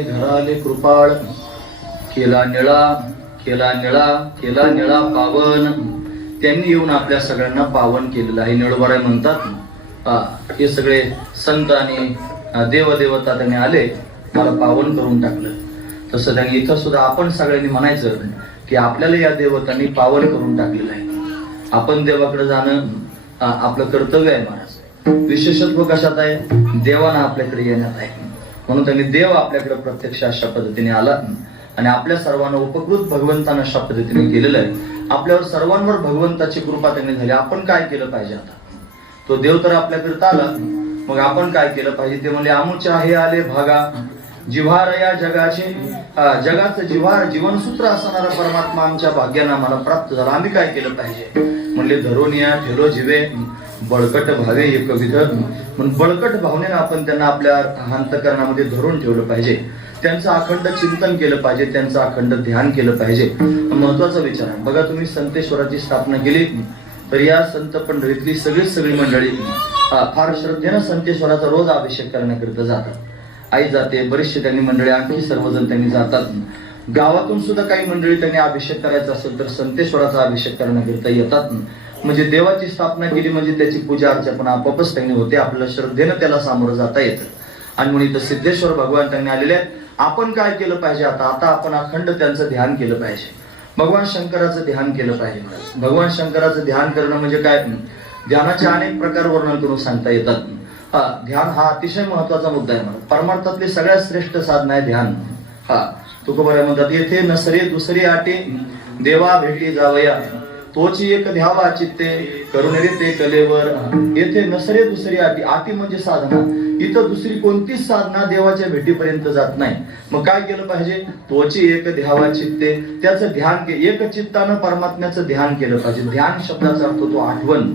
घराले कृपाळ केला निळा पावन. त्यांनी येऊन आपल्या सगळ्यांना पावन केलेलं आहे. निळवराय म्हणतात हे सगळे संत आणि देवदेवता त्यांनी आले, मला पावन करून टाकलं. तसं त्यांनी इथं सुद्धा आपण सगळ्यांनी म्हणायचं की आपल्याला या देवतांनी पावन करून टाकलेलं आहे. आपण देवाकडे जाणं आपलं कर्तव्य आहे महाराज. विशेषत्व कशात आहे? देवानं आपल्याकडे येण्यात आहे. म्हणून त्यांनी देव आपल्याकडे प्रत्यक्ष अशा पद्धतीने आला आणि आपल्या सर्वांना उपकृत भगवंतानं अशा पद्धतीने केलेलं आहे. आपल्यावर सर्वांवर भगवंताची कृपा त्यांनी झाली. आपण काय केलं पाहिजे? आता तो देव तर आपल्याकडे आला, मग आपण काय केलं पाहिजे? ते म्हणजे आमुच्या हे आले भागा जिव्हार या जगाचे, जगाचं जिव्हार जीवनसूत्र असणारा परमात्मा आमच्या भाग्यानं आम्हाला प्राप्त झाला. आम्ही काय केलं पाहिजे? म्हणले धरून या ठेलो जिवे बळकट भावे एक विध. म्हणून बळकट भावनेनं आपण त्यांना आपल्या अंतःकरणामध्ये धरून ठेवलं पाहिजे. त्यांचं अखंड चिंतन केलं पाहिजे, त्यांचं अखंड ध्यान केलं पाहिजे. महत्वाचा विचार आहे बघा. तुम्ही संतेश्वराची स्थापना केली तर या संत पंढरीतली सगळी मंडळी फार श्रद्धेनं संतेश्वराचा रोज अभिषेक करण्याकरिता जातात. आई जाते, बरेचसे त्यांनी मंडळी, आणखी सर्वजण त्यांनी जातात. गावातून सुद्धा काही मंडळी त्यांनी अभिषेक करायचा असेल तर संतेश्वराचा अभिषेक करण्याकरिता येतात. म्हणजे देवाची स्थापना केली म्हणजे त्याची पूजा अर्चा पण आपोआपच त्यांनी होते. आपल्याला श्रद्धेनं त्याला सामोरं जाता येतं. आणि म्हणून इथं सिद्धेश्वर भगवान त्यांनी आलेले आहेत. आपण काय केलं पाहिजे? आता आपण अखंड त्यांचं ध्यान केलं पाहिजे. भगवान शंकराचं ध्यान केलं पाहिजे. भगवान शंकराचं ध्यान करणं म्हणजे काय? ध्यानाचे अनेक प्रकार वर्णन करून सांगता येतात. ध्यान हा अतिशय महत्वाचा मुद्दा आहे. मला परमार्थातली सगळ्यात श्रेष्ठ साधना आहे ध्यान. तुकोबाराय म्हणतात येथे नसरे दुसरी आटे देवा भेटी जावया तोची एक ध्यावा चित्ते करून रे ते कलेवर. येथे नसरे दुसरी आटी म्हणजे साधना. इथं दुसरी कोणतीच साधना देवाच्या भेटीपर्यंत जात नाही. मग काय केलं पाहिजे? तोची एक ध्यावा चित्ते, त्याचं ध्यान एक चित्तानं परमात्म्याचं ध्यान केलं पाहिजे. ध्यान शब्दाचा अर्थ होतो आठवण.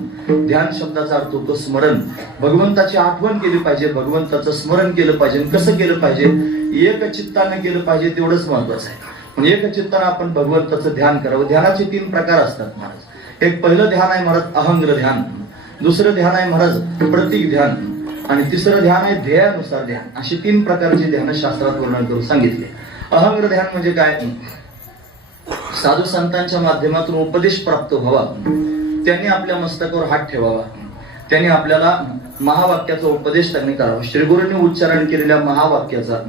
ध्यान शब्दाचा अर्थ होतो स्मरण. भगवंताची आठवण केली पाहिजे, भगवंताचं स्मरण केलं पाहिजे. कसं केलं पाहिजे? एक चित्तानं केलं पाहिजे. तेवढंच महत्वाचं आहे. म्हणजे एक चित्तानं आपण भगवंताचं ध्यान करावं. ध्यानाचे 3 प्रकार असतात महाराज. एक पहिलं ध्यान आहे महाराज अहंग्र ध्यान, दुसरं ध्यान आहे महाराज प्रतीक ध्यान आणि तिसरं ध्यान आहे ध्येयानुसार ध्यान. अशी 3 प्रकारची ध्यान शास्त्रात वर्णन करून सांगितले. अहंग्र ध्यान म्हणजे काय? साधू संतांच्या माध्यमातून उपदेश प्राप्त व्हावा, त्यांनी आपल्या मस्तकावर हात ठेवावा, त्यांनी आपल्याला महावाक्याचा उपदेश त्यांनी करावा. श्रीगुरूंनी उच्चारण केलेल्या महावाक्याचा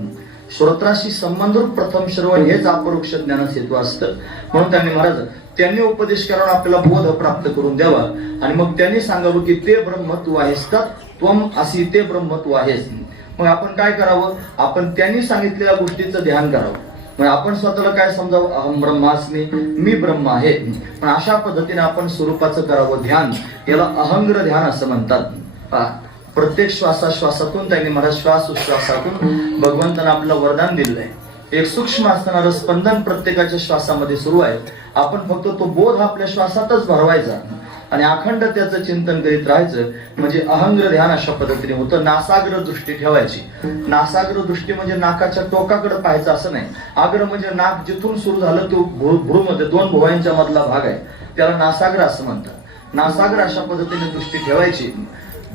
श्रोत्राशी संबंधरूप प्रथम श्रवण हेच अपरोक्ष ज्ञानाचं हेतू असतं. म्हणून त्यांनी महाराज त्यांनी उपदेश करून आपल्याला बोध प्राप्त करून द्यावा आणि मग त्यांनी सांगावं की ते ब्रह्म तू आहेस, त्वम असी ते ब्रह्म तू आहेस. मग आपण काय करावं? आपण त्यांनी सांगितलेल्या गोष्टीचं ध्यान करावं. म्हणजे आपण स्वतःला काय समजावं, अहम ब्रह्मास्मी, मी ब्रह्म आहे. पण अशा पद्धतीने आपण स्वरूपाचं करावं ध्यान, याला अहंग्र ध्यान असं म्हणतात. प्रत्येक श्वासाश्वासातून त्यांनी मला श्वास उश्वासातून भगवंतानं आपलं वरदान दिलेलं आहे. एक सूक्ष्म असणारं स्पंदन प्रत्येकाच्या श्वासामध्ये सुरू आहे. आपण फक्त तो बोध आपल्या श्वासातच भरवायचा आणि अखंड त्याचं चिंतन करीत राहायचं. म्हणजे अहंग्र ध्यान अशा पद्धतीने होतं. नासाग्र दृष्टी ठेवायची. नासाग्र दृष्टी म्हणजे नाकाच्या टोकाकडे पाहायचं असं नाही. आग्र म्हणजे नाक जिथून सुरू झालं तो भ्रूमध्ये 2 भुवयांच्या मधला भाग आहे, त्याला नासाग्र असं म्हणतात. नासाग्र अशा पद्धतीने दृष्टी ठेवायची.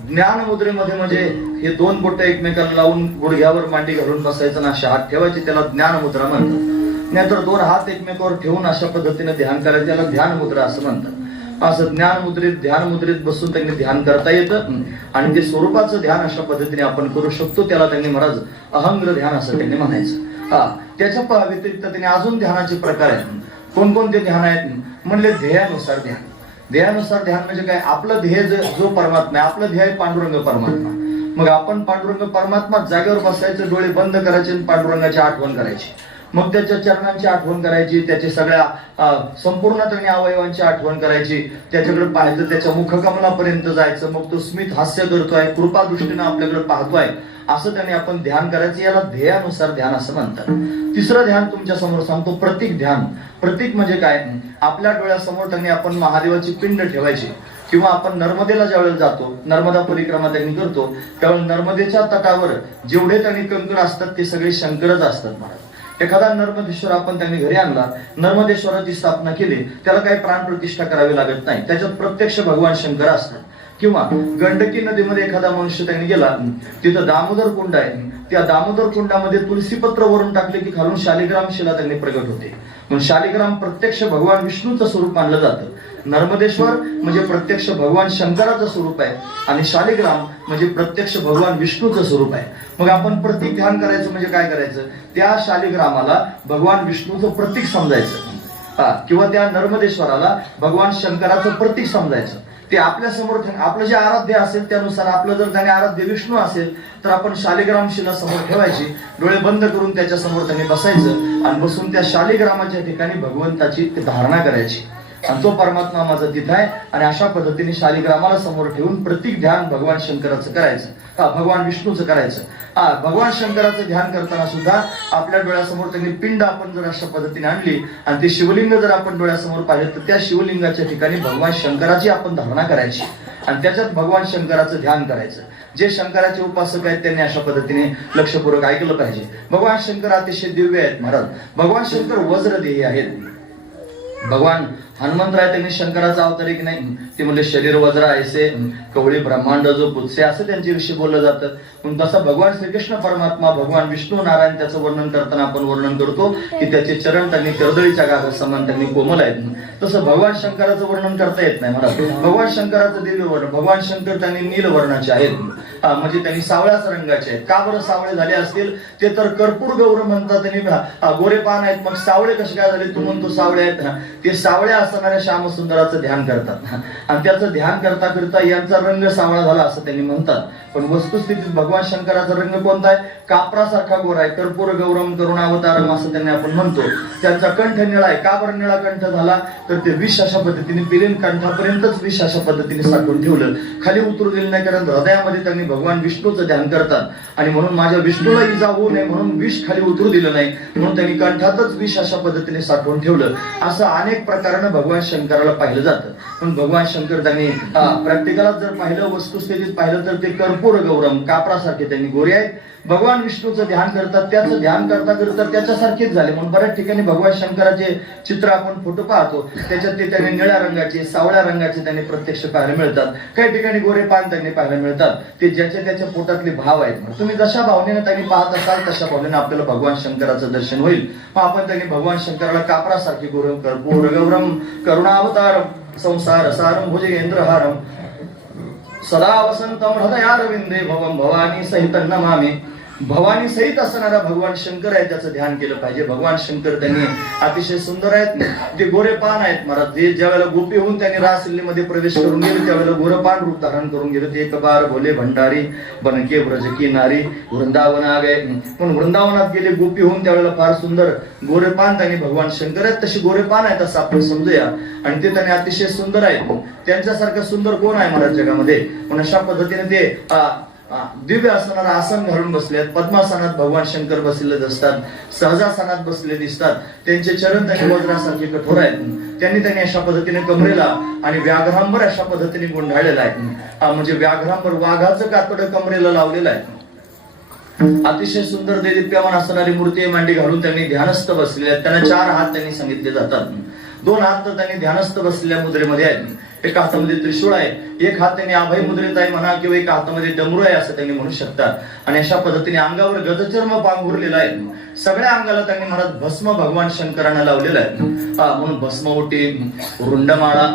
ज्ञान मुद्रेमध्ये म्हणजे हे 2 बोटं एकमेकाला लावून गुडघ्यावर मांडी घालून बसायचं ना, अशा हात ठेवायचे, त्याला ज्ञान मुद्रा म्हणतात. नाहीतर 2 हात एकमेकावर ठेवून अशा पद्धतीने ध्यान करायचं, त्याला ध्यान मुद्रा असं म्हणतात. असं ध्यान मुद्रेत बसून त्यांनी ध्यान करता येतं आणि ते स्वरूपाचं ध्येन अशा पद्धतीने आपण करू शकतो. त्याला त्यांनी महाराज अहंग्र ध्येन असं त्यांनी म्हणायचं. त्याच्या व्यतिरिक्त त्यांनी अजून ध्यानाचे प्रकार आहेत. कोणकोणते ध्यान आहेत म्हणले, ध्येयानुसार ध्यान. ध्येयानुसार ध्यान म्हणजे काय, आपलं ध्येय जो परमात्मा आहे, आपलं ध्येय पांडुरंग परमात्मा. मग आपण पांडुरंग परमात्मा जागेवर बसायचं, डोळे बंद करायचे आणि पांडुरंगाची आठवण करायची. मग त्याच्या चरणांची आठवण करायची, त्याच्या सगळ्या संपूर्ण अवयवांची आठवण करायची, त्याच्याकडे पाहायचं, त्याच्या मुखकमलापर्यंत जायचं. मग तो स्मित हास्य करतोय, कृपा दृष्टीनं आपल्याकडे पाहतोय, असं त्याने आपण ध्यान करायचं. याला ध्येयानुसार ध्यान असं म्हणतात. तिसरं ध्यान तुमच्या समोर सांगतो, प्रतीक ध्यान. प्रतीक म्हणजे काय, आपल्या डोळ्यासमोर त्यांनी आपण महादेवाची पिंड ठेवायची. किंवा आपण नर्मदेला ज्यावेळेला जातो, नर्मदा परिक्रमा त्यांनी करतो, त्यावेळेला नर्मदेच्या तटावर जेवढे त्यांनी कंकण असतात ते सगळे शंकरच असतात महाराज. एखादा नर्मदेश्वर आपण त्यांनी घरी आणला, नर्मदेश्वराची स्थापना केली, त्याला काही प्राण प्रतिष्ठा करावी लागत नाही, त्याच्यात प्रत्यक्ष भगवान शंकर असतात. किंवा गंडकी नदीमध्ये एखादा मनुष्य त्यांनी गेला, तिथं दामोदर कुंड आहे, त्या दामोदर कुंडामध्ये तुलसीपत्र वरून टाकले की खालून शालिग्राम शिला त्यांनी प्रगट होते. म्हणून शालिग्राम प्रत्यक्ष भगवान विष्णूचं स्वरूप मानलं जातं. नर्मदेश्वर म्हणजे प्रत्यक्ष भगवान शंकराचं स्वरूप आहे आणि शालिग्राम म्हणजे प्रत्यक्ष भगवान विष्णूचं स्वरूप आहे. मग आपण प्रतीक ध्यान करायचं म्हणजे काय करायचं, त्या शालिग्रामाला भगवान विष्णूचं प्रतीक समजायचं किंवा त्या नर्मदेश्वराला भगवान शंकराचं प्रतीक समजायचं. ते आपल्या समोर आपलं जे आराध्य असेल त्यानुसार, आपलं जर त्याने आराध्य विष्णू असेल तर आपण शालिग्राम शिला समोर ठेवायची, डोळे बंद करून त्याच्या समोर त्यांनी बसायचं आणि बसून त्या शालिग्रामाच्या ठिकाणी भगवंताची धारणा करायची आणि तो परमात्मा माझा तिथं आहे. आणि अशा पद्धतीने शालिग्रामाला समोर ठेवून प्रतीक ध्यान भगवान शंकराचं करायचं, भगवान विष्णूचं करायचं. भगवान शंकराचं ध्यान करताना सुद्धा आपल्या डोळ्यासमोर त्यांनी पिंड आपण जर अशा पद्धतीने आणली आणि ते शिवलिंग जर आपण डोळ्यासमोर पाहिलं तर त्या शिवलिंगाच्या ठिकाणी भगवान शंकराची आपण धारणा करायची आणि त्याच्यात भगवान शंकराचं ध्यान करायचं. जे शंकराचे उपासक आहेत त्यांनी अशा पद्धतीने लक्षपूर्वक ऐकलं पाहिजे. भगवान शंकर अतिशय दिव्य आहेत महाराज. भगवान शंकर वज्रदेही आहेत. भगवान हनुमंतराय त्यांनी शंकराचा अवतार की नाही, ते म्हणजे शरीर वज्र ऐसे कवळी ब्रह्मांड जो पुत्से, असं त्यांच्याविषयी बोललं जातं. पण तसं भगवान श्रीकृष्ण परमात्मा, भगवान विष्णू नारायण त्याचं वर्णन करताना आपण वर्णन करतो की त्याचे चरण त्यांनी कर्दळीच्या गाभा समान त्यांनी कोमल आहेत. तसं भगवान शंकराचं वर्णन करता येत नाही महाराज. भगवान शंकराचं दिव्य वर्ण, भगवान शंकर त्यांनी नील वर्णाचे आहेत, म्हणजे त्यांनी सावळ्याच रंगाचे आहेत. का बरं सावळे झाले असतील, ते तर कर्पूर गौर म्हणतात, त्यांनी गोरे पान आहेत, मग सावळे कसे काय झाले, तू म्हणतो सावळे आहेत. ते सावळे असणाऱ्या श्यामसुंदराचं ध्यान करतात आणि त्याचं ध्यान करता करता यांचा रंग सावळा झाला असं त्यांनी म्हणतात. पण वस्तुस्थितीत भगवान शंकराचा रंग कोणता आहे, कापरासारखा गोरा आहे, कर्पूर गौरम करुणावतारम असं त्यांनी आपण म्हणतो. त्यांचा कंठ निळा आहे. का बरं निळा कंठ झाला, तर ते विष अशा पद्धतीने पिरेन कंठापर्यंतच विष अशा पद्धतीने साठवून ठेवलं, खाली उतरू दिलं नाही, कारण हृदयामध्ये त्यांनी भगवान विष्णूचं ध्यान करतात आणि म्हणून माझ्या विष्णूला इजा होऊ नये म्हणून विष खाली उतरू दिलं नाही, म्हणून त्यांनी कंठातच विष अशा पद्धतीने साठवून ठेवलं. असं अनेक प्रकारानं भगवान शंकराला पाहिलं जातं. पण भगवान शंकर त्यांनी प्रत्येकाला जर पाहिलं, वस्तुस्थितीत पाहिलं तर ते कर्पूर गौरम कापरासारखे त्यांनी गोरे आहेत. भगवान विष्णूचं ध्यान करतात, त्याचं ध्यान करता करता त्याच्यासारखेच झाले. म्हणून बऱ्याच ठिकाणी भगवान शंकराचे चित्र आपण फोटो पाहतो, त्याच्यात ते त्यांनी निळ्या रंगाचे, सावळ्या रंगाचे त्यांनी प्रत्यक्ष पाहायला मिळतात. काही ठिकाणी गोरे पान त्यांनी पाहायला मिळतात. ते ज्याच्या त्याच्या पोटातले भाव आहेत. तुम्ही जशा भावनेने त्यांनी पाहत असाल तशा भावनेने आपल्याला भगवान शंकराचं दर्शन होईल. मग आपण त्यांनी भगवान शंकराला कापरासारखे गौरम कर्पूर गौरम करुणावतारम संसार सारम भुजगेंद्रहारम सदा वसंतम हृदयारविंदे भवम भवानी सहित नमामि. भवानी सहित असणारा भगवान शंकर आहे त्याचं ध्यान केलं पाहिजे. भगवान शंकर त्यांनी अतिशय सुंदर आहेत, ते गोरेपान आहेत महाराज. ते ज्या वेळेला गोपी होऊन त्यांनी रासलीलेमध्ये प्रवेश करून गेले त्यावेळेला गोरेपान रूप धारण करून गेले. ते एक बार भोले भंडारी बनके ब्रज की नारी वृंदावन आ गए. पण वृंदावनात गेले गोपी होऊन त्यावेळेला फार सुंदर गोरेपान त्यांनी भगवान शंकर आहेत तशी गोरेपान आहेत असं आपण समजूया. आणि ते त्यांनी अतिशय सुंदर आहेत. त्यांच्यासारखं सुंदर कोण आहे महाराज जगामध्ये. पण अशा पद्धतीने ते दिव्य असणारा आसन घालून बसले आहेत. पद्मासनात भगवान शंकर बसलेले असतात, सहजासनात बसले दिसतात. त्यांचे चरण त्यांनी वज्रासारखे कठोर आहेत. त्यांनी अशा पद्धतीने कमरेला आणि व्याघ्रांबर अशा पद्धतीने गुंडाळलेला आहे. म्हणजे व्याघ्रांबर वाघाचं कातडं कमरेला लावलेलं आहे. अतिशय सुंदर देदीप्यमान असणारी मूर्ती मांडी घालून त्यांनी ध्यानस्थ बसलेले आहेत. त्यांना 4 हात त्यांनी सांगितले जातात. 2 हात तर त्यांनी ध्यानस्थ बसलेल्या मुद्रेमध्ये आहेत. एका हातामध्ये त्रिशूळ आहे, एक हात त्यांनी अभय मुद्रेत आहे म्हणा किंवा एका हातामध्ये डमरू आहे असं त्यांनी म्हणू शकतात. आणि अशा पद्धतीने अंगावर गजचर्म पांघुरलेला आहे. सगळ्या अंगाला त्यांनी महाराज भस्म भगवान शंकरांना लावलेला आहे. म्हणून भस्मवटी, रुंडमाळा,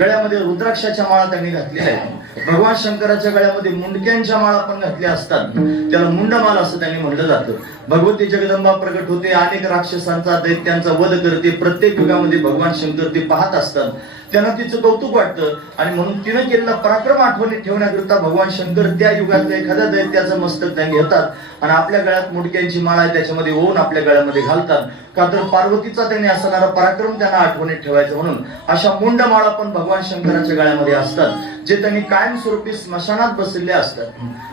गळ्यामध्ये रुद्राक्षाच्या माळा त्यांनी घातलेल्या आहेत. भगवान शंकराच्या गळ्यामध्ये मुंडक्यांच्या माळा पण घातल्या असतात. त्याला मुंडमाला असं त्यांनी म्हटलं जातं. भगवती जगदंबा प्रगट होते, अनेक राक्षसांचा दैत्यांचा वध करते. प्रत्येक युगामध्ये भगवान शंकर ते पाहत असतात. त्यांना तिचं कौतुक वाटतं आणि म्हणून तिनं केलेला पराक्रम आठवणीत ठेवण्याकरिता भगवान शंकर त्या युगातल्या एखाद्या दैत्याचं मस्तक त्यांनी घेतात आणि आपल्या गळ्यात मुंडक्यांची माळा आहे त्याच्यामध्ये ओवून आपल्या गळ्यामध्ये घालतात. का तर पार्वतीचा त्यांनी असणारा पराक्रम त्यांना आठवणीत ठेवायचं म्हणून अशा मुंड माळा पण भगवान शंकराच्या गळ्यामध्ये असतात, जे त्यांनी कायमस्वरूपी स्मशानात बसलेले असतात.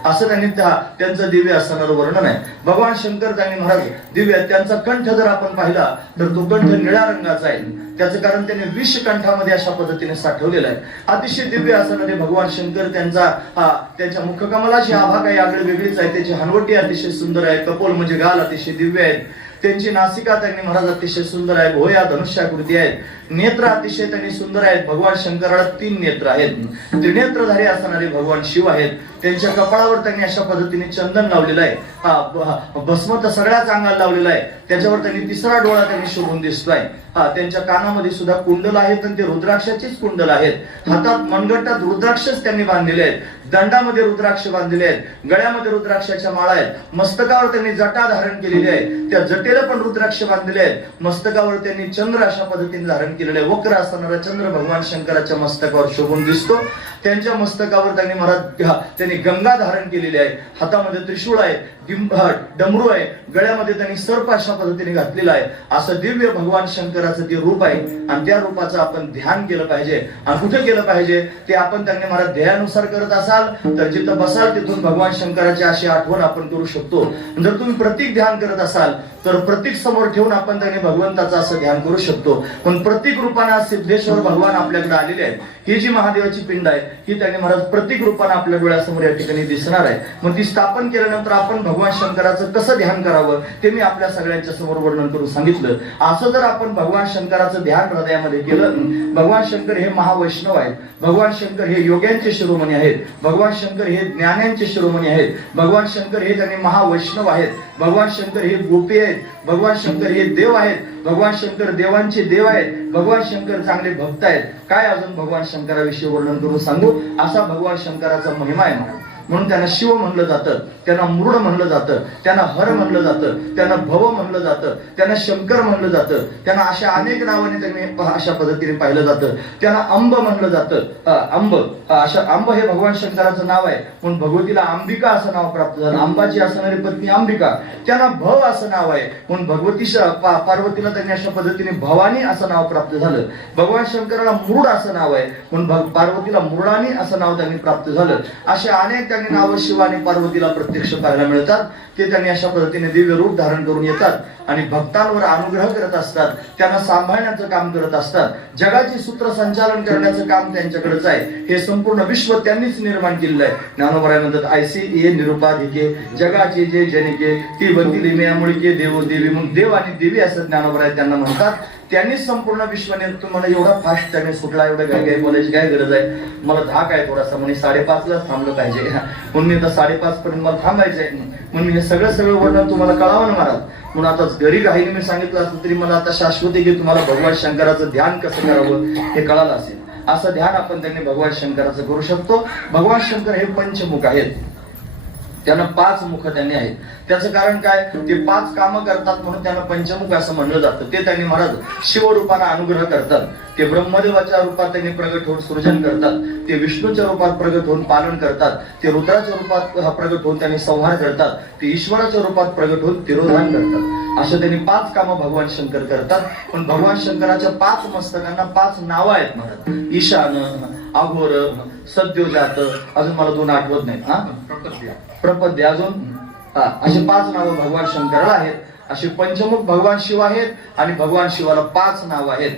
असं त्यांनी त्यांचं दिव्य असणारं वर्णन आहे. भगवान शंकर त्यांनी महाराज दिव्य, त्यांचा कंठ जर आपण पाहिला तर तो कंठ निळ्या रंगाचा आहे. त्याचं कारण त्याने विष कंठामध्ये अशा पद्धतीने साठवलेला आहे. अतिशय दिव्य असणारे भगवान शंकर, त्यांच्या मुखकमलाची आभा काही आगळी वेगळीच आहे. त्याची हनवटी अतिशय सुंदर आहे. कपोल म्हणजे गाल अतिशय दिव्य आहेत. त्यांची नासिका त्यांनी महाराज अतिशय सुंदर आहे. भोया धनुष्याकृती आहेत. नेत्र अतिशय त्यांनी सुंदर आहेत. भगवान शंकराला 3 नेत्र आहेत. त्रिनेत्रधारी असणारे भगवान शिव आहेत. त्यांच्या कपाळावर त्यांनी अशा पद्धतीने चंदन लावलेलं आहे. भस्म तर सगळ्याच अंगाला लावलेला आहे. त्याच्यावर त्यांनी 3रा डोळा त्यांनी शोभून दिसतोय. त्यांच्या कानामध्ये सुद्धा कुंडल आहेत आणि ते रुद्राक्षाचीच कुंडल आहेत. हातात मनगटात रुद्राक्षच त्यांनी बांधलेले आहेत. दंडामध्ये रुद्राक्ष बांधलेले आहेत. गळ्यामध्ये रुद्राक्षाच्या माळा आहेत. मस्तकावर त्यांनी जटा धारण केलेली आहे. त्या जटेला पण रुद्राक्ष बांधलेले आहेत. मस्तकावर त्यांनी चंद्र अशा पद्धतीने धारण केलेले आहे. वक्र असणारा चंद्र भगवान शंकराच्या मस्तकावर शोभून दिसतो. त्यांच्या मस्तकावर त्यांनी महाराज गंगा धारण केलेली आहे. हातामध्ये त्रिशूळ आहे, डमरू आहे. गळ्यामध्ये त्यांनी सर्प अशा पद्धतीने घातलेला आहे. असं दिव्य भगवान शंकराचं ते रूप आहे. आणि त्या रूपाचं आपण ध्यान केलं पाहिजे. आणि कुठे केलं पाहिजे ते आपण त्यांनी महाराज ध्येयानुसार करत असाल तर जिथं बसाल तिथून भगवान शंकराची अशी आठवण आपण करू शकतो. जर तुम्ही प्रतीक ध्यान करत असाल तर प्रतीक समोर ठेवून आपण त्यांनी भगवंताचं असं ध्यान करू शकतो. पण प्रतीक रूपाने सिद्धेश्वर भगवान आपल्याकडे आलेले आहेत. ही जी महादेवाची पिंड आहे ही त्यांनी महाराज प्रतीक रूपाने आपल्या डोळ्यासमोर या ठिकाणी दिसणार आहे. मग ती स्थापन केल्यानंतर आपण भगवान शंकराचं कसं ध्यान करावं ते मी आपल्या सगळ्यांच्या समोर वर्णन करून सांगितलं. असं जर आपण भगवान शंकराचं ध्यान हृदयामध्ये केलं, भगवान शंकर हे महावैष्णव आहेत. भगवान शंकर हे योग्यांचे शिरोमणी आहेत. भगवान शंकर हे ज्ञानांचे शिरोमणी आहेत. भगवान शंकर हे त्यांनी महावैष्णव आहेत. भगवान शंकर हे गोपी आहेत. भगवान शंकर हे देव आहेत. भगवान शंकर देवांचे देव आहेत. भगवान शंकर चांगले भक्त आहेत. काय अजून भगवान शंकराविषयी वर्णन करून सांगू. असा भगवान शंकराचा महिमा आहे. म्हणून त्यांना शिव म्हणलं जातं, त्यांना मृड म्हणलं जातं, त्यांना हर म्हणलं जातं, त्यांना भव म्हणलं जातं, त्यांना शंकर म्हणलं जातं. त्यांना अशा अनेक नावाने त्यांनी अशा पद्धतीने पाहिलं जातं. त्यांना अंब म्हणलं जातं. अंब हे भगवान शंकराचं नाव आहे. म्हणून भगवतीला अंबिका असं नाव प्राप्त झालं. अंबाची असणारी पत्नी अंबिका. त्यांना भव असं नाव आहे. म्हणून भगवती पार्वतीला त्यांनी अशा पद्धतीने भवानी असं नाव प्राप्त झालं. भगवान शंकराला मृड असं नाव आहे. म्हणून पार्वतीला मृडानी असं नाव त्यांनी प्राप्त झालं. असे अनेक त्यांनी नाव शिव आणि पार्वतीला प्रत्यक्ष पाहायला मिळतात. ते त्यांनी अशा पद्धतीने दिव्य रूप धारण करून येतात आणि भक्तांवर अनुग्रह करत असतात. त्यांना सांभाळण्याचं काम करत असतात. जगाची सूत्र संचालन करण्याचं काम त्यांच्याकडेच आहे. हे संपूर्ण विश्व त्यांनीच निर्माण केलेलं आहे. ज्ञानोबराय म्हणतात ऐसी ये निरुपाधिके जगाची जे जनिके ती बंदिली मेयामुळे देव देवी. मग देव आणि देवी असं ज्ञानोबराय त्यांना म्हणतात. त्यांनीच संपूर्ण विश्वाने तुम्हाला एवढा फास्ट त्याने सुटला, एवढं काय बोलायची काय गरज आहे. मला धाक आहे थोडासा, म्हणजे 5:30लाच थांबलं पाहिजे. म्हणून मी आता 5:30 पर्यंत मला थांबायचंय. म्हणून हे सगळं वर्णन तुम्हाला कळावं ना महाराज. म्हणून आता घरी घाईने मी सांगितलं असतं तरी मला आता शाश्वती की तुम्हाला भगवान शंकराचं ध्यान कसं करावं हे कळालं असेल. असं ध्यान आपण त्यांनी भगवान शंकराचं करू शकतो. भगवान शंकर हे पंचमुख आहेत. त्यांना 5 मुख त्यांनी आहेत. त्याचं कारण काय, ते 5 कामं करतात म्हणून त्यांना पंचमुख असं म्हणलं जातं. ते त्यांनी महाराज शिवरूपाने अनुग्रह करतात, ते ब्रह्मदेवाच्या रूपात त्यांनी प्रगट होऊन सृजन करतात, ते विष्णूच्या रूपात प्रगट होऊन पालन करतात, ते रुद्राच्या रूपात प्रगट होऊन त्यांनी संहार करतात, ते ईश्वराच्या रूपात प्रगट होऊन तिरोधान करतात. अशा त्यांनी 5 कामं भगवान शंकर करतात. पण भगवान शंकराच्या 5 मस्तकांना 5 नावं आहेत महाराज. ईशान, अघोर, सद्योजात, अजून मला 2 आठवत नाहीत. प्रपद्य, अजून असे 5 नावं भगवान शंकराला आहेत. असे पंचमुख भगवान शिव आहेत आणि भगवान शिवाला 5 नावं आहेत.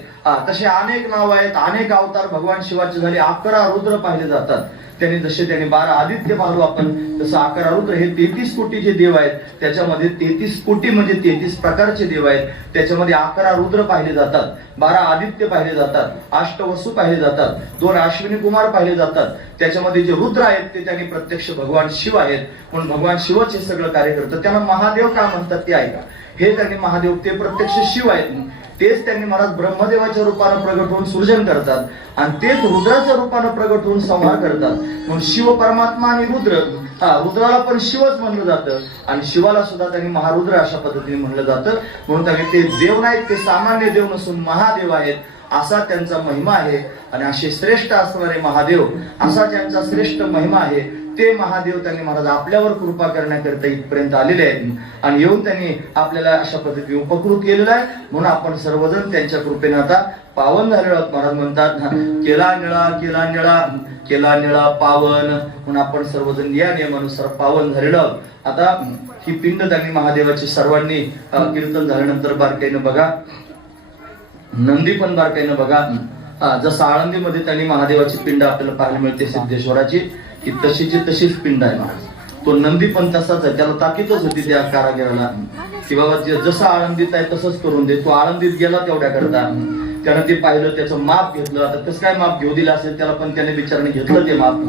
तसे अनेक नावं आहेत, अनेक अवतार भगवान शिवाचे झाले. 11 रुद्र पाहिले जातात. त्यांनी जसे त्यांनी 12 आदित्य पाहलो आपण, तसं 11 रुद्र हे 33 कोटीचे देव आहेत. त्याच्यामध्ये 33 कोटी म्हणजे 33 प्रकारचे देव आहेत. त्याच्यामध्ये 11 रुद्र पाहिले जातात, 12 आदित्य पाहिले जातात, 8 वसु पाहिले जातात, 2 अश्विनी कुमार पाहिले जातात. त्याच्यामध्ये जे रुद्र आहेत ते त्यांनी प्रत्यक्ष भगवान शिव आहेत. पण भगवान शिवच हे सगळं कार्य करतात. त्यांना महादेव का म्हणतात ते ऐका. हे त्यांनी महादेव, ते प्रत्यक्ष शिव आहेत. तेच त्यांनी महाराज ब्रह्मदेवाच्या रूपानं प्रगट होऊन सृजन करतात आणि तेच रुद्राच्या रूपानं प्रगट होऊन संहार करतात. म्हणून शिव परमात्मा आणि रुद्र, रुद्राला पण शिवच म्हणलं जातं आणि शिवाला सुद्धा त्यांनी महारुद्र अशा पद्धतीने म्हणलं जातं. म्हणून त्यांनी ते देव नाहीत, ते सामान्य देव नसून महादेव आहेत. असा त्यांचा महिमा आहे आणि असे श्रेष्ठ असणारे महादेव, असा त्यांचा श्रेष्ठ महिमा आहे. ते महादेव त्यांनी महाराज आपल्यावर कृपा करण्याकरिता इथपर्यंत आलेले आहेत आणि येऊन त्यांनी आपल्याला अशा पद्धतीने उपकृत केलेलं आहे. म्हणून आपण सर्वजण त्यांच्या कृपेने आता पावन झालेलो आहोत. महाराज म्हणतात केला निळा, केला निळा, केला निळा पावन. म्हणून आपण सर्वजण या नियमानुसार पावन झालेलो आहोत. आता ही पिंड त्यांनी महादेवाची सर्वांनी कीर्तन झाल्यानंतर बारकाईनं बघा, नंदी पण बारकाईनं बघा. जसं आळंदीमध्ये त्यांनी महादेवाची पिंड आपल्याला पाहायला मिळते सिद्धेश्वराची, की तशीची तशीच पिंड आहे महाराज. तो नंदी पण तसाच आहे. त्याला ताकीदच होती त्या कारागिराला की बाबा जसं आळंदीत आहे तसंच करून दे. तो आळंदीत गेला तेवढ्या करता, त्यानं ते पाहिलं, त्याचं माप घेतलं. आता कसं काय माप घेऊ दिलं असेल त्याला, पण त्याने बिचाराने घेतलं ते माप.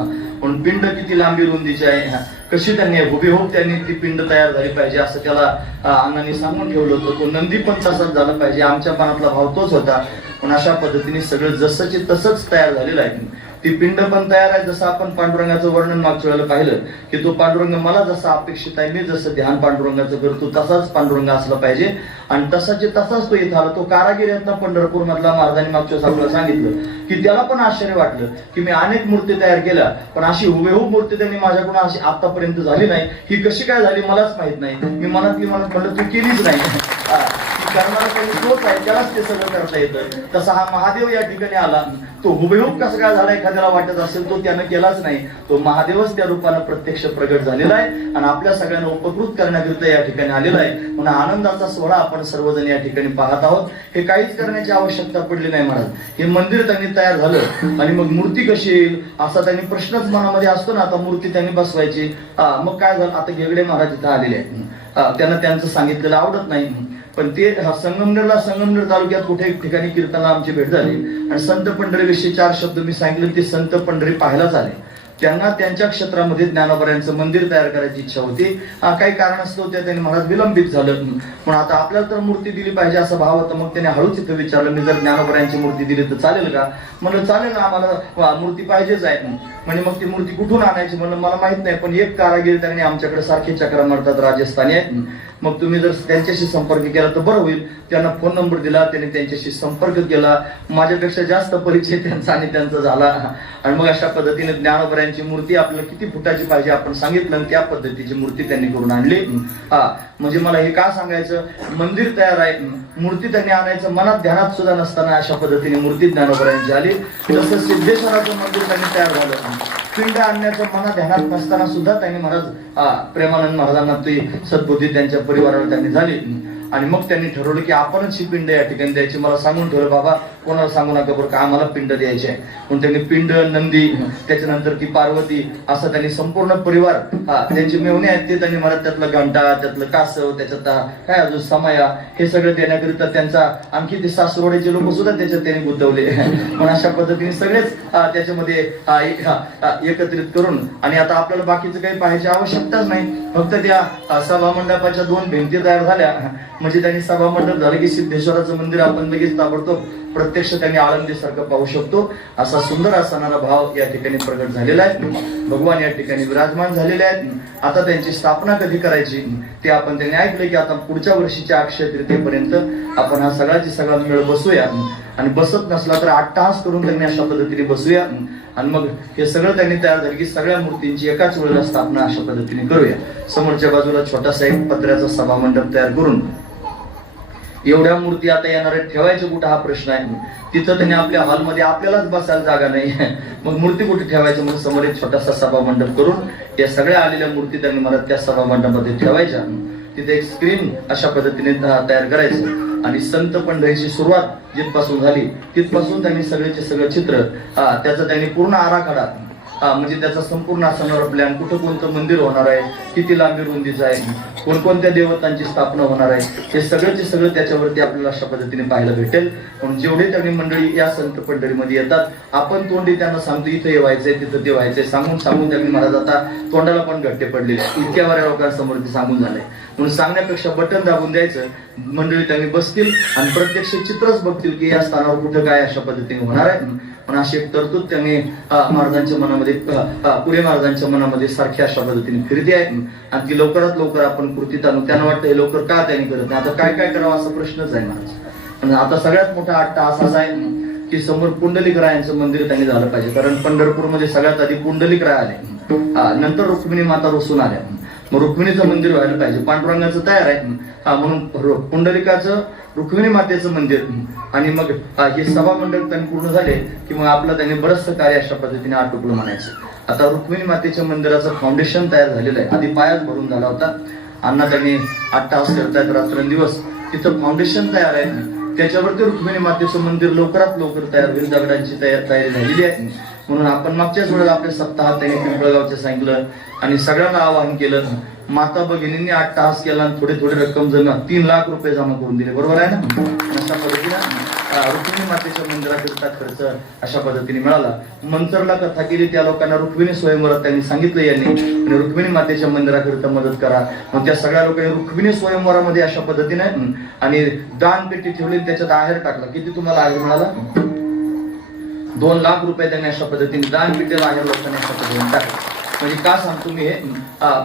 पण पिंड किती लांबी रुंदीची आहे, कशी त्यांनी हुबेहूब त्यांनी ती पिंड तयार झाली पाहिजे असं त्याला अण्णांनी सांगून ठेवलं होतं. तो नंदी पण तसाच झाला पाहिजे, आमच्या मनातला भाव तोच होता. पण अशा पद्धतीने सगळं जसंची तसंच तयार झालेलं आहे. ती पिंड पण तयार आहे. जसं आपण पांडुरंगाचं वर्णन मागच्या वेळेला पाहिलं की तो पांडुरंग मला जसा अपेक्षित आहे, मी जसं ध्यान पांडुरंगाचं करतो तसाच पांडुरंग असला पाहिजे आणि तसाचे तसाच तो इथं आला. तो कारागीर आहेत ना पंढरपूर मधला, महाराजांनी मागच्या वेळेस सांगितलं की त्याला पण आश्चर्य वाटलं की मी अनेक मूर्ती तयार केल्या पण अशी हुबेहूब मूर्ती त्यांनी माझ्याकडून अशी आतापर्यंत झाली नाही. ही कशी काय झाली मलाच माहित नाही. मी मनातली म्हणत म्हणलं तू केलीच नाही. करणारा काही तोच आहे, त्यालाच ते सगळं करता येतं. तसा हा महादेव या ठिकाणी आला. तो हुबेहूब कसं काय झाला एखाद्याला वाटत असेल, तो त्यानं केलाच नाही. तो महादेवच त्या रूपानं प्रत्यक्ष प्रगट झालेला आहे आणि आपल्या सगळ्यांना उपकृत करण्याकरिता या ठिकाणी आलेला आहे. म्हणून आनंदाचा सोहळा आपण सर्वजण या ठिकाणी पाहत आहोत. हे काहीच करण्याची आवश्यकता पडली नाही महाराज. हे मंदिर त्यांनी तयार झालं आणि मग मूर्ती कशी येईल असा त्यांनी प्रश्नच मनामध्ये असतो ना. आता मूर्ती त्यांनी बसवायची, मग काय झालं, आता गेगडे महाराज इथं आलेले आहेत. त्यांना त्यांचं सांगितलेलं आवडत नाही. पण ते संगमनेर तालुक्यात कुठे एक ठिकाणी कीर्तनाला आमची भेट झाली आणि संत पंढरीविषयी 4 शब्द मी सांगितले. ते संत पंढरी पाहायलाच आले. त्यांना त्यांच्या क्षेत्रामध्ये ज्ञानोबऱ्यांचं मंदिर तयार करायची इच्छा होती. काही कारण असतो त्या त्यांनी महाराज विलंबित झालं. पण आता आपल्याला तर मूर्ती दिली पाहिजे असा भाव होता. मग त्याने हळूच इथं विचारलं, मी जर ज्ञानोबऱ्यांची मूर्ती दिली तर चालेल का? म्हणलं चालेल ना, आम्हाला मूर्ती पाहिजेच आहे. म्हणजे मग ती मूर्ती कुठून आणायची? म्हणलं मला माहित नाही, पण एक कारागीर त्यांनी आमच्याकडे सारखे चक्रा मारतात, राजस्थानी आहेत. मग तुम्ही जर त्यांच्याशी संपर्क केला तर बरं होईल. त्यांना फोन नंबर दिला, त्यांनी त्यांच्याशी संपर्क केला. माझ्यापेक्षा जास्त परिचय त्यांचा आणि त्यांचा झाला आणि मग अशा पद्धतीने ज्ञानोबऱ्यांची मूर्ती आपल्याला किती फुटाची पाहिजे आपण सांगितलं आणि त्या पद्धतीची मूर्ती त्यांनी करून आणली. म्हणजे मला हे का सांगायचं, मंदिर तयार आहे, मूर्ती त्यांनी आणायचं मनात ध्यानात सुद्धा नसताना अशा पद्धतीने मूर्ती ज्ञानोबऱ्यांची आली. जसं सिद्धेश्वराचं मंदिर त्यांनी तयार झालं, पिंड आणण्याचं मनात ध्यानात नसताना सुद्धा त्यांनी महाराज प्रेमानंद महाराजांना ती सद्बुद्धी त्यांच्या परिवाराला त्यांनी झाली. आणि मग त्यांनी ठरवलं की आपणच ही पिंड या ठिकाणी द्यायची. मला सांगून ठेवलं, बाबा कोणाला सांगू नका बरं का, आम्हाला पिंड द्यायची आहे. म्हणून त्यांनी पिंड, नंदी, त्याच्यानंतर ती पार्वती, असं त्यांनी संपूर्ण परिवार त्यांचे मेवणे आहेत ते त्यांनी मला त्यातलं घंटा, त्यातलं कासव, त्याच्यात काय अजून समया, हे सगळं देण्याकरिता त्यांचा आणखी ते सासरोड्याचे लोक सुद्धा त्याच्यात त्यांनी गुंतवले. पण अशा पद्धतीने सगळेच त्याच्यामध्ये एकत्रित करून आणि आता आपल्याला बाकीचं काही पाहायची आवश्यकताच नाही. फक्त त्या सभा मंडपाच्या 2 भिंती तयार झाल्या म्हणजे त्यांनी सभा मंडप झालं की सिद्धेश्वराचं मंदिर आपण लगेच ताबडतोब प्रत्यक्ष त्यांनी आळंदीसारखं पाहू शकतो. असा सुंदर असणारा भाव या ठिकाणी प्रगट झालेला आहे. भगवान या ठिकाणी विराजमान झालेले आहेत. आता त्यांची स्थापना कधी करायची ते आपण त्यांनी ऐकलं की आता पुढच्या वर्षीच्या अक्षय तृतीयेपर्यंत आपण हा सगळ्याची सगळा मेळ बसूया आणि बसत नसला तर 8 तास करून त्यांनी अशा पद्धतीने बसूया आणि मग हे सगळं त्यांनी तयार झालं की सगळ्या मूर्तींची एकाच वेळेला स्थापना अशा पद्धतीने करूया. समोरच्या बाजूला छोटासा एक पत्र्याचा सभा मंडप तयार करून एवढ्या मूर्ती आता येणाऱ्या ठेवायचं कुठं हा प्रश्न आहे. तिथं त्यांनी आपल्या हॉलमध्ये आपल्यालाच बसायला जागा नाही, मग मूर्ती कुठे ठेवायचं म्हणून समोर एक छोटासा सभा मंडप करून या सगळ्या आलेल्या मूर्ती त्यांनी मला त्या सभा मंडपामध्ये ठेवायच्या. तिथे एक स्क्रीन अशा पद्धतीने तयार करायचं आणि संत पंढरीची सुरुवात जिथपासून झाली तिथपासून त्यांनी सगळेचे सगळं चित्र त्याचा त्यांनी पूर्ण आराखडा म्हणजे त्याचा संपूर्ण असणारा प्लॅन, कुठं कोणतं मंदिर होणार आहे, किती लांबी रुंदीचं आहे, कोणकोणत्या देवतांची स्थापना होणार आहे, हे सगळंचे सगळं त्याच्यावरती आपल्याला अशा पद्धतीने पाहायला भेटेल. म्हणून जेवढे त्यांनी मंडळी या संत पंढरीमध्ये येतात आपण तोंडी त्यांना सांगतो इथं हे व्हायचंय तिथं ते व्हायचंय सांगून सांगून त्यांनी महाराज आता तोंडाला पण घट्टे पडलेले इतक्या बऱ्या लोकांसमोर ते सांगून झालंय. म्हणून सांगण्यापेक्षा बटन दाबून द्यायचं, मंडळी त्यांनी बसतील आणि प्रत्यक्ष चित्रच बघतील की या स्थानावर कुठं काय अशा पद्धतीने होणार आहे. पण अशी एक तरतूद त्यांनी महाराजांच्या मनामध्ये पुढे महाराजांच्या मनामध्ये सारखी अशा पद्धतीने फिरती आहे आणि ती लवकरात लवकर आपण कृतीत आणू. त्यांना वाटतं हे लवकर का त्यांनी करत नाही, आता काय काय करावं असा प्रश्नच आहे महाराज. पण आता सगळ्यात मोठा आट्टा असाच आहे की समोर पुंडलिकरायांचं मंदिर त्यांनी झालं पाहिजे. कारण पंढरपूरमध्ये सगळ्यात आधी पुंडलिकराय आले, नंतर रुक्मिणी माता रुसून आल्या. मग रुक्मिणीचं मंदिर व्हायला पाहिजे, पांडुरंगाचं तयार आहे म्हणून पुंडलिकाचं रुक्मिणी मातेचं मंदिर आणि मग हे सभा मंडप त्यांनी पूर्ण झाले की मग आपलं त्यांनी बरंचसं कार्य अशा पद्धतीने आटोपलं म्हणायचं. आता रुक्मिणी मातेच्या मंदिराचं फाउंडेशन तयार झालेलं आहे, आधी पायाच भरून झाला होता. अण्णा त्यांनी 8 तास करतायत रात्रंदिवस, तिथं फाउंडेशन तयार आहे, त्याच्यावरती रुक्मिणी मातेचं मंदिर लवकरात लवकर तयार होईल. दगडांची तयारी झालेली आहे. म्हणून आपण मागच्याच वेळेला आपल्या सप्ताहात त्यांनी पिंपळगावचं सांगितलं आणि सगळ्यांना आवाहन केलं. माता भगिनींनी 8 तास केला आणि थोडे थोडे रक्कम जमा 3 लाख रुपये जमा करून दिले, बरोबर आहे ना. अशा पद्धतीने रुक्मिणी मातेच्या मंदिराकरिता खर्च अशा पद्धतीने मिळाला. मंचरला कथा केली, त्या लोकांना रुक्मिणी स्वयंवरात त्यांनी सांगितलं यांनी आणि रुक्मिणी मातेच्या मंदिराकरिता मदत करा. मग त्या सगळ्या लोकांनी रुक्मिणी स्वयंवरामध्ये अशा पद्धतीने आणि दान पेटी ठेवली, त्याच्यात आहेर टाकला. किती तुम्हाला आहेर मिळाला? 2 लाख रुपये त्यांनी अशा पद्धतीने दान पेटीला आहेर लोकांनी अशा पद्धतीने टाकले. म्हणजे का सांगतो मी हे,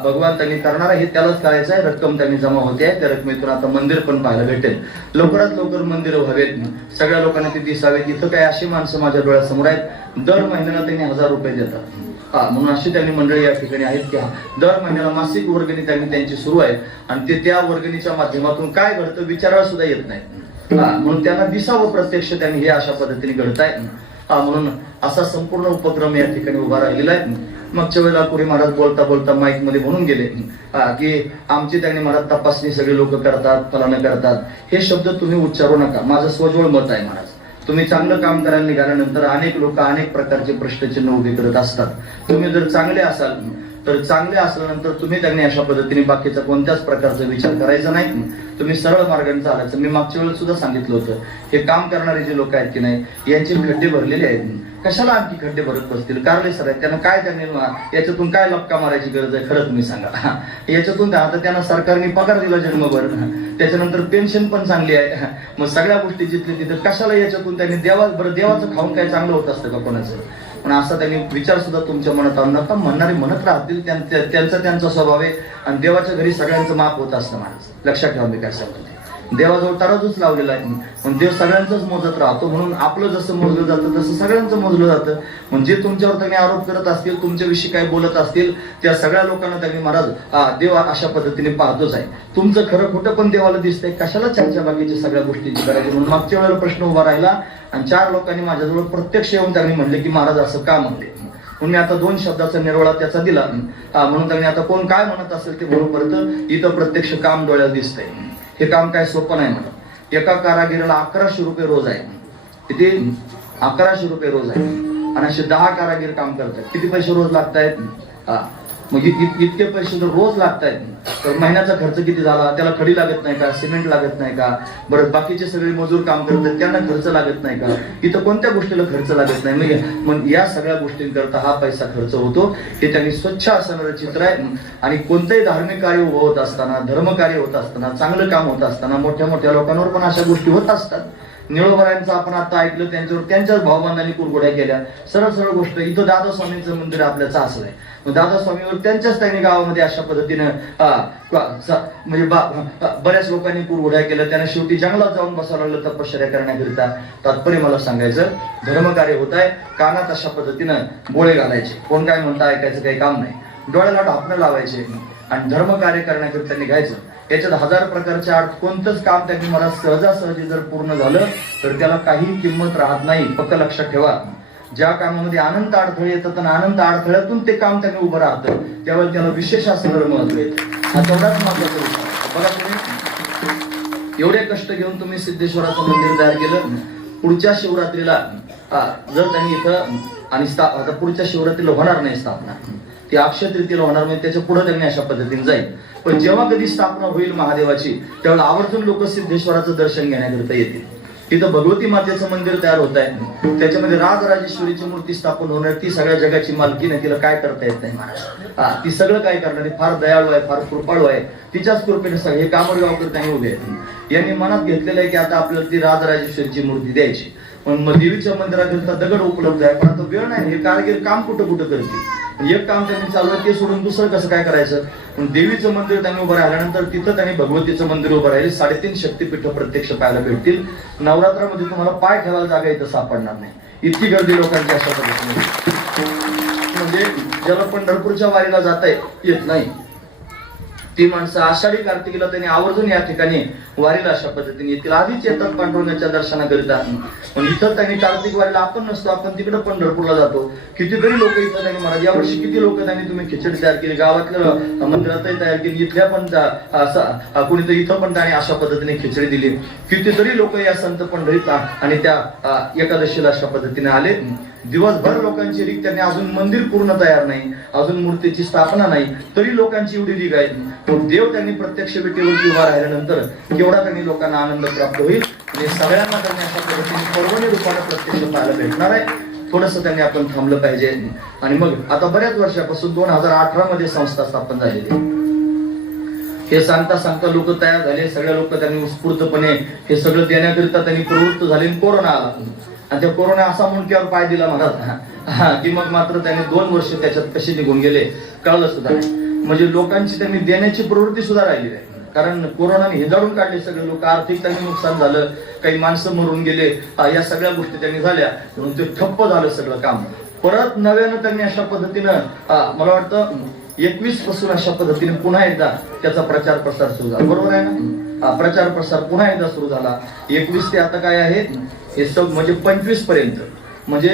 भगवान त्यांनी करणार हे त्यालाच करायचं आहे. रक्कम त्यांनी जमा होते आहे, त्या रकमेतून आता मंदिर पण पाहायला भेटेल. लवकरात लवकर मंदिर व्हावेत, सगळ्या लोकांना ते दिसावेत. इथं काय अशी माणसं माझ्या डोळ्यासमोर आहेत, दर महिन्याला त्यांनी 1000 रुपये देतात. म्हणून अशी त्यांनी मंडळी या ठिकाणी आहेत की दर महिन्याला मासिक वर्गणी त्यांची सुरू आहे आणि ते त्या वर्गणीच्या माध्यमातून काय घडतं विचारायला सुद्धा येत नाही. म्हणून त्यांना दिसावं प्रत्यक्ष त्यांनी हे अशा पद्धतीने घडत आहे. म्हणून असा संपूर्ण उपक्रम या ठिकाणी उभा राहिलेला आहे. मागच्या वेळेला पुढे महाराज बोलता बोलता माईक मध्ये म्हणून गेले की आमची त्यांनी महाराज तपासणी सगळे लोक करतात, फलानं करतात, हे शब्द तुम्ही उच्चारू नका. माझं स्वजवळ मत आहे महाराज. तुम्ही चांगलं काम करायला निघाल्यानंतर अनेक लोक अनेक प्रकारचे प्रश्नचिन्ह उभे करत असतात. तुम्ही जर चांगले असाल तर चांगले असल्यानंतर तुम्ही त्यांनी अशा पद्धतीने बाकीचा कोणत्याच प्रकारचा विचार करायचा नाही, तुम्ही सरळ मार्गाने चालायचं. मी मागच्या वेळेस सुद्धा सांगितलं होतं, हे काम करणारे जे लोक आहेत की नाही यांचे खड्डे भरलेले आहेत, कशाला आणखी खड्डे भरत बसतील? कारले सर आहेत, त्यांना काय त्यांनी याच्यातून काय लपका मारायची गरज आहे? खरं तुम्ही सांगा. याच्यातून आता त्यांना सरकारने पगार दिला जन्मभर, त्याच्यानंतर पेन्शन पण चांगली आहे, मग सगळ्या गोष्टी जिथले तिथं कशाला याच्यातून त्यांनी देवाचं खाऊन काय चांगलं होत असतं का कोणाचं? पण असा त्यांनी विचार सुद्धा तुमच्या मनात आणू नका. म्हणणारे म्हणत राहतील, त्यांचा स्वभाव आहे आणि देवाच्या घरी सगळ्यांचं माप होत असतं माणूस. लक्षात ठेवा मी काय सांगतो, देवाजवळ तराजूच लावलेला आहे. पण देव सगळ्यांचंच मोजत राहतो. म्हणून आपलं जसं मोजलं जातं तसं सगळ्यांचं मोजलं जातं. म्हणजे तुमच्यावर त्यांनी आरोप करत असतील, तुमच्याविषयी काय बोलत असतील, त्या सगळ्या लोकांना त्यांनी महाराज देव अशा पद्धतीने पाहतोच आहे. तुमचं खरं खोटं पण देवाला दिसतंय, कशाला चर्चा बाकीच्या सगळ्या गोष्टींची करायची? म्हणून मागच्या वेळेला प्रश्न उभा राहिला आणि 4 लोकांनी माझ्याजवळ प्रत्यक्ष येऊन त्यांनी म्हणले की महाराज असं का म्हणले. म्हणून मी आता 2 शब्दाचा निर्वाळा त्याचा दिला. म्हणून त्यांनी आता कोण काय म्हणत असेल ते बरोबर इथं प्रत्यक्ष काम डोळ्याला दिसतंय. हे काम काय सोपं नाही म्हणत. एका कारागिराला 1100 रुपये रोज आहे. किती? 1100 रुपये रोज आहे आणि असे 10 कारागीर काम करतात. किती पैसे रोज लागतायत? मग इतके पैसे जर रोज लागतायत तर महिन्याचा खर्च किती झाला? त्याला खडी लागत नाही का? सिमेंट लागत नाही का? बरं बाकीचे सगळे मजूर काम करतात, त्यांना खर्च लागत नाही का? इथं कोणत्या गोष्टीला खर्च लागत नाही? मग या सगळ्या गोष्टींकरता हा पैसा खर्च होतो. हे त्यांनी स्वच्छ असणारं चित्र आहे. आणि कोणतंही धार्मिक कार्य उभं होत असताना, धर्मकार्य होत असताना, चांगलं काम होत असताना मोठ्या मोठ्या लोकांवर पण अशा गोष्टी होत असतात. निळोबरायांचं आपण आता ऐकलं, त्यांच्यावर त्यांच्याच भावबंधांनी कुरघोड्या केल्या. सरळ सरळ गोष्ट, इथं दादा स्वामींचं मंदिर आपल्या चासलं आहे. मग दादा स्वामीवर त्यांच्याच त्यांनी गावामध्ये अशा पद्धतीनं म्हणजे बऱ्याच लोकांनी कुरघोड्या केल्या. त्यांना शेवटी जंगलात जाऊन बसावं लागलं तपश्चर्या करण्याकरिता. तात्पर्य मला सांगायचं, धर्मकार्य होत आहे, कानात अशा पद्धतीनं बोळे घालायचे, कोण काय म्हणता ऐकायचं काही काम नाही, डोळ्याला ढापणं लावायचे आणि धर्मकार्य करण्याकरिता निघायचं. याच्यात हजार प्रकारचे अर्थ, कोणतंच काम त्यांनी मला सहजासहजी जर पूर्ण झालं तर त्याला काही किंमत राहत नाही. फक्त लक्षात ठेवा, ज्या कामामध्ये अनंत अडथळे येतात आणि अनंत अडथळ्यातून ते काम त्यांनी उभं राहतं, त्यावेळेला त्याला विशेष असं महत्व येतं. हा तेवढाच महत्वाचा विषय. बघा, तुम्ही एवढे कष्ट घेऊन तुम्ही सिद्धेश्वराचं मंदिर तयार केलं. पुढच्या शिवरात्रीला जर त्यांनी इथं आणि आता पुढच्या शिवरात्रीला होणार नाही स्थापना, ती अक्षय तृतीयेला होणार नाही, त्याच्या पुढे त्यांनी अशा पद्धतीने जाईल. पण जेव्हा कधी स्थापना होईल महादेवाची, त्यावेळेला आवर्जून लोक सिद्धेश्वराचं दर्शन घेण्याकरिता येतील. तिथं भगवती मातेचं मंदिर तयार होत आहे, त्याच्यामध्ये राजराजेश्वरीची मूर्ती स्थापन होणार. ती सगळ्या जगाची मालकी नाही, तिला काय करता येत नाही महाराज. ती सगळं काय करणार, फार दयाळू आहे, फार कृपाळू आहे. तिच्याच कृपेने सगळे कामरगावकर त्यांनी उभे आहेत. यांनी मनात घेतलेलं आहे की आता आपल्याला ती राजराजेश्वरीची मूर्ती द्यायची. पण देवीच्या मंदिराकरिता दगड उपलब्ध आहे, पण आता वेळ नाही. हे कारगिर काम कुठं कुठं करतील. एक काम त्यांनी चालू आहे, ते सोडून दुसरं कसं काय करायचं. पण देवीचं मंदिर त्यांनी उभं राहिल्यानंतर तिथं त्यांनी भगवतीचं मंदिर उभं राहिले. 3.5 शक्तीपीठ प्रत्यक्ष पाहायला भेटतील. नवरात्रामध्ये तुम्हाला पाय ठेवायला जागा इथं सापडणार नाही, इतकी गर्दी लोकांची अशा पद्धतीने. म्हणजे ज्याला पंढरपूरच्या वारीला जाता येत नाही, ती माणसं आषाढी कार्तिकीला त्यांनी आवर्जून या ठिकाणी वारीला अशा पद्धतीने येतील. आधीच येतात पांडुरंगाच्या दर्शनाकरिता. पण इथं त्यांनी कार्तिक वारीला आपण नसतो, आपण तिकडे पंढरपूरला जातो. कितीतरी लोक इथं त्यांनी महाराज यावर्षी किती लोक त्यांनी तुम्ही खिचडी तयार केली, गावातल्या मंदिरातही तयार केली, इथल्या पण कुणीतरी इथं पण त्यांनी अशा पद्धतीने खिचडी दिली. कितीतरी लोक या संत पंढरीत आणि त्या एकादशीला अशा पद्धतीने आले. दिवसभर लोकांची रीक, त्यांनी अजून मंदिर पूर्ण तयार नाही, अजून मूर्तीची स्थापना नाही, तरी लोकांची एवढी रीक आहे. तो देव त्यांनी प्रत्यक्ष विटेवरती उभा राहिल्यानंतर केवढा त्यांनी लोकांना आनंद प्राप्त होईल. आणि सगळ्यांना त्यांनी अशा पद्धतीने पर्वणी रूपाने प्रत्यक्ष पाहायला भेटणार आहे. थोडस त्यांनी आपण थांबलं पाहिजे. आणि मग आता बऱ्याच वर्षापासून 2018 मध्ये संस्था स्थापन झालेली. हे सांगता सांगता लोक तयार झाले, सगळ्या लोक त्यांनी उत्स्फूर्तपणे हे सगळं देण्याकरिता त्यांनी प्रवृत्त झाले. कोरोना आला आणि त्या कोरोना असा मुंडक्यावर पाय दिला महाराज की मग मात्र त्यांनी 2 वर्ष त्याच्यात कशी निघून गेले कळलं सुद्धा नाही. म्हणजे लोकांची त्यांनी देण्याची प्रवृत्ती सुद्धा राहिली नाही. कारण कोरोनाने हिजाडून काढले सगळे लोक, आर्थिक त्यांनी नुकसान झालं, काही माणसं मरून गेले, या सगळ्या गोष्टी त्यांनी झाल्या, म्हणून ते ठप्प झालं सगळं काम. परत नव्यानं त्यांनी अशा पद्धतीनं मला वाटतं 21 पासून अशा पद्धतीने पुन्हा एकदा त्याचा प्रचार प्रसार सुरू झाला. बरोबर आहे ना. प्रचार प्रसार पुन्हा एकदा सुरू झाला. 21 ते आता काय आहे हे सब म्हणजे 25 पर्यंत, म्हणजे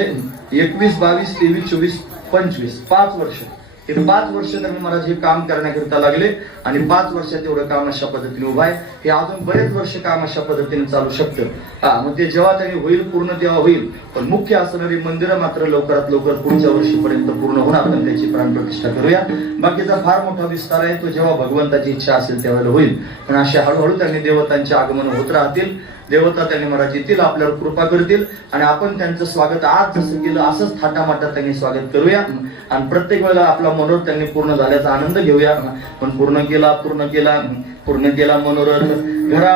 21, 22, 23, 24, 25 5 वर्ष. हे 5 वर्ष त्यांनी महाराज हे काम करण्याकरिता लागले. आणि 5 वर्षात एवढं काम अशा पद्धतीने उभं आहे. हे अजून बरेच वर्ष काम अशा पद्धतीने चालू शकतं. मग ते जेव्हा त्यांनी होईल पूर्ण तेव्हा होईल. पण मुख्य असणारी मंदिरं मात्र लवकरात लवकर पुढच्या वर्षीपर्यंत पूर्ण होणार. आपण त्याची प्राणप्रतिष्ठा करूया. बाकीचा फार मोठा विस्तार आहे, तो जेव्हा भगवंताची इच्छा असेल त्यावेळेला होईल. पण अशा हळूहळू त्यांनी देवतांचे आगमन होत राहतील. देवता त्यांनी महाराज येतील, आपल्यावर कृपा करतील. आणि आपण त्यांचं स्वागत आज जसं केलं असंच थाटामाटात त्यांनी स्वागत करूया. आणि प्रत्येक वेळेला आपला मनोरथ त्यांनी पूर्ण झाल्याचा आनंद घेऊया. पण पूर्ण केला मनोरथ. घरा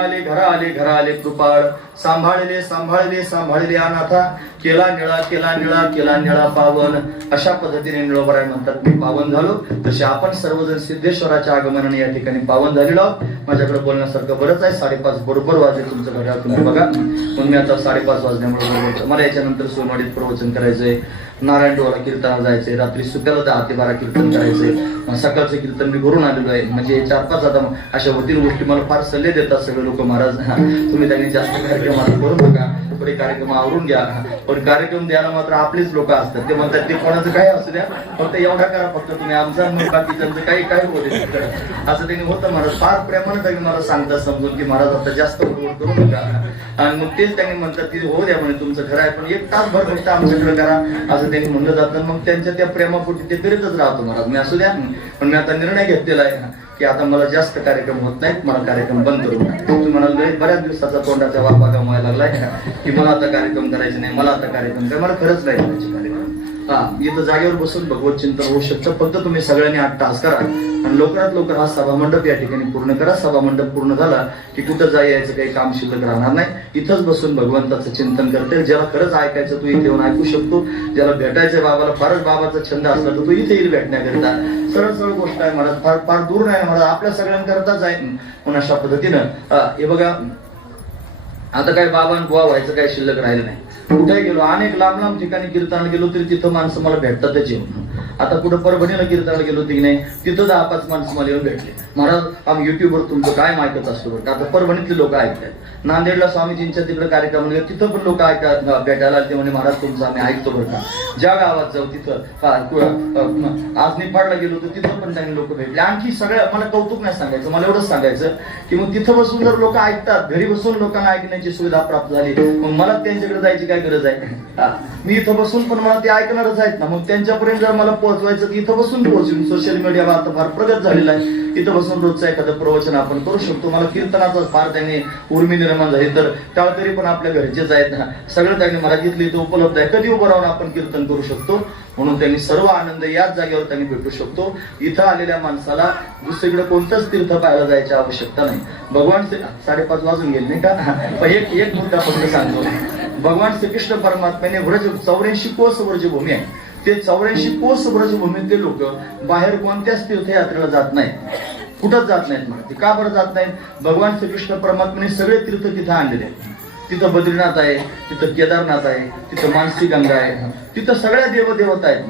आले कृपाळ, सांभाळले अनाथा. केला निळा पावन. अशा पद्धतीने निळोबराय म्हणतात मी पावन झालो. तसे आपण सर्वजण सिद्धेश्वराच्या आगमनाने या ठिकाणी पावन झालेलो आहोत. माझ्याकडे बोलण्यासारखं बरंच आहे. 5:30 बरोबर वाजले तुमचं घड्याळ तुम्ही बघा. मग मी आता 5:30 वाजल्यामुळे मला याच्यानंतर सोनवाडीत प्रवचन करायचंय, नारायण डोळा कीर्तनाला जायचंय, रात्री सुट्याला 10 ते 12 कीर्तन करायचंय, सकाळचं कीर्तन मी घरून आलेलो आहे. म्हणजे 4-5 आता अशा होतील गोष्टी मला फार सल्ले देतात सगळे लोक. महाराज तुम्ही त्यांनी जास्त कार्यक्रम करू नका, थोडे कार्यक्रम आवरून घ्या. पण कार्यक्रम द्यायला मात्र आपलेच लोक असतात. ते म्हणतात ते कोणाचं काय असू द्या, फक्त एवढा करा फक्त तुम्ही आमचा, मग बाकी त्यांचं काही काय होते असं त्यांनी होतं. महाराज फार प्रेमानं त्यांनी मला सांगतात समजून की महाराज आता जास्त उडवड करू नका. आणि मग तेच त्यांनी म्हणतात की हो द्या म्हणे तुमचं खरं आहे, पण 1 तासभर फक्त आमच्याकडे करा असं त्यांनी म्हणलं जातं. मग त्यांच्या त्या प्रेमापोटी ते करीतच राहतो महाराज. मी असू द्या, पण मी आता निर्णय घेतलेला आहे की आता मला जास्त कार्यक्रम होत नाहीत, मला कार्यक्रम बंद करू नका. तुम्ही म्हणाल बऱ्याच दिवसाचा तोंडाचा वापा गमायला लागलाय की मला आता कार्यक्रम करायचे नाही, मला आता कार्यक्रम काय, मला खरंच नाही करायचे कार्यक्रम. इथं जागेवर बसून भगवत चिंतन होऊ शकतं. फक्त तुम्ही सगळ्यांनी 8 तास करा आणि लवकरात लवकर हा सभा मंडप या ठिकाणी पूर्ण करा. सभा मंडप पूर्ण झाला की कुठं यायचं काही काम शिल्लक राहणार नाही. इथंच बसून भगवंताचं चिंतन करते. ज्याला खरंच ऐकायचं तो इथे येऊन ऐकू शकतो. ज्याला भेटायचं बाबाला फारच बाबाचा छंद असला तर तो इथे येईल भेटण्याकरिता. सरळ सरळ गोष्ट आहे महाराज, फार फार दूर नाही महाराज, आपल्या सगळ्यांकरताच आहे. म्हणून अशा पद्धतीनं हे बघा आता काय बाबा बुवा व्हायचं काय शिल्लक राहिलं नाही. कुठे गेलो अनेक लांब लांब ठिकाणी कीर्तनाला गेलो तरी तिथं माणसं मला भेटतातच येऊन. आता कुठं परभणीला कीर्तनाला गेलो की नाही तिथं 10-5 माणसं मला येऊन भेटले. महाराज आम्ही युट्यूबवर तुमचं काय ऐकत असतो बरं. आता परभणीतले लोक ऐकतात. नांदेडला स्वामीजींच्या तिकडे कार्यक्रम तिथं पण लोक ऐकतात भेटायला. ते म्हणे महाराज तुमचं आम्ही ऐकतो बरं का. ज्या गावात जाऊ तिथं आज निफाडला गेलो तर तिथं पण त्यांनी लोक भेटले. आणखी सगळ्या मला कौतुक नाही सांगायचं, मला एवढंच सांगायचं की मग तिथं बसून जर लोक ऐकतात, घरी बसून लोकांना ऐकण्याची सुविधा प्राप्त झाली, मग मला त्यांच्याकडे जायची काय गरज आहे. मी इथं बसून पण मला ते ऐकणारच आहेत ना. मग त्यांच्यापर्यंत जर मला पोहोचवायचं तर इथं बसून पोहोचून. सोशल मीडिया आता फार प्रगत झालेला आहे. इथं बसून रोजचं एखादं प्रवचन आपण करू शकतो. मला कीर्तनाचा फार त्याने उर्मी निर्माण झाली. तर त्यावेळी तरी पण आपल्या घरचेच आहेत ना, सगळं त्यांनी मराठीतलं इथं उपलब्ध आहे. कधी उभं राहून आपण कीर्तन करू शकतो. म्हणून त्यांनी सर्व आनंद याच जागेवर त्यांनी भेटू शकतो. इथं आलेल्या माणसाला दुसरीकडे कोणतंच तीर्थ पाहायला जायची आवश्यकता नाही. भगवान 5:30 वाजून गेले नाही का. एक मुद्दा फक्त सांगतो. भगवान श्रीकृष्ण परमात्म्याने व्रज 84 कोस व्रजभूमी आहे. ते 84 कोस व्रजभूमीतले लोक बाहेर कोणत्याच तीर्थयात्रेला जात नाही, कुठंच जात नाहीत. म्हणते का बरं जात नाहीत. भगवान श्रीकृष्ण परमात्म्याने सगळे तीर्थ तिथं आणलेले आहेत. तिथं बद्रीनाथ आहे, तिथं केदारनाथ आहे, तिथं मानसी गंगा आहे, तिथं सगळ्या देवदेवता आहेत.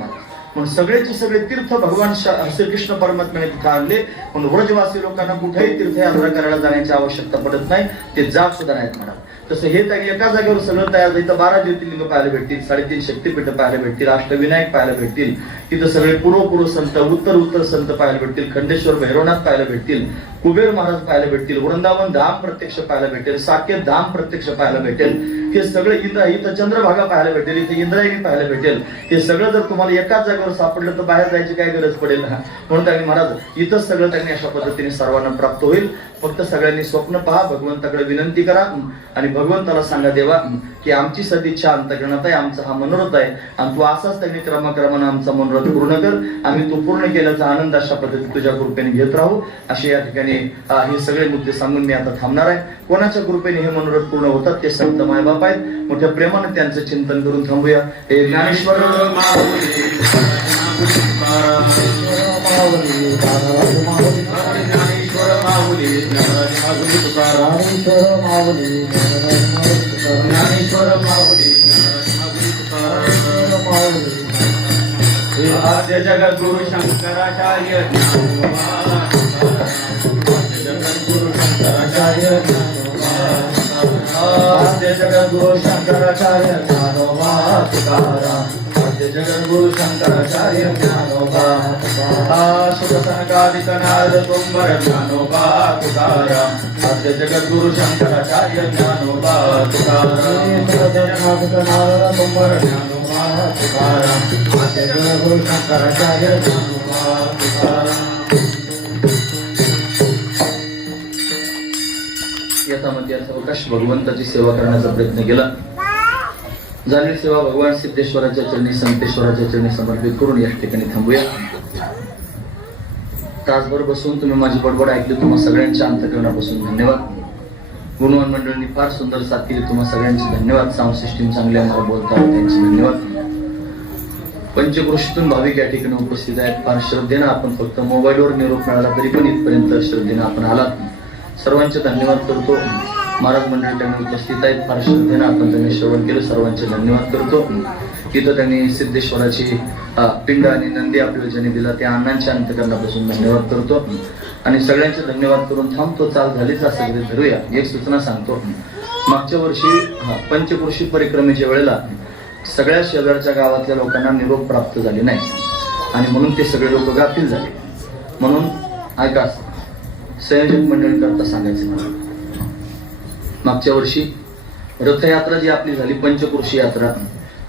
म्हणून सगळेचे सगळे तीर्थ भगवान श्रीकृष्ण परमात्म्याने तिथं आणले. म्हणून व्रजवासी लोकांना कुठेही तीर्थयात्रा करायला जाण्याची आवश्यकता पडत नाही. ते जात सुद्धा नाहीत म्हणा. तसं हे त्यांनी एका जागेवर सगळं तयार. इथं 12 ज्योतिर्लिंग पाहायला भेटतील, 3.5 शक्तीपीठ पाहायला भेटतील, अष्टविनायक पाहायला भेटतील. तिथं सगळे पूर्व संत, उत्तर संत पाहायला भेटतील, खंडेश्वर भैरवनाथ पाहायला भेटतील, कुबेर महाराज पाहायला भेटतील, वृंदावन धाम प्रत्यक्ष पाहायला भेटेल, साकेत धाम प्रत्यक्ष पाहायला भेटेल. हे सगळं इथं चंद्रभागा पाहायला भेटेल, इथं इंद्रायणी पाहायला भेटेल. हे सगळं जर तुम्हाला एकाच जागेवर सापडलं तर बाहेर जायची काय गरज पडेल. म्हणून त्यांनी महाराज इथंच सगळं त्यांनी अशा पद्धतीने सर्वांना प्राप्त होईल. फक्त सगळ्यांनी स्वप्न पहा, भगवंताकडे विनंती करा आणि भगवंताला सांगा देवा की आमची सदिच्छा अंतःकरणात आहे, आमचा हा मनोरथ आहे आणि तू असाच त्यांनी क्रमाक्रमानं आमचा मनोरथ पूर्ण कर. आम्ही तो पूर्ण केल्याचा आनंद अशा पद्धतीने तुझ्या कृपेने घेत राहू. असे या ठिकाणी हे सगळे मुद्दे सांगून मी आता थांबणार आहे. कोणाच्या कृपेने हे मनोरथ पूर्ण होतात ते संत मायबाप आहेत. मोठ्या प्रेमाने त्यांचं चिंतन करून थांबूया. हे ज्ञानेश्वर आद्य जगद्गुरु शंकराचार्य जगद्गुरु शंकराचार्य आद्य जगद्गुरु शंकराचार्य ज्ञानोबा तुकाराम आद्य जगद्गुरु शंकराचार्य ज्ञानोबा सुख सनकादिक नारद तुंबर ज्ञानोबा तुकाराम आद्य जगद्गुरु शंकराचार्य ज्ञानोबा तुकाराम नारद तुंबर ज्ञानोबा तुकाराम आद्य जगद्गुरु शंकराचार्य ज्ञानोबा तुकाराम. यथामती अवकाश भगवंताची सेवा करण्याचा प्रयत्न केला. झालेली सेवा भगवान सिद्धेश्वराच्या चरणी, संतेश्वराच्या चरणी समर्पित करून या ठिकाणी थांबूया. तासभर बसून तुम्ही माझी बडबड ऐकली. तुम्हा सगळ्यांच्या अंतःकरणापासून धन्यवाद. गुणवान मंडळींनी फार सुंदर साथ केली. तुम्हा सगळ्यांचे धन्यवाद. साऊंड सिस्टीम चांगली आम्हाला बोलतात त्यांचे धन्यवाद. पंचक्रोशीतून भाविक या ठिकाणी उपस्थित आहेत. फार श्रद्धेनं आपण फक्त मोबाईलवर निरोप मिळाला तरी पण इथपर्यंत श्रद्धेनं आपण आलात. सर्वांचे धन्यवाद करतो. महाराज मंडळी त्यांनी उपस्थित आहेत. फार श्रद्धेनं आपण त्यांनी श्रवण केलं. सर्वांचे धन्यवाद करतो. तिथं त्यांनी सिद्धेश्वराची पिंड आणि नंदी आपल्याला ज्यांनी दिला त्या अण्णांच्या अंतःकरणापासून धन्यवाद करतो आणि सगळ्यांचे धन्यवाद करून थांबतो. चाल झालीच असं कधी धरूया. एक सूचना सांगतो. मागच्या वर्षी पंचक्रोशी परिक्रमेच्या वेळेला सगळ्या शेजारच्या गावातल्या लोकांना निरोप प्राप्त झाले नाही आणि म्हणून ते सगळे लोक गाफील झाले. म्हणून ऐका, संयोजक मंडळी करता सांगायचं मला, मागच्या वर्षी रथयात्रा जी आपली झाली पंचक्रोशी यात्रा,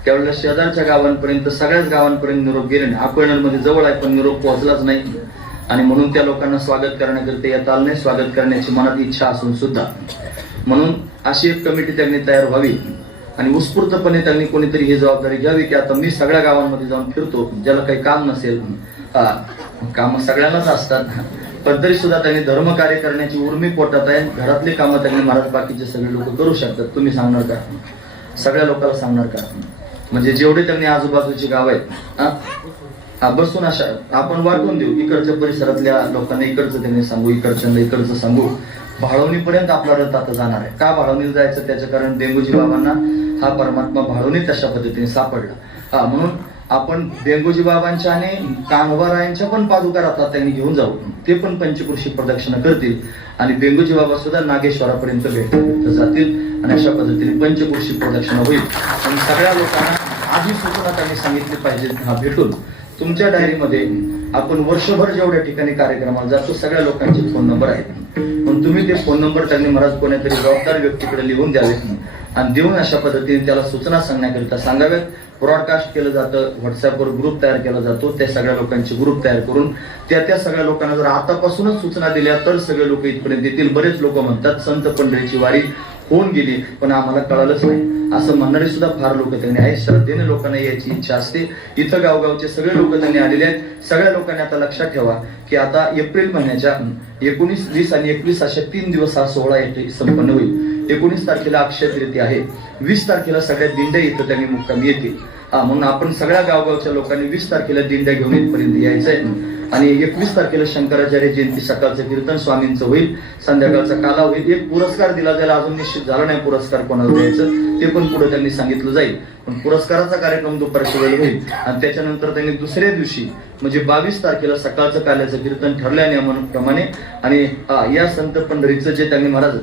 त्यावेळेला शेजारच्या गावांपर्यंत सगळ्याच गावांपर्यंत निरोप गेले नाही. अकोलनमध्ये जवळ आहे पण निरोप पोहोचलाच नाही आणि म्हणून त्या लोकांना स्वागत करण्याकरिता येता आलं नाही. स्वागत करण्याची मनात इच्छा असून सुद्धा म्हणून अशी एक कमिटी त्यांनी तयार व्हावी आणि उत्स्फूर्तपणे त्यांनी कोणीतरी ही जबाबदारी घ्यावी की आता मी सगळ्या गावांमध्ये जाऊन फिरतो, ज्याला काही काम नसेल, काम सगळ्यांनाच असतात, पण तरी सुद्धा त्यांनी धर्म कार्य करण्याची उर्मी पोटात आहे. घरातली कामं त्यांनी महाराज बाकीचे सगळे लोक करू शकतात. तुम्ही सांगणार का? सगळ्या लोकांना सांगणार का? म्हणजे जेवढे त्यांनी आजूबाजूची गाव आहेत बसून अशा आपण वाटून देऊ, इकडच्या परिसरातल्या लोकांना इकडचं त्यांनी सांगू, इकडच्यांना इकडचं सांगू. भाळवणीपर्यंत आपला रथ आता जाणार आहे. का भाळवणीला जायचं? त्याचं कारण डेंगूजी बाबांना हा परमात्मा भाळवणीत तशा पद्धतीने सापडला. म्हणून आपण डेंगूजी बाबांच्या आणि कान्होबारायांच्या पण पादुका रथात त्यांनी घेऊन जाऊ. ते पण पंचकृषी प्रदक्षिणा करतील आणि डेंगूजी बाबा सुद्धा नागेश्वरापर्यंत भेट जातील आणि अशा पद्धतीने पंचकृषी प्रदक्षिणा होईल. आणि सगळ्या लोकांना आधी सूचना त्यांनी सांगितली पाहिजे. भेटून तुमच्या डायरीमध्ये आपण वर्षभर जेवढ्या ठिकाणी कार्यक्रमाला जातो सगळ्या लोकांचे फोन नंबर आहेत. पण तुम्ही ते फोन नंबर त्यांनी महाराज कोणीतरी जबाबदार व्यक्तीकडे लिहून द्यावे आणि देऊन अशा पद्धतीने त्याला सूचना सांगण्याकरिता सांगाव्यात. ब्रॉडकास्ट केलं जातं, व्हॉट्सअपवर ग्रुप तयार केला जातो. त्या सगळ्या लोकांचे ग्रुप तयार करून त्या सगळ्या लोकांना जर आतापासूनच सूचना दिल्या तर सगळे लोक इथपर्यंत येतील. बरेच लोक म्हणतात संत पंढरीची वारी होऊन गेली पण आम्हाला कळालंच नाही, असं म्हणणारे सुद्धा फार लोक त्यांनी आहेत. श्रद्धेने लोकांना यायची इच्छा असते. इथं गावगावचे सगळे लोक त्यांनी आलेले आहेत. सगळ्या लोकांनी आता लक्षात ठेवा की आता एप्रिल महिन्याच्या 19, 20 आणि 21 अशा 3 दिवस हा सोहळा संपन्न होईल. 19 तारखेला अक्षय तृतीया आहे. 20 तारखेला सगळ्या दिंड्या इथं त्यांनी मुक्कामी येतील. म्हणून आपण सगळ्या गावगावच्या लोकांनी 20 तारखेला दिंड्या घेऊन इथपर्यंत यायचंय आणि 21 तारखेला शंकराचार्य जयंती सकाळचं कीर्तन स्वामींचं होईल, संध्याकाळचा काला होईल. एक पुरस्कार दिला जाईल, अजून निश्चित झाला नाही पुरस्कार कोणाला द्यायचं, ते पण पुढे त्यांनी सांगितलं जाईल. पण पुरस्काराचा कार्यक्रम दुपारच्या वेळेला होईल आणि त्याच्यानंतर त्यांनी दुसऱ्या दिवशी म्हणजे 22 तारखेला सकाळचं काल्याचं कीर्तन ठरल्या नियमाप्रमाणे आणि या संत पंढरीचं जे त्यांनी महाराज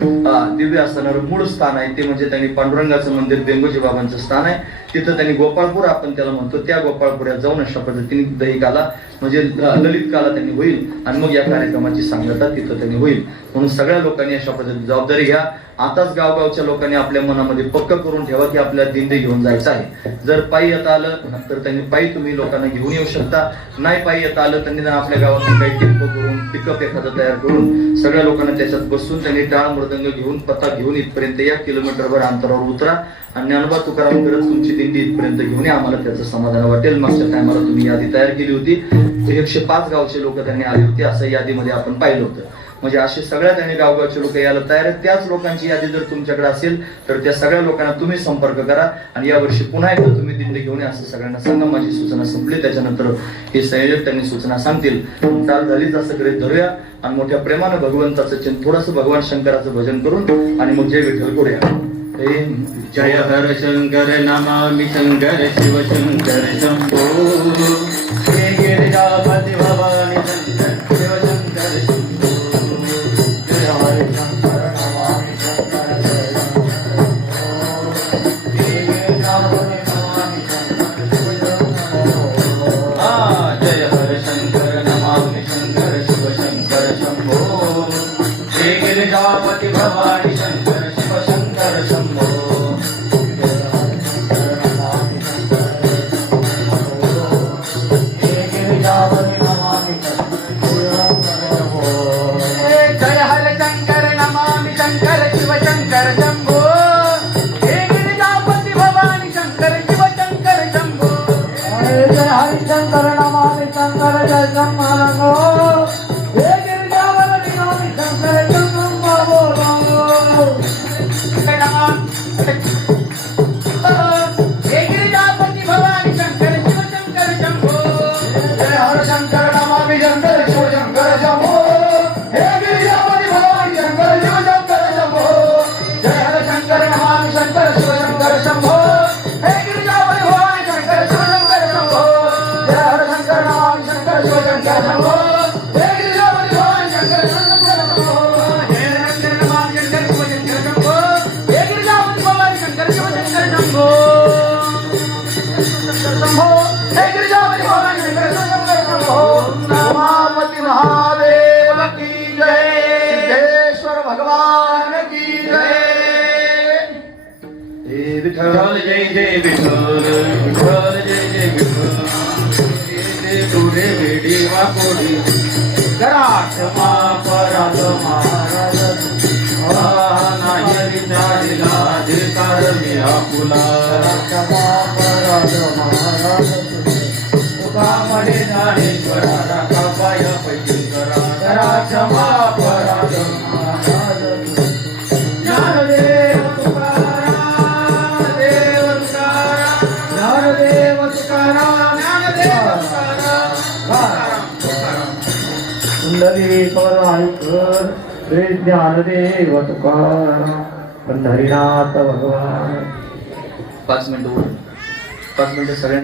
दिव्य असणारं मूळ स्थान आहे ते म्हणजे त्यांनी पांडुरंगाचं मंदिर डेंगूजी बाबांचं स्थान आहे. तिथं त्यांनी गोपाळपूर आपण त्याला म्हणतो, त्या गोपाळपुऱ्यात जाऊन अशा पद्धतीने दही काला म्हणजे ललित काला त्यांनी होईल आणि मग या कार्यक्रमाची सांगता तिथं त्यांनी होईल. म्हणून सगळ्या लोकांनी अशा पद्धतीने जबाबदारी घ्या. आताच गावगावच्या लोकांनी आपल्या मनामध्ये पक्क करून ठेवा की आपल्याला दिंडी घेऊन जायचं आहे. जर पायी येता आलं तर त्यांनी पायी तुम्ही लोकांना घेऊन येऊ शकता. नाही पायी येता आलं त्यांनी आपल्या गावातून काही टेम्पो करून पिकअप एखादं तयार करून सगळ्या लोकांना त्याच्यात बसून त्यांनी टाळ मृदंग घेऊन पता घेऊन इथपर्यंत या किलोमीटरभर अंतरावर उतरा आणि ज्ञानोबा तुकाराम करत तुमची दिंडी इथपर्यंत घेऊन या. आम्हाला त्याचं समाधान वाटेल. मागच्या टायमाला तुम्ही यादी तयार केली होती, 105 गावचे लोक त्यांनी आले होते असं यादीमध्ये आपण पाहिलं होतं. म्हणजे असे सगळ्या त्यांनी गावगावचे लोक यायला तयार आहेत. त्याच लोकांची यादी जर तुमच्याकडे असेल तर त्या सगळ्या लोकांना तुम्ही संपर्क करा आणि यावर्षी पुन्हा एकदा तुम्ही दिंडी घेऊन या असं सगळ्यांना सांगा. माझी सूचना संपली. त्याच्यानंतर हे संयोजक त्यांनी सूचना सांगतील. चाल झालीच असं गृहीत धरूया आणि मोठ्या प्रेमानं भगवंताचं थोडंसं भगवान शंकराचं भजन करून आणि मग जय विठ्ठल करूया. जय हर शंकर नमामि शंकर शिव शंकर शंभो हे गिरिजापति भवानी शंकर शिव शंकर शंभो जय हर शंकर नमामि शंकर हे गिरिजापति भवानी जय हर शंकर नमामि शंकर शिव शंकर शंभो हे गिरिजापति भवानी शंकर शिव शंकर शंभो जय हर शंकर नमामि शंकर शिव शंकर शंभो हे गिरिजापति भवानी शंकर शिव शंकर शंभो जय हरि शंकर नमामि शंकर जय शंकर हे गिरिजापति नमामि शंकर शंभो हे गिरिजापति भवानी शंकर शिव शंकर शंभो जय हर शंकर नमामि शंकर शिव शंकर शंभो हे गिरिजापति भवानी शंकर शिव शंकर शंभो जय हर शंकर नमामि शंकर शिव शंकर शंभो हे गिरिजापति भवानी शंकर शिव शंकर शंभो जय हर शंकर नमामि शंकर शिव शंकर शंभो हे गिरिजापति भवानी शंकर शिव शंकर शंभो जय हर शंकर नमामि शंकर शिव शंकर शंभो हे गिरिजापति भवानी शंकर शिव शंकर शंभो शंभो हे गिरिजापति भवानी शंकर शिव शंकर शंभो उमापति महादेव की जय सिद्धेश्वर भगवान की जय हे विठ्ठल जय जय विठ्ठल विठ्ठल जय जय विठ्ठल पुढे वेडी वाकोडी घरात परात महाराज नाही विचारिला अधिकार मी आपुला तुला अपराध महाराज तुझे तुका म्हणे ज्ञानेश्वरा राखा पाय पैकींकरा करा क्षमा अपराध महाराज तुझे ज्ञानदेव तुकाराम देव तुकाराम ज्ञानदेव तुकाराम ज्ञानदेव तुकाराम पुंडलीकर ऐकर श्री ज्ञानदेव तुकाराम पंढरीनाथ भगवान 5 मिनिटं सगळ्यांना